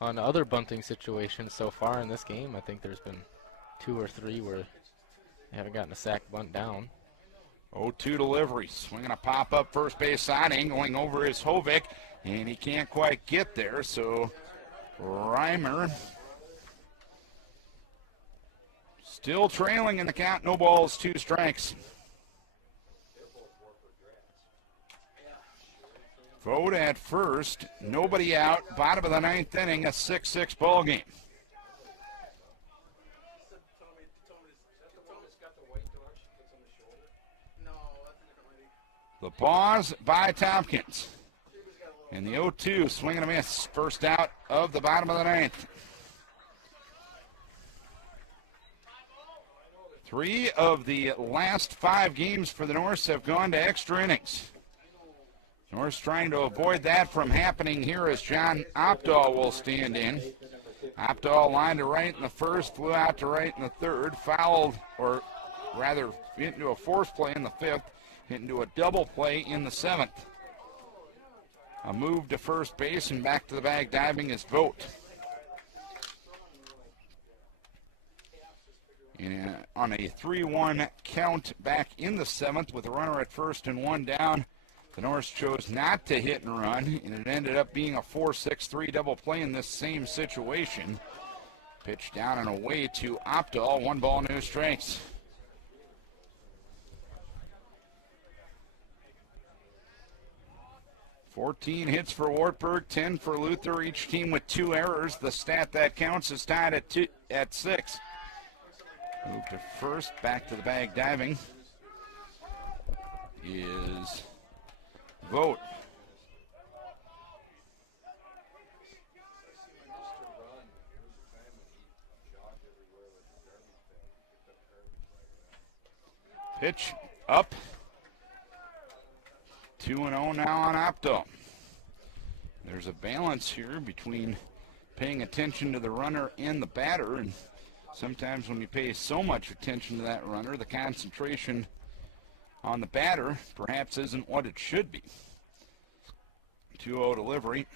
on other bunting situations so far in this game. I think there's been 2 or 3 where they haven't gotten a sac bunt down. 0-2 delivery. Swinging a pop-up first base side, angling over his Hovik, and he can't quite get there, so Reimer still trailing in the count. No balls, 2 strikes. Vogt at first, nobody out. Bottom of the 9th inning, a 6-6 ball game. The pause by Tompkins. And the 0-2, swing and a miss. First out of the bottom of the 9th. 3 of the last 5 games for the Norse have gone to extra innings. Norse trying to avoid that from happening here as John Opdahl will stand in. Opdahl lined to right in the 1st, flew out to right in the 3rd, fouled, or rather into a force play in the 5th, into a double play in the 7th. A move to first base and back to the bag diving is Vogt. On a 3-1 count back in the 7th with a runner at first and 1 down, the Norse chose not to hit and run, and it ended up being a 4-6-3 double play in this same situation. Pitch down and away to Opdahl, 1 ball, no strikes. $14 hits for Wartburg, 10 for Luther, each team with 2 errors. The stat that counts is tied at 6. Move to first, back to the bag diving is Vogt. Pitch up. 2-0 now on Opdahl. There's a balance here between paying attention to the runner and the batter, and sometimes when you pay so much attention to that runner, the concentration on the batter perhaps isn't what it should be. 2-0 delivery.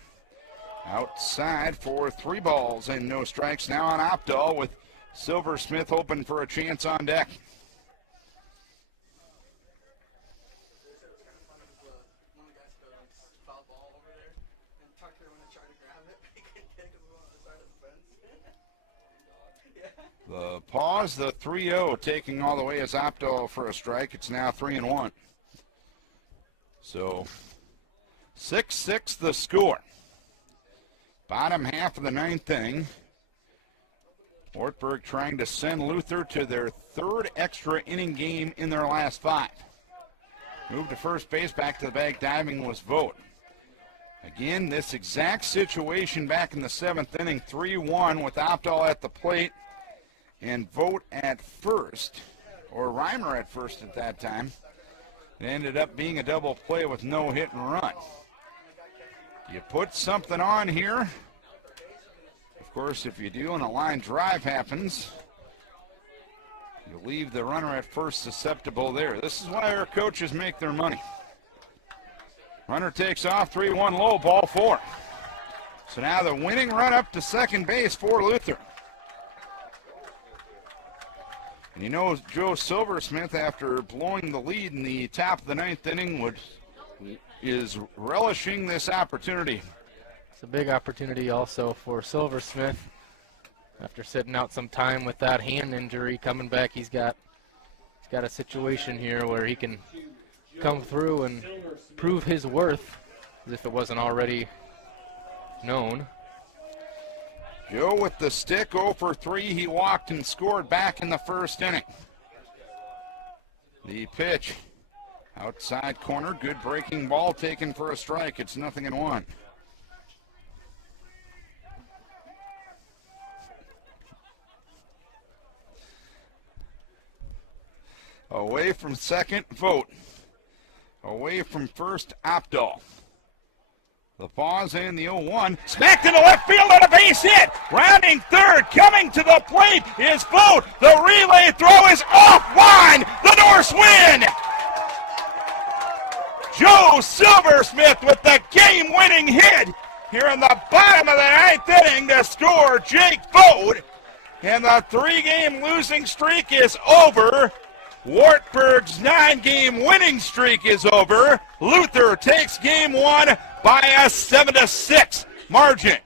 Outside for 3 balls and no strikes now on Opdahl, with Silversmith hoping for a chance on deck. The pause, the 3-0 taking all the way as Opdahl for a strike. It's now 3-1. So 6-6 the score. Bottom half of the 9th inning. Wartburg trying to send Luther to their 3rd extra inning game in their last 5. Move to first base, back to the bag diving was Vogt. Again, this exact situation back in the 7th inning, 3-1 with Opdahl at the plate and Vogt at first, or Reimer at first at that time. It ended up being a double play with no hit and run. You put something on here. Of course, if you do and a line drive happens, You leave the runner at first susceptible there. This is why our coaches make their money. Runner takes off, 3-1 low, ball 4. So now the winning run up to second base for Luther. And you know, Joe Silversmith, after blowing the lead in the top of the 9th inning, is relishing this opportunity. It's a big opportunity also for Silversmith. After sitting out some time with that hand injury, coming back, he's got a situation here where he can come through and prove his worth as if it wasn't already known. Joe with the stick, 0 for 3. He walked and scored back in the first inning. The pitch, outside corner, good breaking ball taken for a strike. It's 0-1. Away from second, Vogt. Away from first, Opdahl. The pause and the 0-1. Smacked into left field on a base hit. Rounding third, coming to the plate is Vogt. The relay throw is offline. The Norse win. Joe Silversmith with the game-winning hit here in the bottom of the 9th inning to score Jake Vogt. And the 3-game losing streak is over. Wartburg's 9-game winning streak is over. Luther takes game 1 by a 7-6 margin.